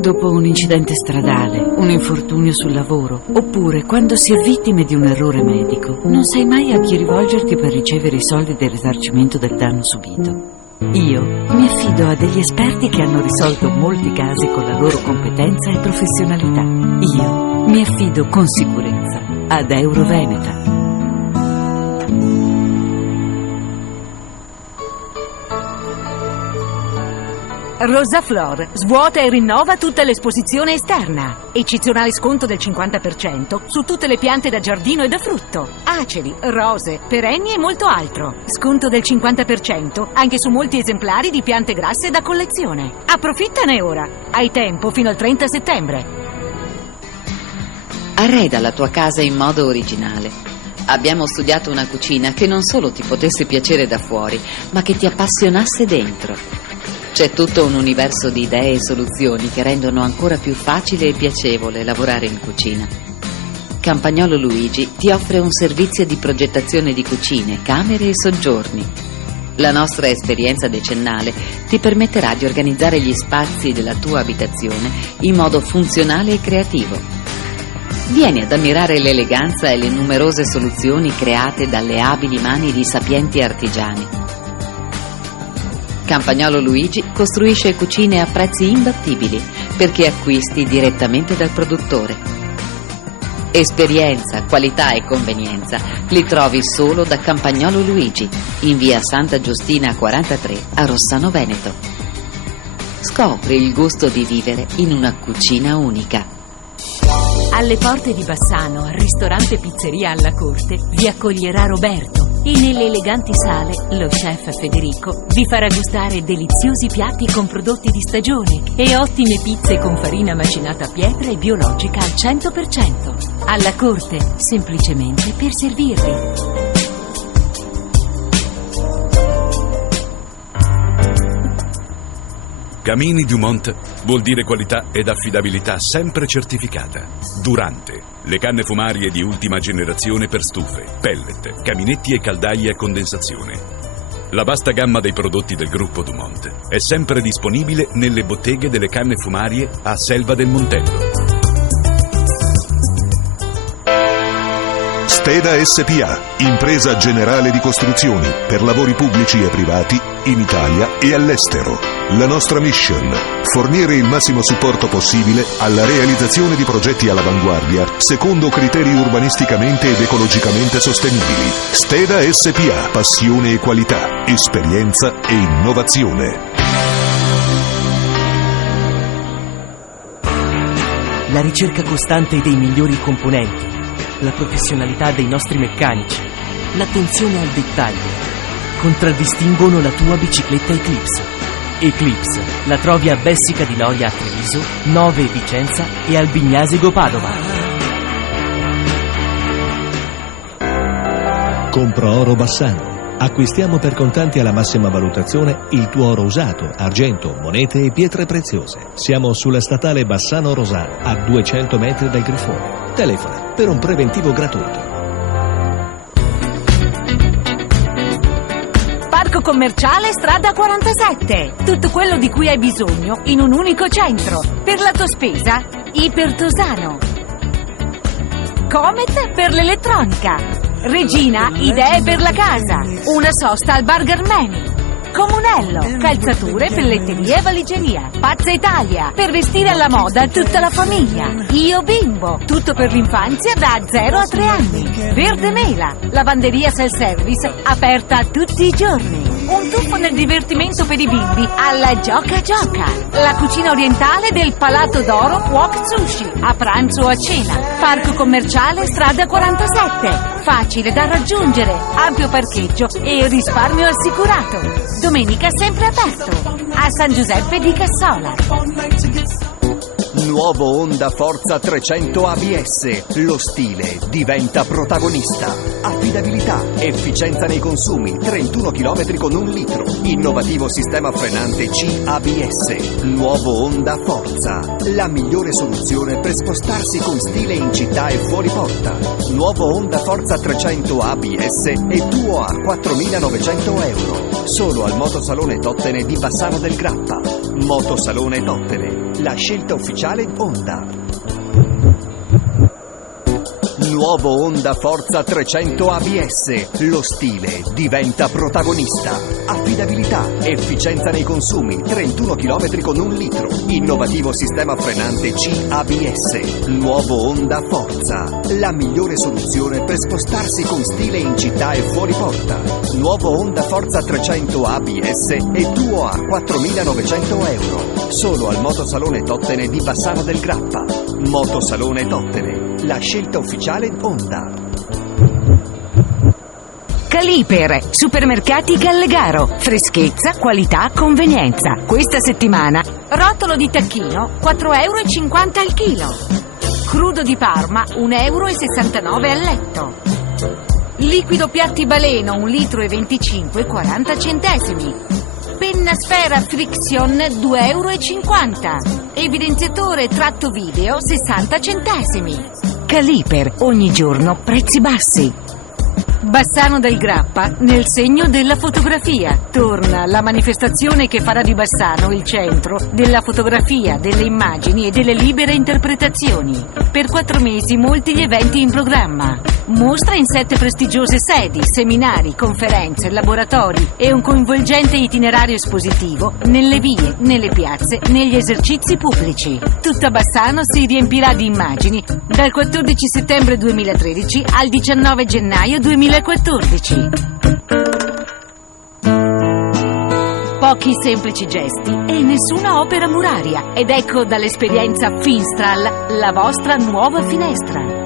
Dopo un incidente stradale, un infortunio sul lavoro, oppure quando si è vittime di un errore medico, non sai mai a chi rivolgerti per ricevere i soldi del risarcimento del danno subito. Io mi affido a degli esperti che hanno risolto molti casi con la loro competenza e professionalità. Io mi affido con sicurezza ad Euroveneta. Rosaflor svuota e rinnova tutta l'esposizione esterna. Eccezionale sconto del 50% su tutte le piante da giardino e da frutto. Aceri, rose, perenni e molto altro. Sconto del 50% anche su molti esemplari di piante grasse da collezione. Approfittane ora. Hai tempo fino al 30 settembre. Arreda la tua casa in modo originale. Abbiamo studiato una cucina che non solo ti potesse piacere da fuori, ma che ti appassionasse dentro. C'è tutto un universo di idee e soluzioni che rendono ancora più facile e piacevole lavorare in cucina. Campagnolo Luigi ti offre un servizio di progettazione di cucine, camere e soggiorni. La nostra esperienza decennale ti permetterà di organizzare gli spazi della tua abitazione in modo funzionale e creativo. Vieni ad ammirare l'eleganza e le numerose soluzioni create dalle abili mani di sapienti artigiani. Campagnolo Luigi costruisce cucine a prezzi imbattibili perché acquisti direttamente dal produttore. Esperienza, qualità e convenienza li trovi solo da Campagnolo Luigi, in via Santa Giustina 43 a Rossano Veneto. Scopri il gusto di vivere in una cucina unica. Alle porte di Bassano, al ristorante Pizzeria alla Corte, vi accoglierà Roberto e nelle eleganti sale lo chef Federico vi farà gustare deliziosi piatti con prodotti di stagione e ottime pizze con farina macinata a pietra e biologica al 100%. Alla Corte, semplicemente per servirvi. Camini Dumont vuol dire qualità ed affidabilità sempre certificata. Durante, le canne fumarie di ultima generazione per stufe, pellet, caminetti e caldaie a condensazione. La vasta gamma dei prodotti del gruppo Dumont è sempre disponibile nelle botteghe delle canne fumarie a Selva del Montello. Steda SPA, impresa generale di costruzioni per lavori pubblici e privati in Italia e all'estero. La nostra mission: fornire il massimo supporto possibile alla realizzazione di progetti all'avanguardia secondo criteri urbanisticamente ed ecologicamente sostenibili. Steda SPA, passione e qualità, esperienza e innovazione. La ricerca costante dei migliori componenti, la professionalità dei nostri meccanici, l'attenzione al dettaglio contraddistinguono la tua bicicletta Eclipse. Eclipse la trovi a Bessica di Noia a Treviso, Nove Vicenza e Albignasego Padova. Compro oro Bassano. Acquistiamo per contanti alla massima valutazione il tuo oro usato, argento, monete e pietre preziose. Siamo sulla statale Bassano Rosano, a 200 metri dal Grifone. Telefona per un preventivo gratuito. Parco commerciale Strada 47. Tutto quello di cui hai bisogno in un unico centro. Per la tua spesa, Ipertosano. Comet per l'elettronica. Regina, idee per la casa. Una sosta al Burger Menu. Comunello, calzature, pelletteria e valigeria. Pazza Italia, per vestire alla moda tutta la famiglia. Io Bimbo, tutto per l'infanzia da 0 a 3 anni. Verde Mela, lavanderia self-service aperta tutti i giorni. Un tuffo nel divertimento per i bimbi alla Gioca Gioca. La cucina orientale del Palato d'Oro Wok Sushi, a pranzo o a cena. Parco commerciale strada 47. Facile da raggiungere, ampio parcheggio e risparmio assicurato. Domenica sempre aperto. A San Giuseppe di Cassola. Nuovo Honda Forza 300 ABS. Lo stile diventa protagonista. Affidabilità, efficienza nei consumi, 31 km con 1 litro. Innovativo sistema frenante CABS. Nuovo Honda Forza. La migliore soluzione per spostarsi con stile in città e fuori porta. Nuovo Honda Forza 300 ABS è tuo a 4.900 euro. Solo al Motosalone Tottene di Bassano del Grappa. Motosalone Tottene. La scelta ufficiale Honda. Nuovo Honda Forza 300 ABS. Lo stile diventa protagonista. Affidabilità, efficienza nei consumi, 31 km con 1 litro. Innovativo sistema frenante CABS. Nuovo Honda Forza. La migliore soluzione per spostarsi con stile in città e fuori porta. Nuovo Honda Forza 300 ABS è tuo a 4.900 euro. Solo al Motosalone Tottene di Bassano del Grappa. Motosalone Tottene. La scelta ufficiale Honda. Caliper, supermercati Gallegaro, freschezza, qualità, convenienza. Questa settimana, rotolo di tacchino, 4,50 € al chilo. Crudo di Parma, 1,69 € al letto. Liquido piatti Baleno, 1,25 litri, 40 centesimi. Penna sfera Friction, 2,50 €. Evidenziatore tratto video, 60 centesimi. Caliper, ogni giorno prezzi bassi. Bassano del Grappa, nel segno della fotografia. Torna la manifestazione che farà di Bassano il centro della fotografia, delle immagini e delle libere interpretazioni. Per 4 mesi molti gli eventi in programma. Mostra in 7 prestigiose sedi, seminari, conferenze, laboratori e un coinvolgente itinerario espositivo nelle vie, nelle piazze, negli esercizi pubblici. Tutta Bassano si riempirà di immagini dal 14 settembre 2013 al 19 gennaio 2014. Pochi semplici gesti e nessuna opera muraria. Ed ecco dall'esperienza Finstral la vostra nuova finestra.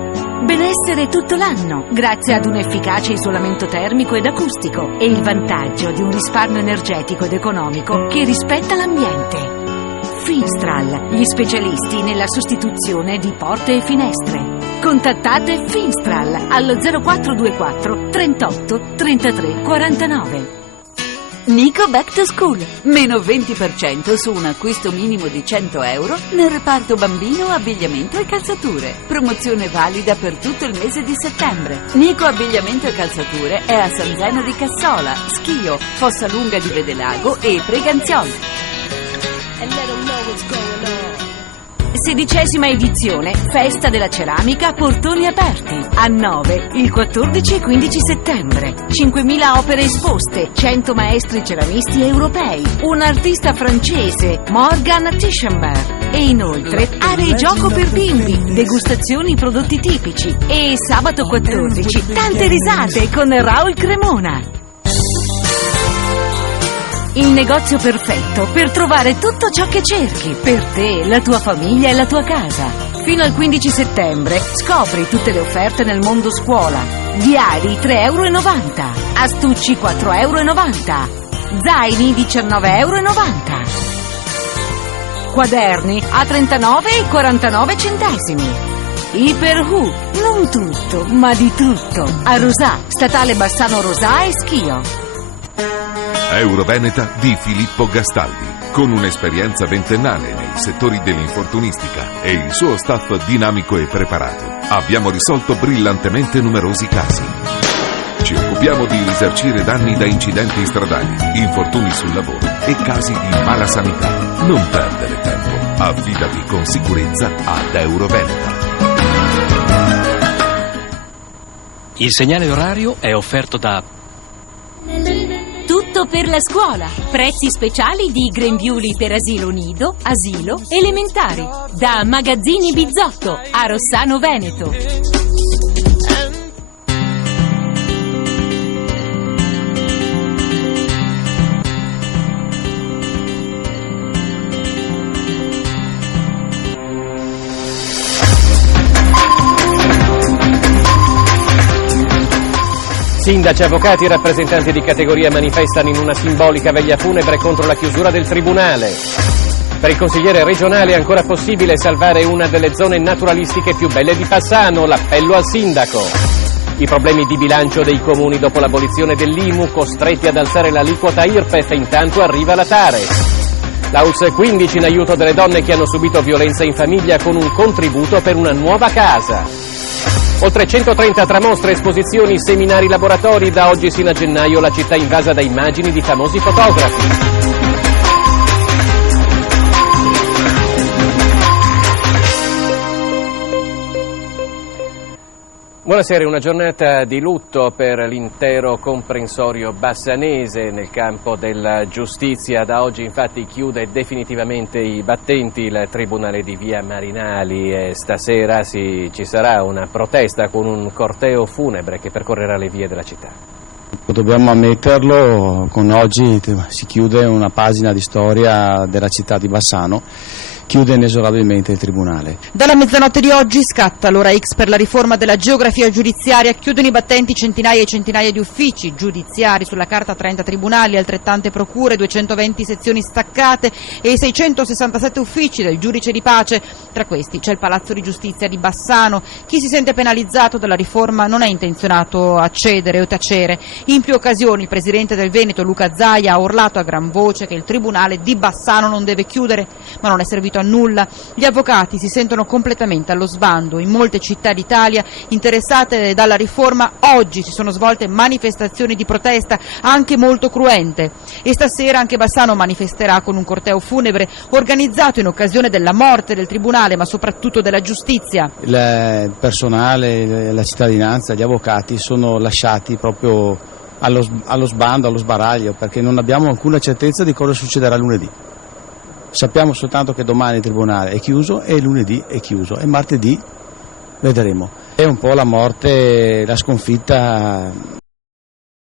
Benessere tutto l'anno, grazie ad un efficace isolamento termico ed acustico e il vantaggio di un risparmio energetico ed economico che rispetta l'ambiente. Finstral, gli specialisti nella sostituzione di porte e finestre. Contattate Finstral allo 0424 38 33 49. Nico Back to School, meno 20% su un acquisto minimo di 100 euro nel reparto bambino, abbigliamento e calzature. Promozione valida per tutto il mese di settembre. Nico Abbigliamento e Calzature è a San Zeno di Cassola, Schio, Fossalunga di Vedelago e Preganzioli. 16ª edizione, Festa della Ceramica a portoni aperti. A 9, il 14 e 15 settembre. 5.000 opere esposte, 100 maestri ceramisti europei, un artista francese, Morgan Tischenberg. E inoltre, aree gioco per bimbi, degustazioni prodotti tipici. E sabato 14, tante risate con Raul Cremona. Il negozio perfetto per trovare tutto ciò che cerchi per te, la tua famiglia e la tua casa. Fino al 15 settembre scopri tutte le offerte nel mondo scuola. Diari 3,90 €, astucci 4,90 €, zaini 19,90 €, quaderni a 39,49 centesimi. Iperhu, non tutto, ma di tutto. A Rosà, statale Bassano Rosà e Schio. Euroveneta di Filippo Gastaldi, con un'esperienza ventennale nei settori dell'infortunistica e il suo staff dinamico e preparato. Abbiamo risolto brillantemente numerosi casi. Ci occupiamo di risarcire danni da incidenti stradali, infortuni sul lavoro e casi di mala sanità. Non perdere tempo. Affidati con sicurezza ad Euroveneta. Il segnale orario è offerto da... Tutto per la scuola. Prezzi speciali di grembiuli per asilo nido, asilo, elementari. Da Magazzini Bizzotto a Rossano Veneto. Sindaci, avvocati e rappresentanti di categoria manifestano in una simbolica veglia funebre contro la chiusura del tribunale. Per il consigliere regionale è ancora possibile salvare una delle zone naturalistiche più belle di Bassano, l'appello al sindaco. I problemi di bilancio dei comuni dopo l'abolizione dell'IMU, costretti ad alzare l'aliquota IRPEF, intanto arriva la Tares. La ULSS 15 in aiuto delle donne che hanno subito violenza in famiglia con un contributo per una nuova casa. Oltre 130 tra mostre, esposizioni, seminari, laboratori. Da oggi sino a gennaio la città invasa da immagini di famosi fotografi. Buonasera, una giornata di lutto per l'intero comprensorio bassanese nel campo della giustizia. Da oggi infatti chiude definitivamente i battenti il Tribunale di Via Marinali e stasera ci sarà una protesta con un corteo funebre che percorrerà le vie della città. Dobbiamo ammetterlo, con oggi si chiude una pagina di storia della città di Bassano. Chiude inesorabilmente il Tribunale. Dalla mezzanotte di oggi scatta l'ora X per la riforma della geografia giudiziaria, chiudono i battenti centinaia e centinaia di uffici giudiziari, sulla carta 30 tribunali, altrettante procure, 220 sezioni staccate e 667 uffici del giudice di pace. Tra questi c'è il Palazzo di Giustizia di Bassano. Chi si sente penalizzato dalla riforma non è intenzionato a cedere o tacere. In più occasioni il presidente del Veneto, Luca Zaia, ha urlato a gran voce che il Tribunale di Bassano non deve chiudere, ma non è servito a nulla. Gli avvocati si sentono completamente allo sbando. In molte città d'Italia interessate dalla riforma oggi si sono svolte manifestazioni di protesta anche molto cruente e stasera anche Bassano manifesterà con un corteo funebre organizzato in occasione della morte del Tribunale, ma soprattutto della giustizia. Il personale, la cittadinanza, gli avvocati sono lasciati proprio allo sbando, allo sbaraglio, perché non abbiamo alcuna certezza di cosa succederà lunedì. Sappiamo soltanto che domani il Tribunale è chiuso e lunedì è chiuso e martedì vedremo. È un po' la morte, la sconfitta